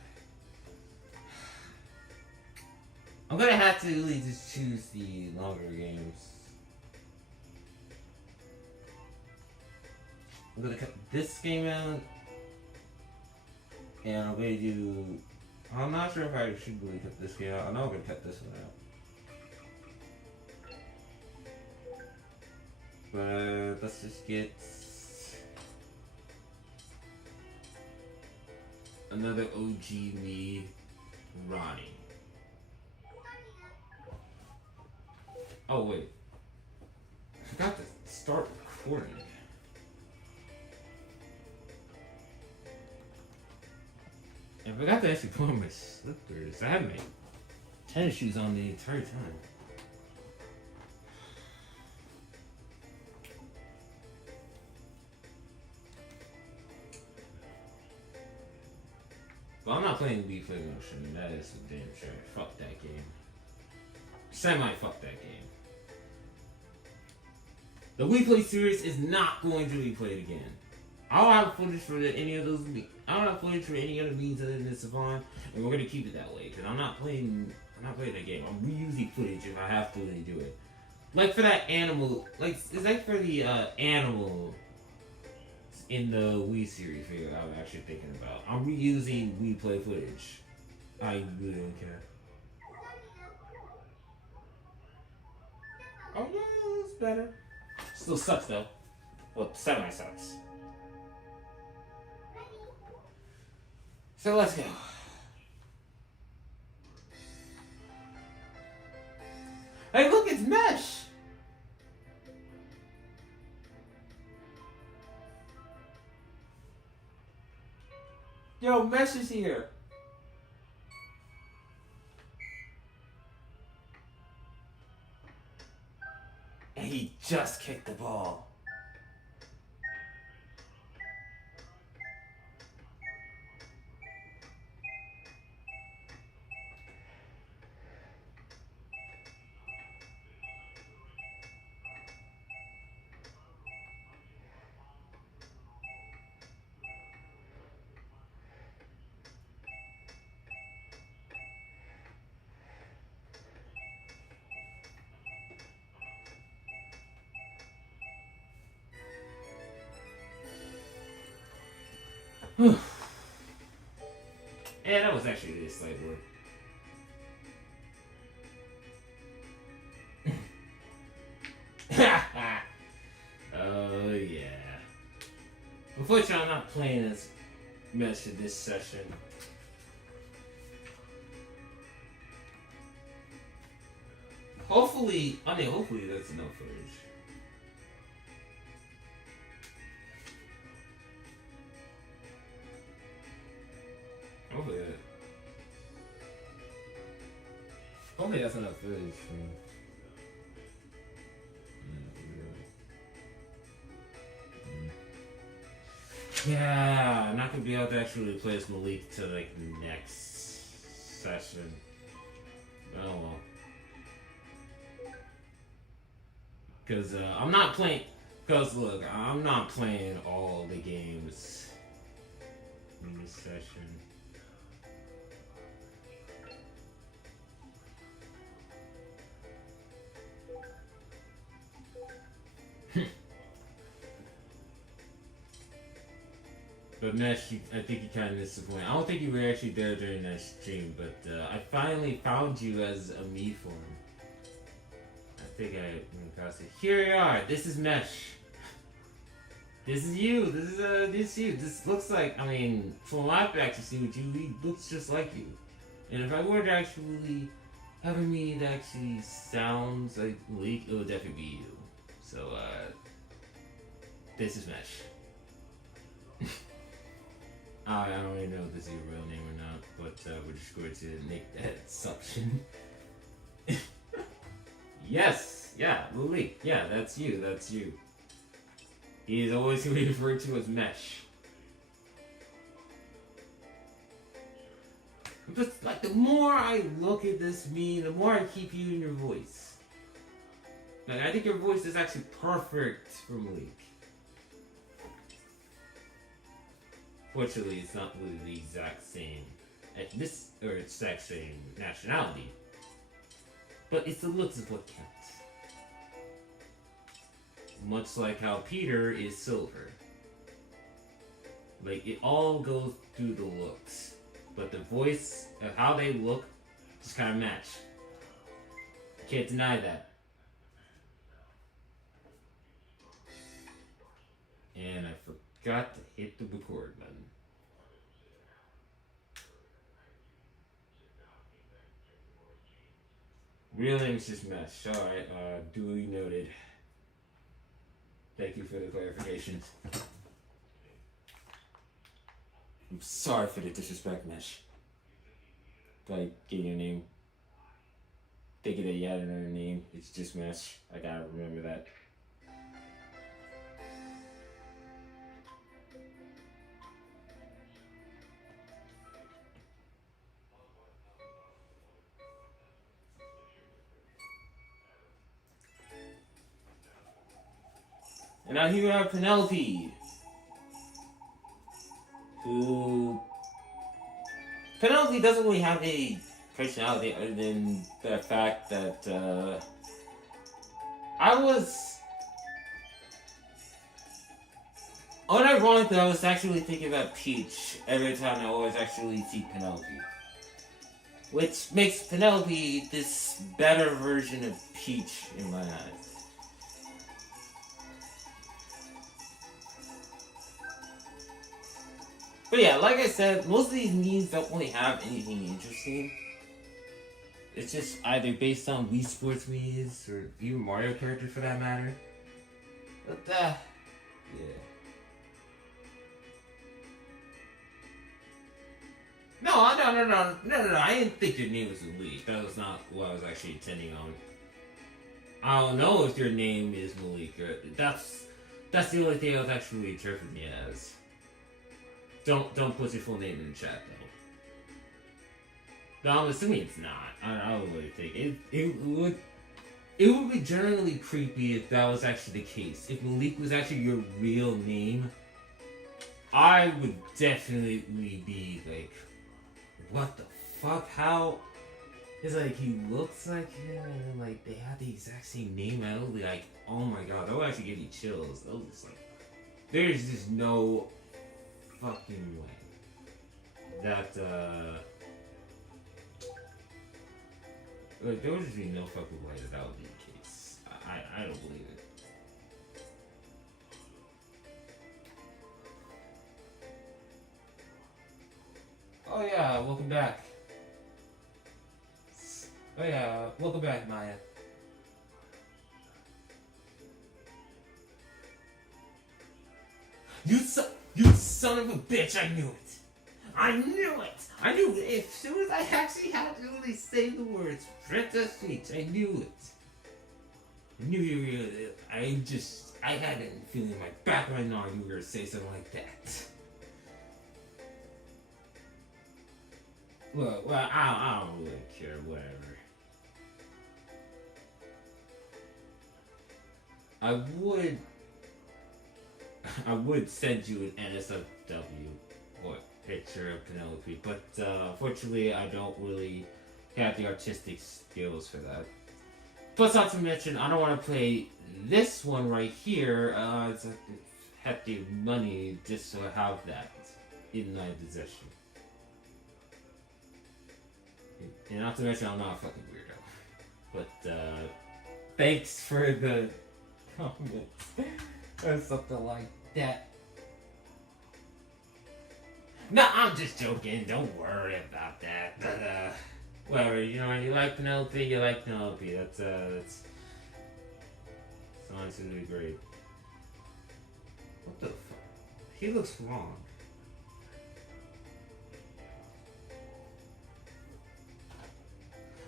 I'm gonna have to really just choose the longer games. I'm gonna cut this game out, and I'm gonna do. I'm not sure if I should really cut this game out. I know I'm gonna cut this one out. But let's just get another OG me, Ronnie. Oh wait, I forgot to start recording. I forgot to actually put on my slippers. I had my tennis shoes on the entire time. But I'm not playing Wii Play Motion. That is a damn sure. Fuck that game. Semi-fuck that game. The Wii Play series is not going to be played again. I don't have footage for any of those. I don't have footage for any other means other than the Savon, and we're gonna keep it that way. Because I'm not playing that game. I'm reusing footage if I have to really do it. Like for that animal, like it's like for the animal in the Wii series video I was actually thinking about. I'm reusing Wii Play footage. I really don't care. Oh yeah, it's better. Still sucks though. Well, semi sucks. So let's go. Hey, look, it's Mesh. Yo, Mesh is here. And he just kicked the ball. Yeah, that was actually really slight work. Oh yeah. Unfortunately, I'm not playing as much in this session. Hopefully that's enough footage. Hopefully that's enough footage for me. Yeah, I'm not gonna be able to actually replace Malik to like next session. Oh well. Cause I'm not playing. Cause look, I'm not playing all the games in this session. But Mesh, I think you kind of disappointed. I don't think you were actually there during that stream, but I finally found you as a me form. I think I passed it. Here you are. This is Mesh. This is you. This is you. This looks like, I mean, from my back to see what you, he looks just like you. And if I were to actually have a me that actually sounds like Malik, it would definitely be you. So, this is Mesh. I don't really know if this is your real name or not, but we're just going to make that assumption. Yes! Yeah, Malik. Yeah, that's you. That's you. He is always going to be referred to as Mesh. But like the more I look at this meme, the more I keep hearing your voice. Like I think your voice is actually perfect for Malik. Fortunately, it's not really the exact same exact same nationality. But it's the looks of what counts. Much like how Peter is silver. Like it all goes through the looks. But the voice of how they look just kind of match. Can't deny that. And I forgot to hit the record button. Real name's just mesh. Alright, duly noted. Thank you for the clarifications. I'm sorry for the disrespect, Mesh. Like, getting your name. Thinking that you had another name. It's just Mesh. I gotta remember that. And now here we have Penelope. Penelope doesn't really have a personality other than the fact that unironically, I was actually thinking about Peach every time I always actually see Penelope. Which makes Penelope this better version of Peach in my eyes. But yeah, like I said, most of these memes don't really have anything interesting. It's just either based on Wii Sports memes or even Mario characters for that matter. But yeah. No, I didn't think your name was Malik. That was not what I was actually intending on. I don't know if your name is Malik. That's the only thing I was actually interpreting it as. Don't put your full name in the chat though. No, I'm assuming it's not. I don't really think it would be generally creepy if that was actually the case. If Malik was actually your real name, I would definitely be like, what the fuck? How? It's like he looks like him, and then like they have the exact same name. And I would be like, oh my god, that would actually give you chills. That was just like, there's just no fucking way that like there would just be no fucking way that would be the case. I don't believe it. Oh yeah, welcome back. Oh yeah, welcome back, Maya. You son of a bitch, I knew it! I knew it! I knew it! As soon as I actually had to really say the words, Princess Peach, I knew it! I knew you were I had a feeling in my back of my knob you were gonna say something like that. Well, I don't really care, whatever. I would send you an NSFW or picture of Penelope, but unfortunately I don't really have the artistic skills for that. Plus, not to mention, I don't want to play this one right here. I have the money just to have that in my possession. And not to mention, I'm not a fucking weirdo. But thanks for the comment. Or something like that. No, I'm just joking. Don't worry about that. But whatever, you know, you like Penelope, you like Penelope. That's honestly great. What the fuck? He looks wrong.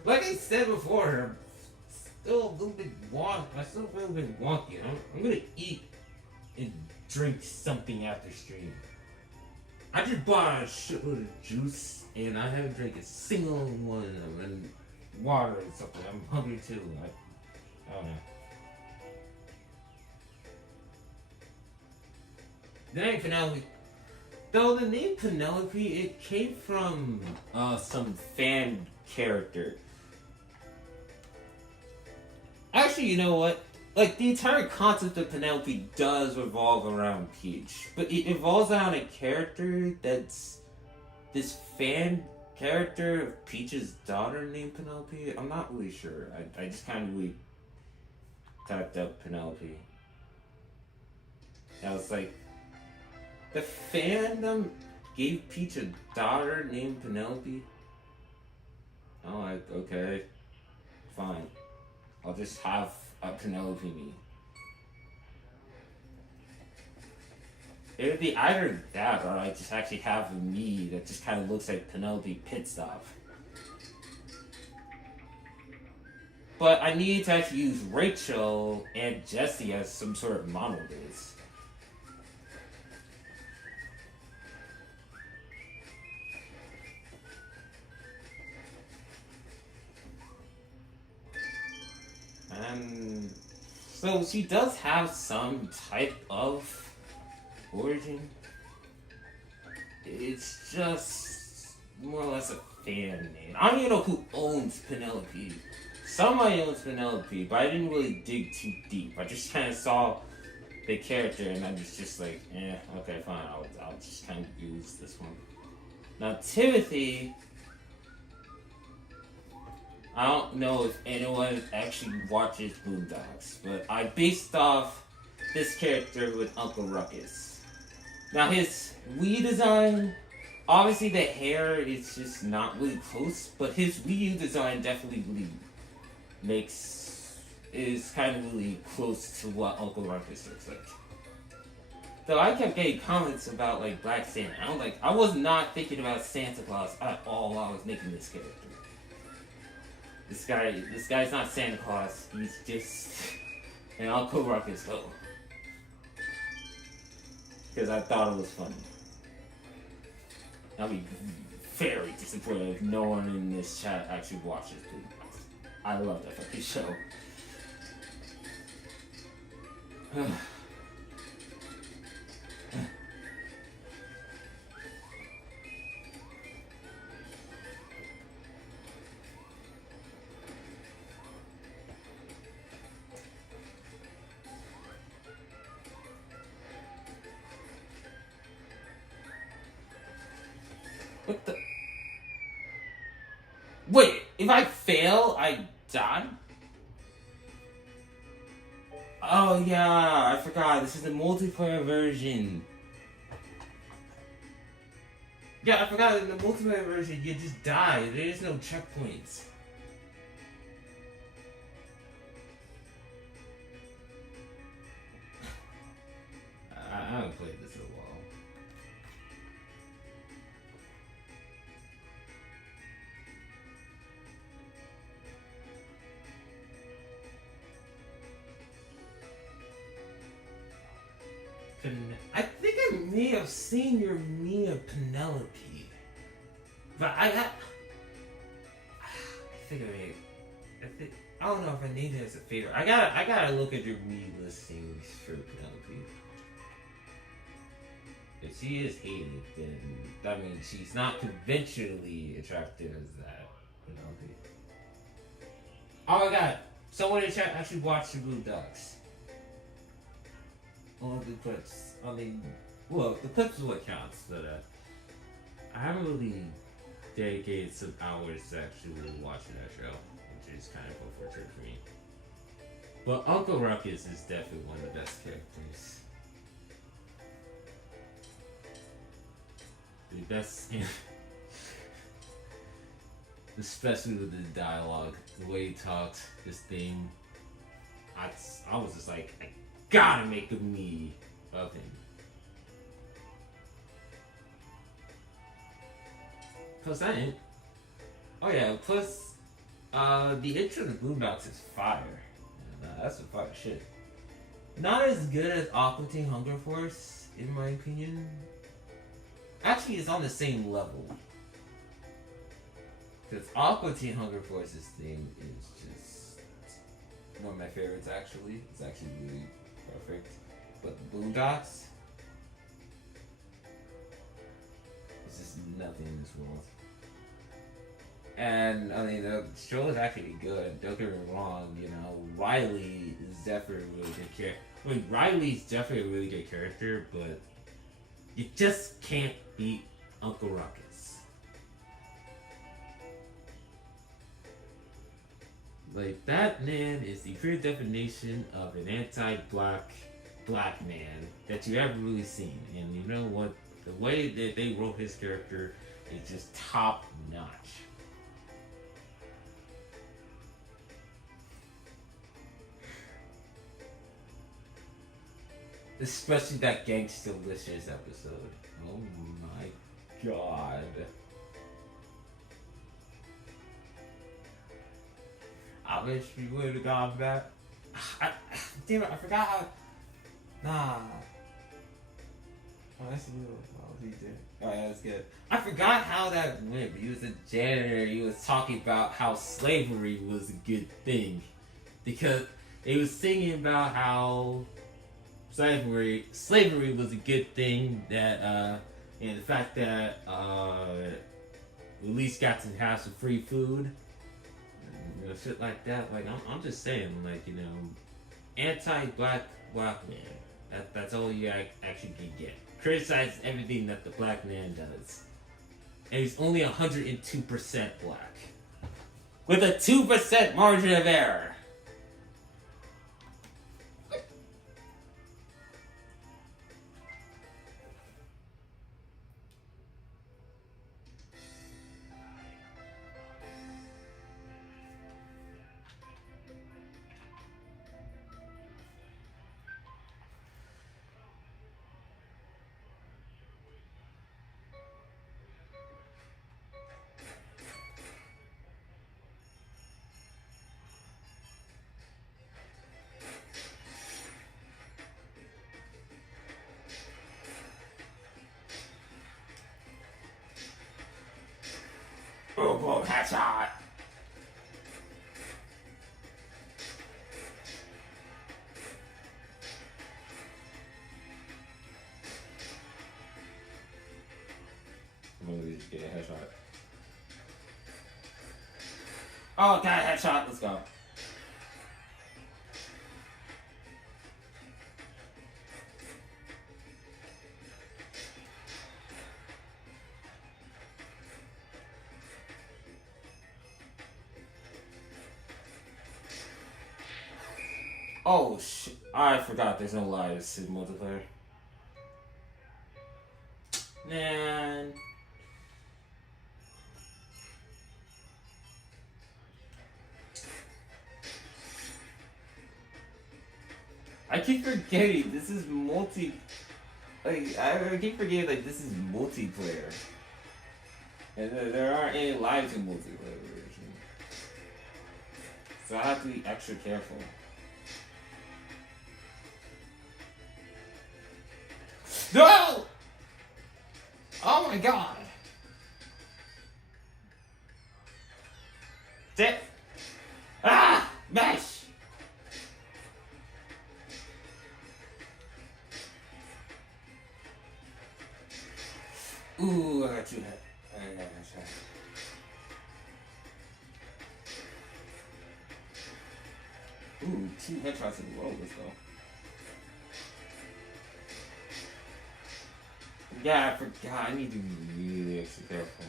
Like I said before, I'm still a little bit wonky. I still feel a little bit wonky. I'm gonna eat and drink something after stream. I just bought a shitload of juice and I haven't drank a single one of them. And water and something. I'm hungry too. I don't know. The name Penelope. Though the name Penelope, it came from some fan character. Actually, you know what? Like, the entire concept of Penelope does revolve around Peach. But it revolves around a character that's this fan character of Peach's daughter named Penelope. I'm not really sure. I just kind of really typed up Penelope. I was like, the fandom gave Peach a daughter named Penelope? I'm like, okay, fine. I'll just have a Penelope me. It would be either that or I just actually have a me that just kind of looks like Penelope Pitstop. But I need to actually use Rachel and Jessie as some sort of monoliths. And so she does have some type of origin. It's just more or less a fan name. I don't even know who owns Penelope. Somebody owns Penelope, but I didn't really dig too deep. I just kind of saw the character and I was just like, okay, fine, I'll just kind of use this one. Now, Timothy, I don't know if anyone actually watches Boondocks, but I based off this character with Uncle Ruckus. Now, his Wii design, obviously the hair is just not really close, but his Wii U design definitely really is kind of really close to what Uncle Ruckus looks like. Though I kept getting comments about like Black Santa. I was not thinking about Santa Claus at all while I was making this character. This guy's not Santa Claus. He's just an Uncle Ruckus though. Because I thought it was funny. I'll be very disappointed if no one in this chat actually watches Boondocks. I love that fucking show. What the? Wait, if I fail, I die? Oh yeah, I forgot. This is the multiplayer version. Yeah, I forgot. In the multiplayer version, you just die. There is no checkpoints. I haven't played this in a while. I think I may have seen your Mia Penelope, but I think I don't know if I need it as a favorite. I gotta look at your Mii listings for Penelope. If she is hated, then that means she's not conventionally attractive as that Penelope. Oh my god! Someone in the chat actually watched the Boondocks. All the clips. Well, the clips is what counts, but I haven't really dedicated some hours to actually really watching that show, which is kind of unfortunate for me. But Uncle Ruckus is definitely one of the best characters. The best, especially with the dialogue, the way he talks, his theme. I was just like, I gotta make a me of him. Plus that ain't. Oh yeah, plus the intro to Boondocks is fire. That's some fire shit. Not as good as Aqua Teen Hunger Force, in my opinion. Actually, actually is on the same level. Because Aqua Teen Hunger Force's theme is just one of my favorites, actually. It's actually really perfect. But the Boondocks, it's just nothing in this world. And I mean, the show is actually good. Don't get me wrong. You know, Riley is definitely a really good character. I mean, Riley's definitely a really good character, but you just can't beat Uncle Ruckus. Like, that man is the pure definition of an anti-black black man that you ever really seen. And you know what? The way that they wrote his character is just top notch. Especially that Gangstalicious episode. Oh my god. I wish we would have gone back. Damn it, I forgot how. Nah. Oh, that's new. Oh, he did. Oh, yeah, that's good. I forgot how that went. He was a janitor. He was talking about how slavery was a good thing. Because he was singing about how slavery was a good thing, that and the fact that we at least got to have some free food, you know, shit like that. Like, I'm just saying, like, you know, anti-black man. That's all you actually can get. Criticize everything that the black man does, and he's only 102% black, with a 2% margin of error. Boom, boom, headshot! I'm gonna just get a headshot. Oh, got a headshot, let's go. Oh shit! I forgot there's no lives in multiplayer. Man. I keep forgetting this is like, I keep forgetting, like, this is multiplayer. And there aren't any lives in multiplayer version. So I have to be extra careful. No! Oh my god! Sit! Ah! Mesh! Ooh, I got 2 hit. I got a shot. Ooh, 2 headshots in a row, let's go. Yeah, I forgot. I need to be really extra careful.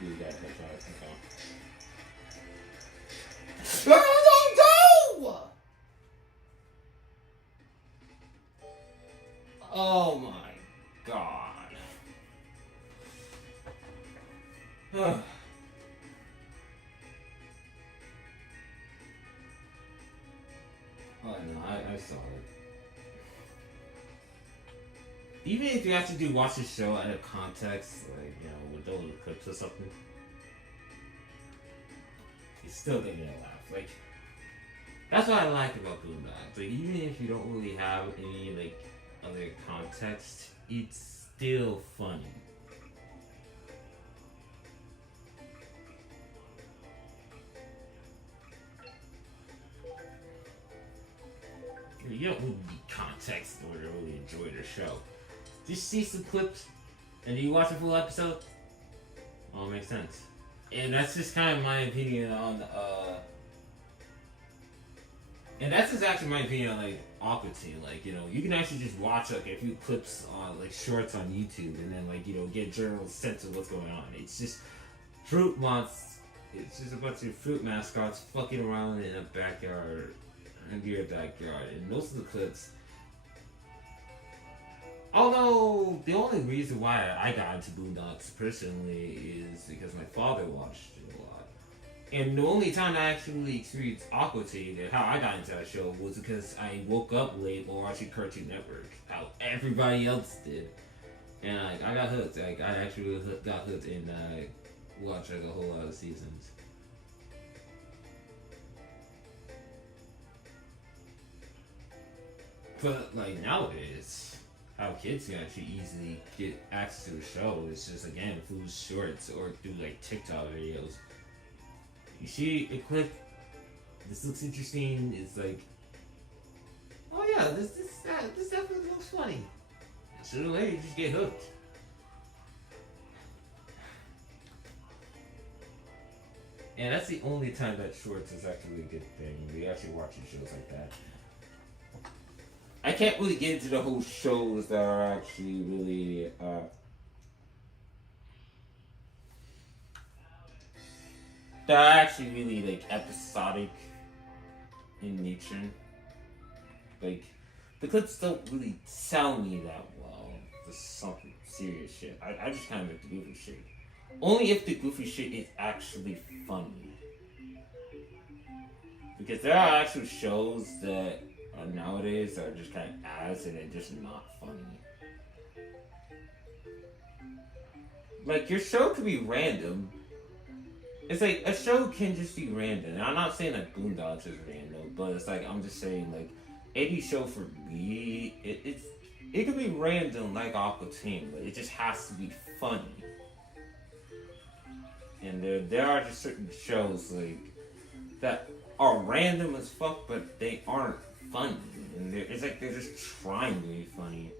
You got headshots, okay. Oh my god. Oh no. saw it. Even if you actually do watch the show out of context, like, you know, with those clips or something, it's still gonna get a laugh. Like, that's what I like about Boondocks. Like, even if you don't really have any, like, other context, it's still funny. You don't need context in order to really enjoy the show. Just see some clips, and you watch a full episode, all makes sense. And that's just kind of my opinion on, and that's just actually my opinion on, like, Aqua Teen. Like, you know, you can actually just watch, like, a few clips on, like, shorts on YouTube, and then, like, you know, get a general sense of what's going on. It's just it's just a bunch of fruit mascots fucking around in a backyard, in your backyard, and most of the clips. Although the only reason why I got into Boondocks personally is because my father watched it a lot, and the only time I actually experienced Aqua Teen and how I got into that show was because I woke up late while watching Cartoon Network, how everybody else did, and I got hooked. Like, I actually got hooked and watched like a whole lot of seasons. But like nowadays, how kids can actually easily get access to a show is just, again, through shorts or through like TikTok videos. You see a clip, this looks interesting. It's like, oh yeah, this definitely looks funny. Sooner or later, you just get hooked. And that's the only time that shorts is actually a good thing. We actually watching shows like that. I can't really get into the whole shows that are actually really that are actually really like episodic in nature. Like, the clips don't really tell me that well. Just something serious shit. I just kind of make the goofy shit. Only if the goofy shit is actually funny. Because there are actual shows that nowadays are just kind of ads and they're just not funny. Like, your show could be random. It's like, a show can just be random. And I'm not saying that Boondocks is random, but it's like, I'm just saying, like, any show for me, it could be random like Aqua Teen, but it just has to be funny. And there are just certain shows, like, that are random as fuck, but they aren't funny. And it's like they're just trying to be funny.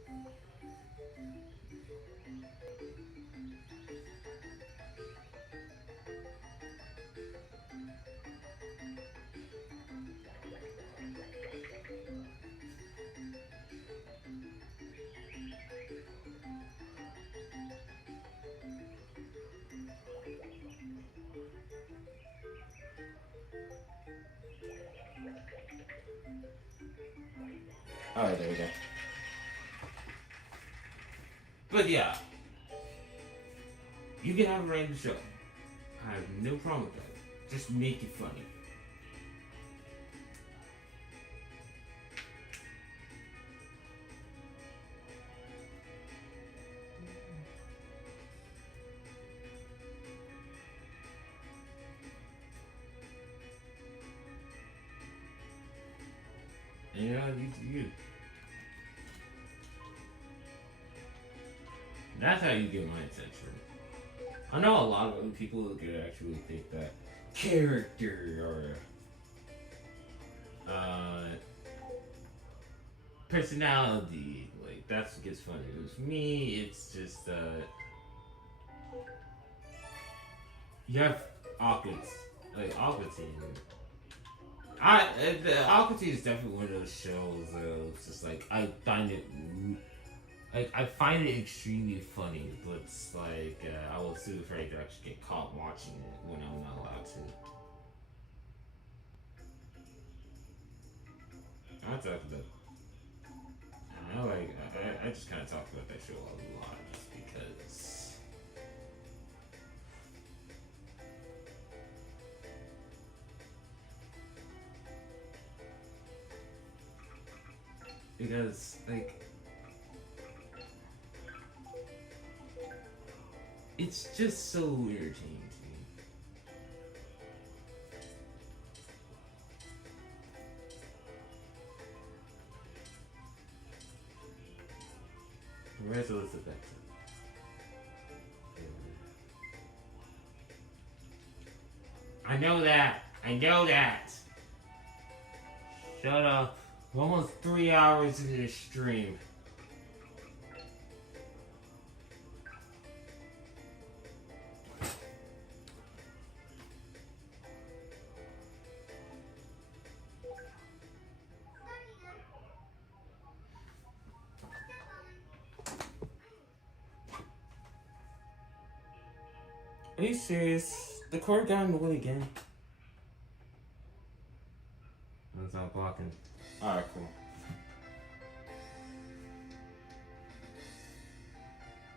Alright, there we go. But yeah, you can have a random show. I have no problem with that. Just make it funny. Yeah, you. That's how you get my attention. I know a lot of other people could actually think that character or personality, like, that's what gets funny. With me, it's just you have Aquas, like Aqua Teen. The Aqua Teen is definitely one of those shows. It's just like I find it extremely funny, but it's like I was too afraid to actually get caught watching it when I'm not allowed to. I talk about. I just kind of talk about that show a lot just because. because like it's just so irritating to me. Where's Elizabeth? I know that. I know that. Shut up. We're almost 3 hours into the stream. Are you serious? The cord got in the way again. That's not blocking. Alright, cool.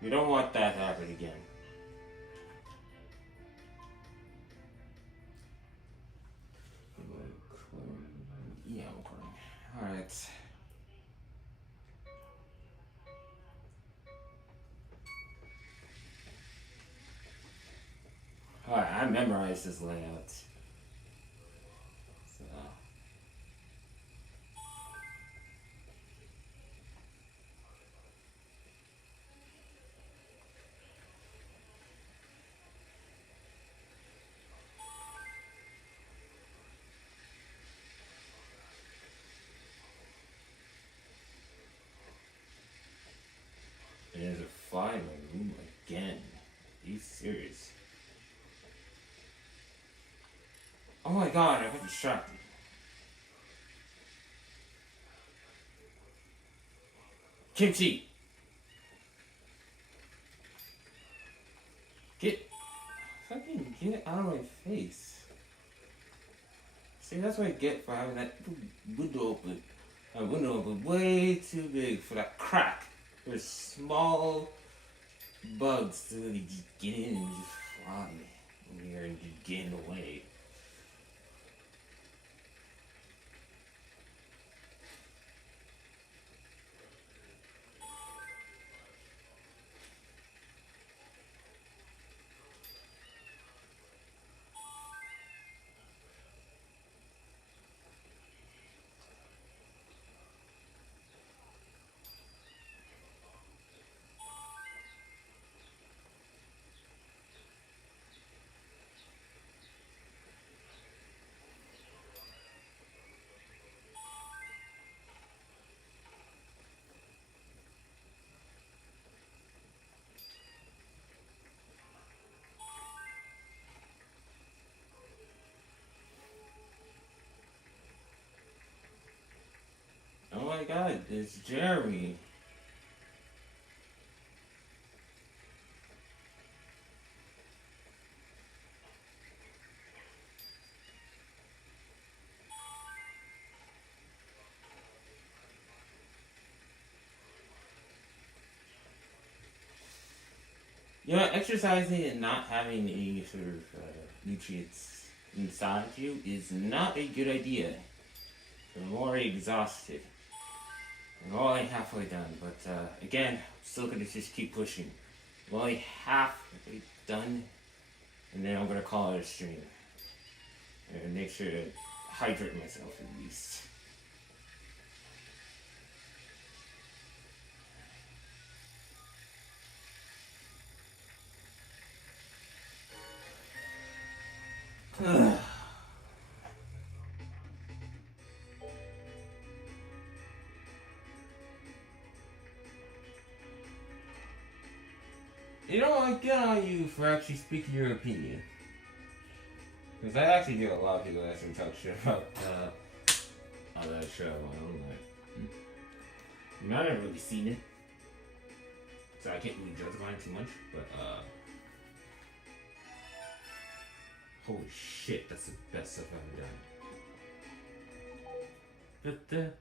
We don't want that to happen again. Yeah, I'm recording. Alright. Alright, I memorized this layout. So. And there's a fly in my room again. Are you serious? Oh my god, I got distracted. Kimchi! Fucking get out of my face. See, that's what I get for having that window open. My window open way too big for that crack. There's small bugs to really just get in and just fly in here and just get in the way. Oh my god, it's Jeremy. You know, exercising and not having any sort of nutrients inside you is not a good idea. I'm already exhausted. I'm only halfway done, but again, I'm still gonna just keep pushing. I'm only halfway done, and then I'm gonna call it a stream. And make sure to hydrate myself at least. You know what? Good on you for actually speaking your opinion. Because I actually hear a lot of people actually talk shit about that show. I'm like, I mean, I never really seen it, so I can't really judge on it too much. But holy shit, that's the best stuff I've ever done. But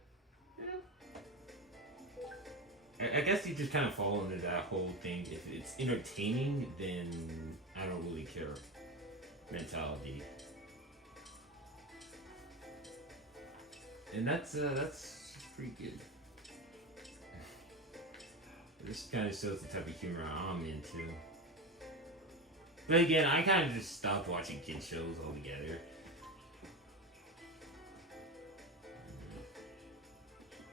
you know. I guess you just kind of fall into that whole thing. If it's entertaining, then I don't really care mentality. And that's pretty good. This kind of shows the type of humor I'm into. But again, I kind of just stopped watching kid shows altogether.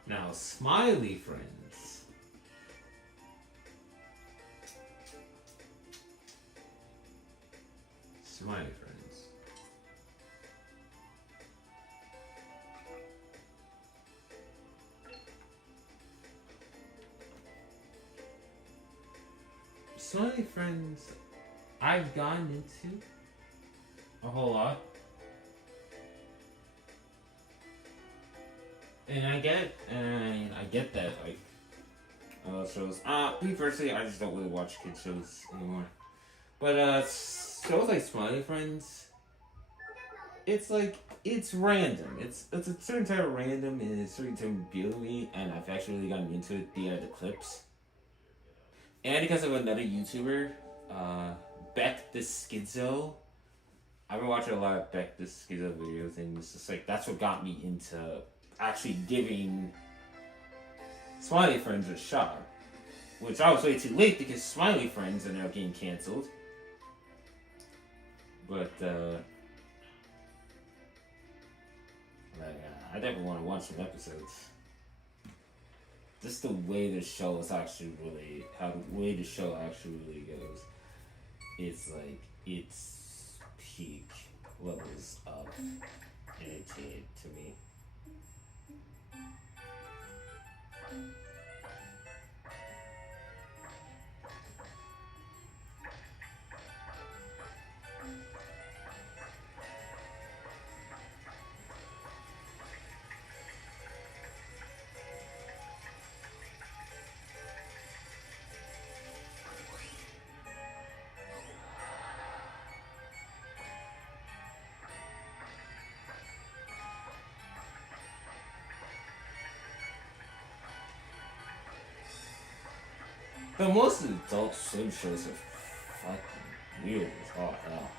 Now, Smiley Friends. Smiley Friends. Smiley Friends, I've gotten into a whole lot. And I get that, like, shows. Me personally, I just don't really watch kid shows anymore. But, shows like Smiley Friends, it's like, it's random. It's a certain type of random, and it's a certain type of beauty, and I've actually really gotten into it via the clips. And because of another YouTuber, Beck the Schizo. I've been watching a lot of Beck the Schizo videos, and it's just like, that's what got me into actually giving Smiley Friends a shot. Which I was way too late because Smiley Friends are now getting cancelled. But, I definitely want to watch some episodes. Just the way the show is actually really, how the way the show actually really goes. It's like, it's peak levels of entertainment to me. But most adult swim shows are fucking weird as all hell.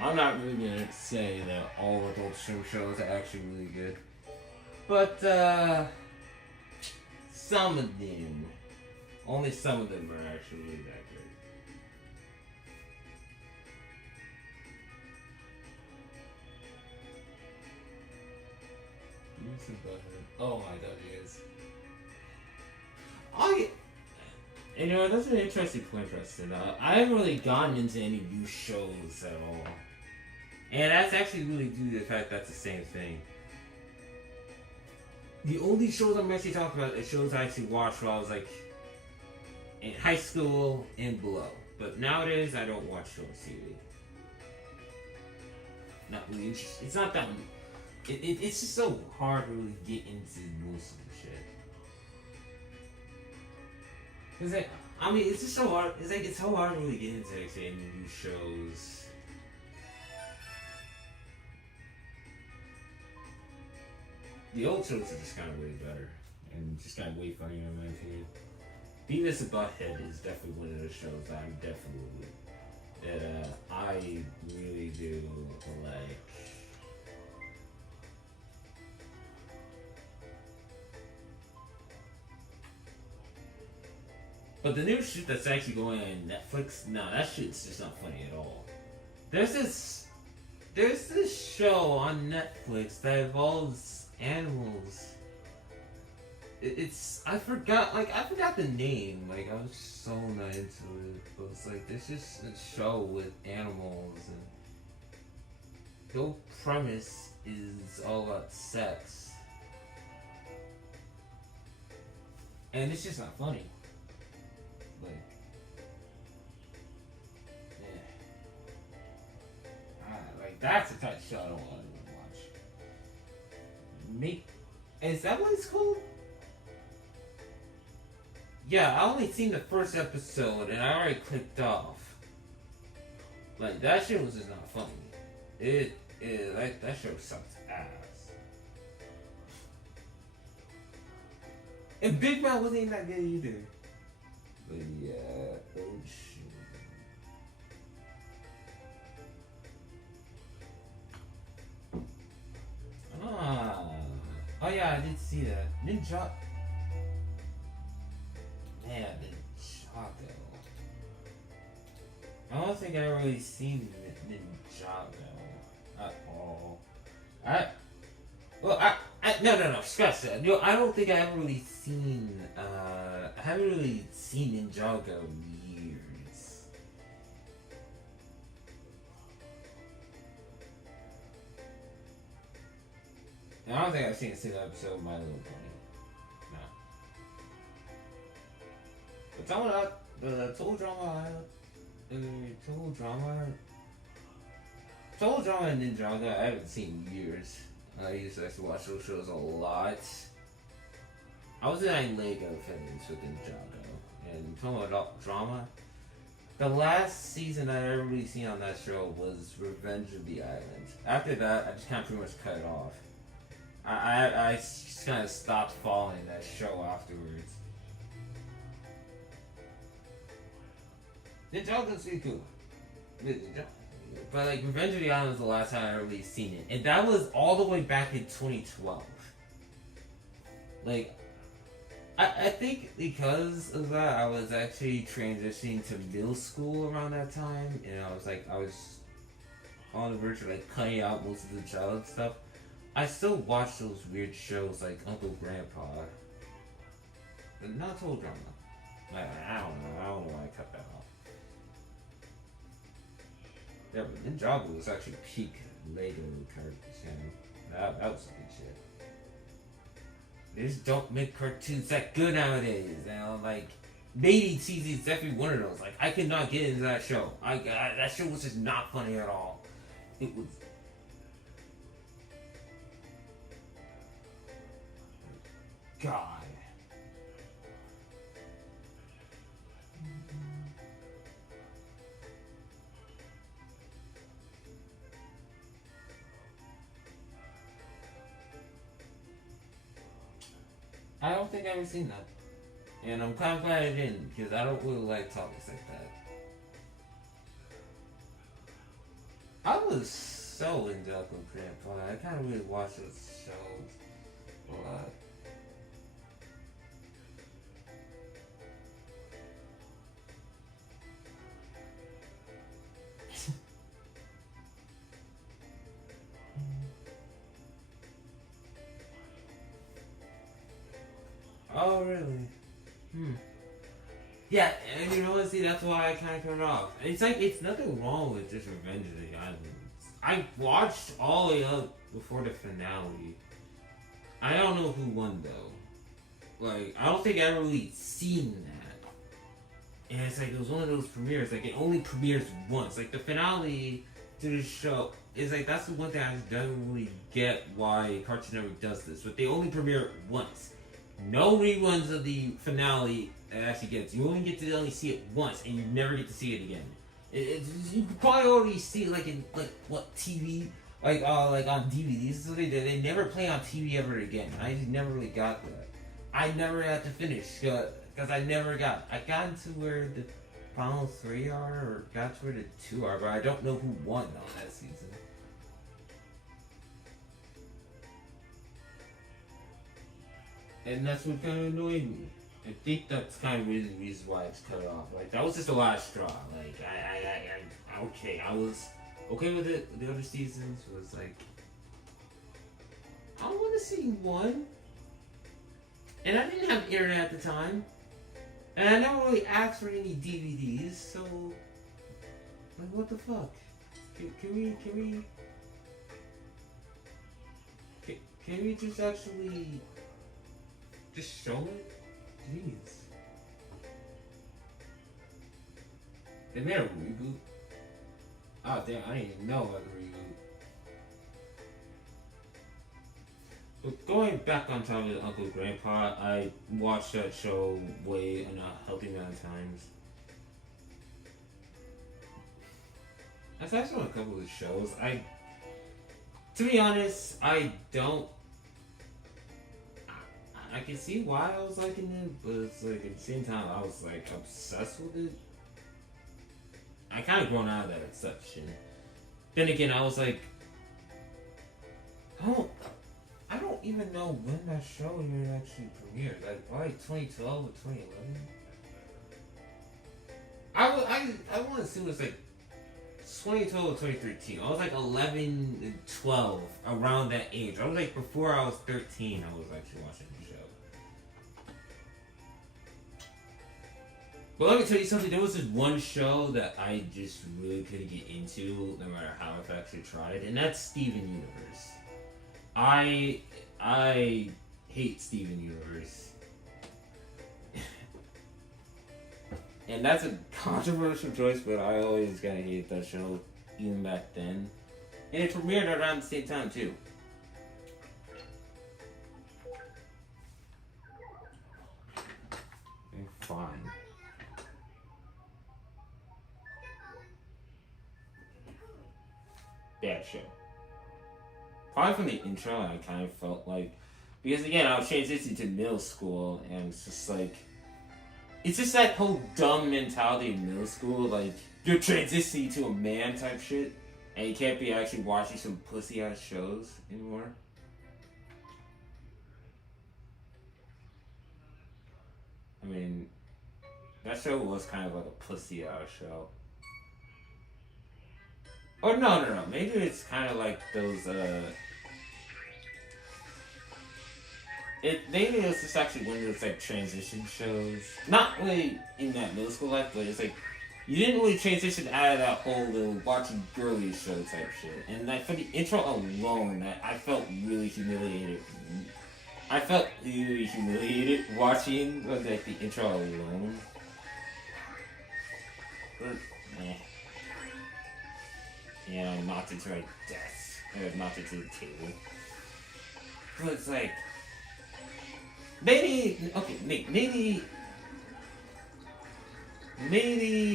I'm not really gonna say that all adult swim shows are actually really good. But, some of them, only some of them are actually really that good. Oh my god, yes. You know, that's an interesting point, Preston. I haven't really gotten into any new shows at all. And that's actually really due to the fact that's the same thing. The only shows I'm actually talking about are shows I actually watched while I was like in high school and below. But nowadays, I don't watch shows TV. Not really interesting. It's not that. It's just so hard to really get into most of the shit. Cause it's just so hard. It's so hard to really get into actually any new shows. The old shows are just kind of way better and just kind of way funnier in my opinion. Beavis and Butthead is definitely one of those shows that I really do like. But the new shit that's actually going on Netflix, no, that shit's just not funny at all. There's this show on Netflix that involves animals. I forgot the name. Like, I was so not into it. But it's like, there's just a show with animals, and the whole premise is all about sex. And it's just not funny. Like, yeah. Like, that's the type of show I don't want to watch. Is that what it's called? Yeah, I only seen the first episode and I already clicked off. Like, that shit was just not funny. That show sucks ass. And Big Mouth wasn't even that good either. But yeah, oh shit. I don't Ah. Oh yeah, I did see that. Ninja. Man, Ninjago. I don't think I really seen Ninjago at all. No, scratch that. No, I don't think I ever really seen, I haven't really seen Ninjago in years. And I don't think I've seen a single episode of My Little Pony. No. But talking about the total drama and Ninjago, I haven't seen in years. I used to actually watch those shows a lot. I was in Lego fans with Ninjago. And talking about drama, the last season I ever really seen on that show was Revenge of the Island. After that, I just kind of pretty much cut it off. I just kind of stopped following that show afterwards. Ninjago's pretty cool. But like Revenge of the Island was the last time I really seen it, and that was all the way back in 2012. Like, I think because of that, I was actually transitioning to middle school around that time, and I was on the verge of like cutting out most of the childhood stuff. I still watch those weird shows like Uncle Grandpa, but not total drama. I don't know why I cut that off. Yeah, but Ninjago was actually peak Lego cartoons, that was some good shit. They just don't make cartoons that good nowadays, like, Maybe sees every one of those. Like, I could not get into that show. That show was just not funny at all. It was... God. I don't think I've ever seen that. And I'm kind of glad I didn't, because I don't really like topics like that. I was so into Uncle Grandpa. I kind of really watched those shows a lot. Oh, really? Yeah, and you know what? See, that's why I kind of turned it off. It's like, it's nothing wrong with just Revenge of the Islands. I watched all the way up before the finale. I don't know who won, though. Like, I don't think I ever really seen that. And it's like, it was one of those premieres. Like, it only premieres once. Like, the finale to the show is like, that's the one thing I just don't really get why Cartoon Network does this. But they only premiere once. No reruns of the finale that actually gets. You only get to only see it once, and you never get to see it again. You could probably already see it like in TV, like on DVDs. So they never play on TV ever again. I just never really got that. I never had to finish because I never got. I got into where the final 3 are, or got to where the 2 are, but I don't know who won on that season. And that's what kind of annoyed me. I think that's kind of really the reason why it's cut off. Like, that was just the last straw. Like, I was okay with it. The other seasons was like, I want to see one. And I didn't have internet at the time. And I never really asked for any DVDs, so, like, what the fuck? Can we just actually... just show it? Jeez. They made a reboot? Oh damn, I didn't even know about the reboot. But going back on top of Uncle Grandpa, I watched that show way in a healthy amount of times. I've actually on a couple of shows. To be honest, I can see why I was liking it, but it's like at the same time I was like obsessed with it. I kind of grown out of that section. Then again, I was like, I don't even know when that show here actually premiered. Like, probably 2012 or 2011. I want to assume it's like 2012 or 2013. I was like 11 and 12, around that age. I was like, before I was 13, I was actually watching the show. But let me tell you something, there was this one show that I just really couldn't get into, no matter how I actually tried, and that's Steven Universe. I hate Steven Universe. And that's a controversial choice, but I always kind of hated that show, even back then. And it premiered around the same time, too. Fine. Bad show. Probably from the intro, I kind of felt like... Because again, I was transitioning to middle school, and it's just like... It's just that whole dumb mentality in middle school, like, you're transitioning to a man type shit, and you can't be actually watching some pussy-ass shows anymore. I mean, that show was kind of like a pussy-ass show. Or no. Maybe it's kind of like those, maybe it was just actually one of those like transition shows. Not really in that middle school life, but it's like you didn't really transition out of that whole little watching girly show type shit. And like for the intro alone, I felt really humiliated. I felt really humiliated watching like the intro alone. But, yeah, I knocked into my desk. I knocked into the table. But it's like. Maybe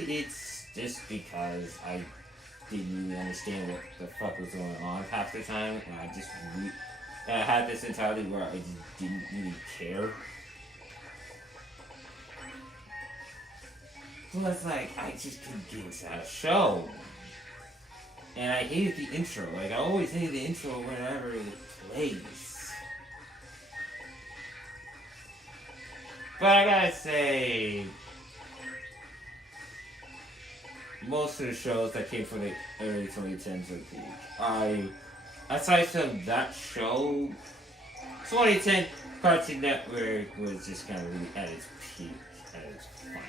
it's just because I didn't really understand what the fuck was going on half the time, and I had this mentality where I just didn't really care. So it's like, I just couldn't get into that show. And I hated the intro. Like, I always hated the intro whenever it plays. But I gotta say, most of the shows that came from the early 2010s are peak. Aside from that show, 2010 Cartoon Network was just kind of really at its peak, at its finest.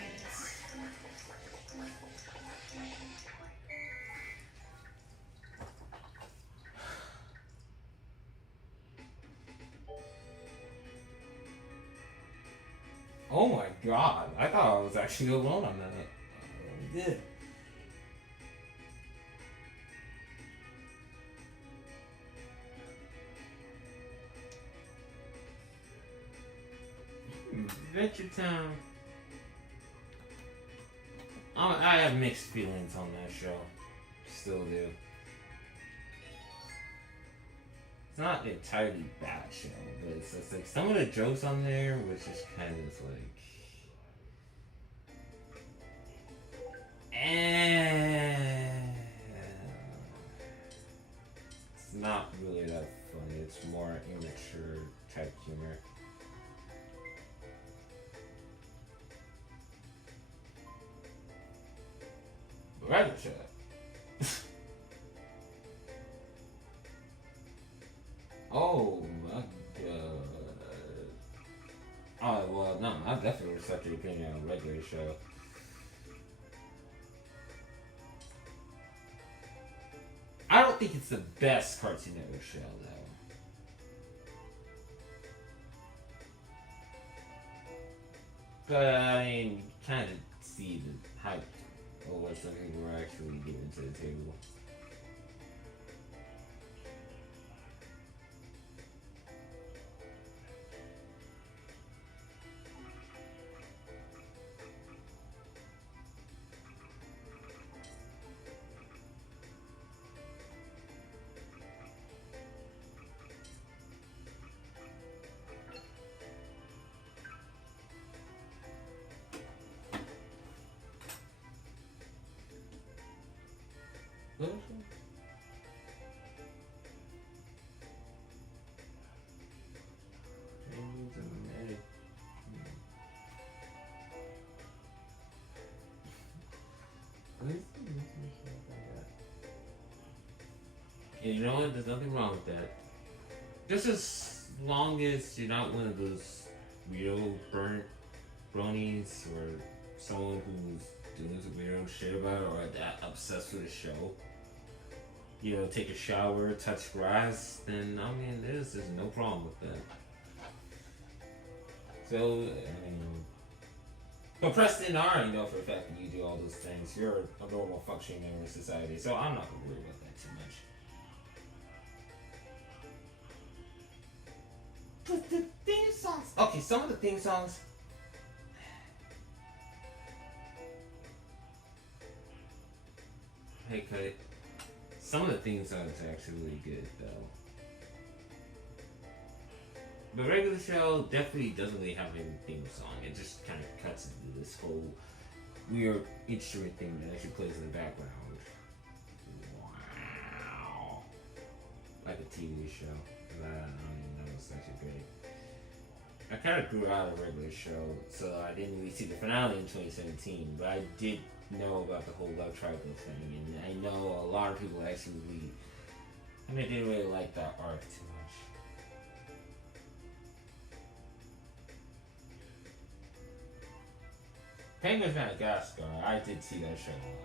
Oh my god, I thought I was actually alone on that. I did. Adventure Time. I have mixed feelings on that show. Still do. It's not an entirely bad show, but it's just like some of the jokes on there was just kind of like, it's not really that funny. It's more immature type humor. Regular show. Oh my god. Oh, well, no, I definitely respect your opinion on a regular show. I don't think it's the best Cartoon Network show, though. But, I mean, you kind of see the hype of what some people were actually giving to the table. But And you know what? There's nothing wrong with that. Just as long as you're not one of those real burnt bronies or someone who's doing some weird shit about it or that obsessed with the show. You know, take a shower, touch grass, then I mean, there's no problem with that. So, I mean, but Preston, I already know for a fact that you do all those things. You're a normal functioning member of society, so I'm not gonna worry about that too much. But the theme songs, okay, some of the theme songs. Hey, cut it. Some of the theme songs are actually really good, though. The regular show definitely doesn't really have any theme song. It just kind of cuts into this whole weird instrument thing that actually plays in the background. Wow. Like a TV show. I don't even know, it's actually great. I kind of grew out of the regular show, so I didn't really see the finale in 2017, but I did know about the whole Love Triangle thing, and I know a lot of people actually really, and they didn't really like that arc too much. Penguins Madagascar, I did see that show a lot.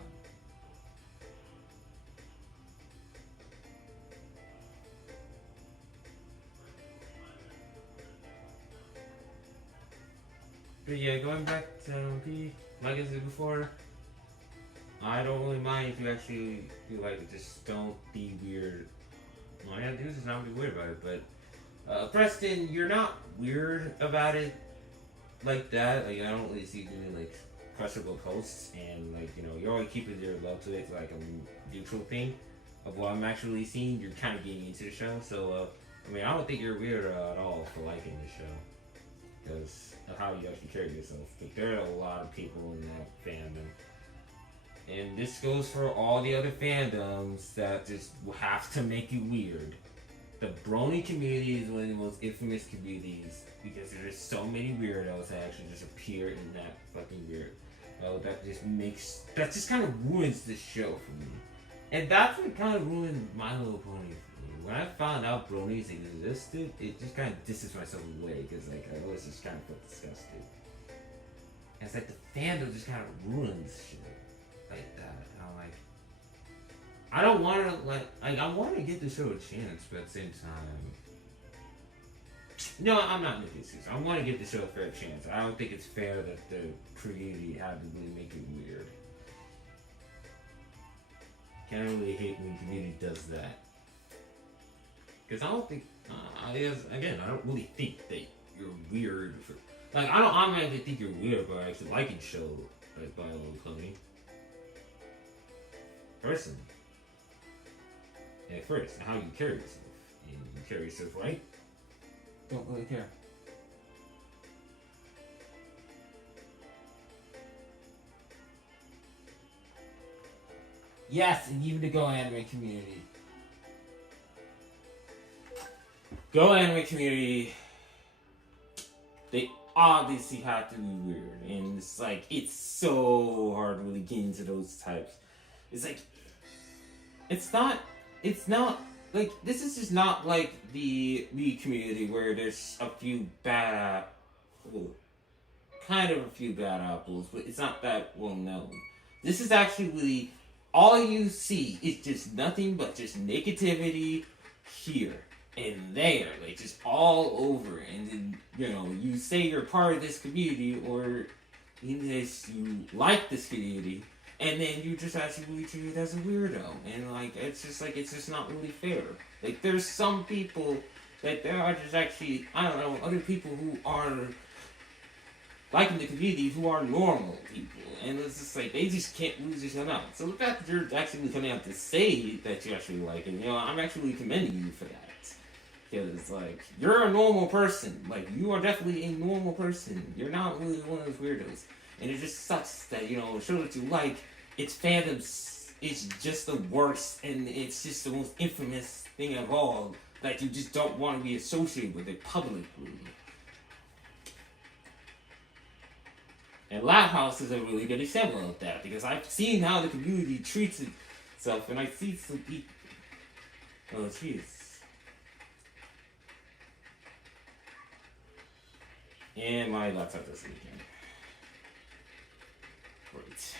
But yeah, going back to MP, like I said before, I don't really mind if you actually feel like it. Just don't be weird. All you have to do is just not be weird about it. But Preston, you're not weird about it like that. Like I don't really see you doing like questionable posts, and like you're always keeping your love to it, like a neutral thing of what I'm actually seeing. You're kind of getting into the show, so I mean I don't think you're weird at all for liking the show because of how you actually carry yourself. But there are a lot of people in that fandom. And this goes for all the other fandoms that just have to make you weird. The Brony community is one of the most infamous communities because there's just so many weirdos that actually just appear in that fucking weird. That just kind of ruins the show for me. And that's what kind of ruined My Little Pony for me. When I found out Bronies existed, it just kind of distanced myself away because like I always just kind of felt disgusted. And it's like the fandom just kind of ruins shit like that. And I'm like, I don't want to I want to give the show a chance, but at the same time, no, I'm not making excuses. I want to give the show a fair chance. I don't think it's fair that the community had to really make it weird. Can't really hate when the community does that. Because I don't think, I don't really think that you're weird for, like, I don't automatically think you're weird by actually liking the show, like, by a little pony. Personally. At first, how you carry yourself. And you carry yourself right, don't really care. Yes, and even the Go Anime community. Go Anime community, they obviously have to be weird. And it's like, it's so hard to really get into those types. It's like, it's not, like, this is just not like the community where there's a few bad apples, kind of a few bad apples, but it's not that well known. This is actually really, all you see is just nothing but just negativity here and there, like just all over. And then, you say you're part of this community, or even if you like this community, and then you just actually really treat it as a weirdo. And like, it's just not really fair. Like, there's some people that there are just actually, I don't know, other people who are liking the community who are normal people. And it's just like, they just can't lose yourself out. So the fact that you're actually coming out to say that you actually like it, I'm actually commending you for that. Because, like, you're a normal person. Like, you are definitely a normal person. You're not really one of those weirdos. And it just sucks that, the show that you like, its fandom is just the worst, and it's just the most infamous thing of all, that you just don't want to be associated with it publicly. And Loud House is a really good example of that, because I've seen how the community treats itself, and I see some people, Oh, jeez. And my laptop does it again. Great.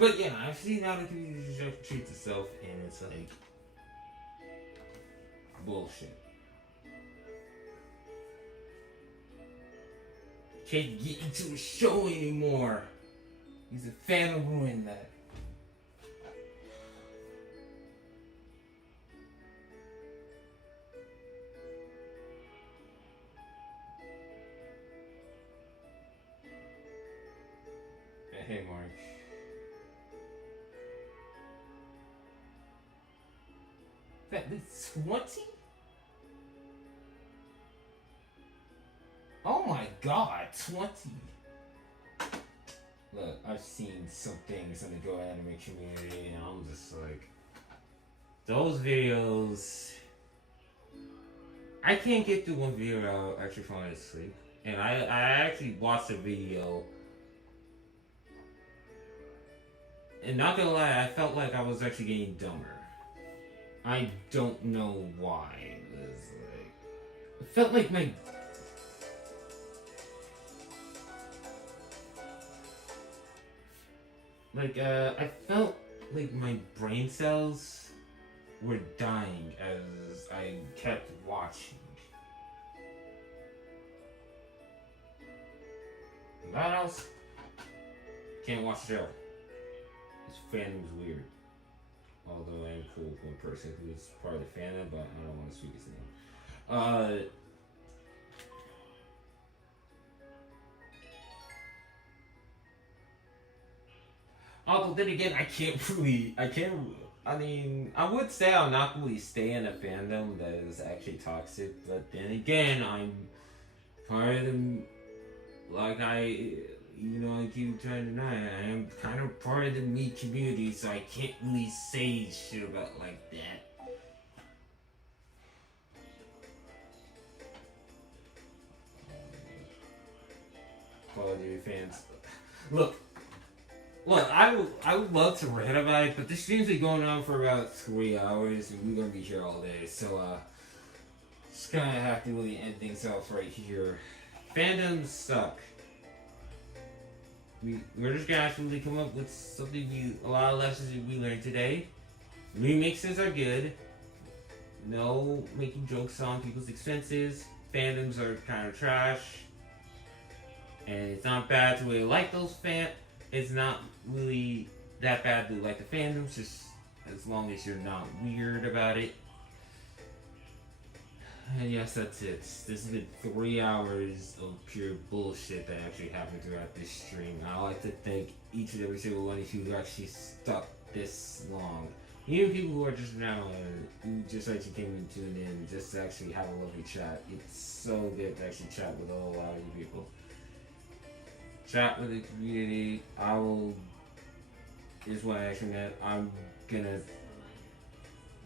But yeah, I've seen how the community treats itself, and it's like bullshit. Can't get into a show anymore. He's a fan of ruining that. Hey, Mark. That's 20? Oh my god, 20. Look, I've seen some things in the Go Anime community, and I'm just like, those videos. I can't get through one video without actually falling asleep. And I actually watched a video. And not gonna lie, I felt like I was actually getting dumber. I don't know why. It was like, it felt like my I felt like my brain cells were dying as I kept watching. That else, can't watch the show. This fandom's weird. Although I am cool with one person who is part of the fandom, but I don't want to speak his name. Although then again, I mean, I would say I'll not really stay in a fandom that is actually toxic, but then again, I'm part of the, like I keep trying to deny, I am kind of part of the Miis community, so I can't really say shit about like that. Call of Duty fans, look, I would love to rant about it, but this stream's been going on for about 3 hours, and we're gonna be here all day, so just gonna have to really end things off right here. Fandoms suck. We're just gonna actually come up with something a lot of lessons we learned today. Remixes are good. No making jokes on people's expenses. Fandoms are kind of trash. And it's not bad to really like those it's not really that bad to like the fandoms, just as long as you're not weird about it. And yes, that's it. This has been 3 hours of pure bullshit that actually happened throughout this stream. I like to thank each and every single one of you who actually stuck this long. Even people who are just now, who just actually came and tuned in, just to actually have a lovely chat. It's so good to actually chat with a whole lot of you people. Chat with the community. Is what I actually meant. I'm gonna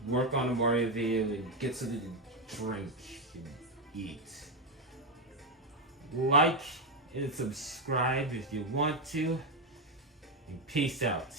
work on a Mario video and get something to drink and eat. Like and subscribe if you want to. And peace out.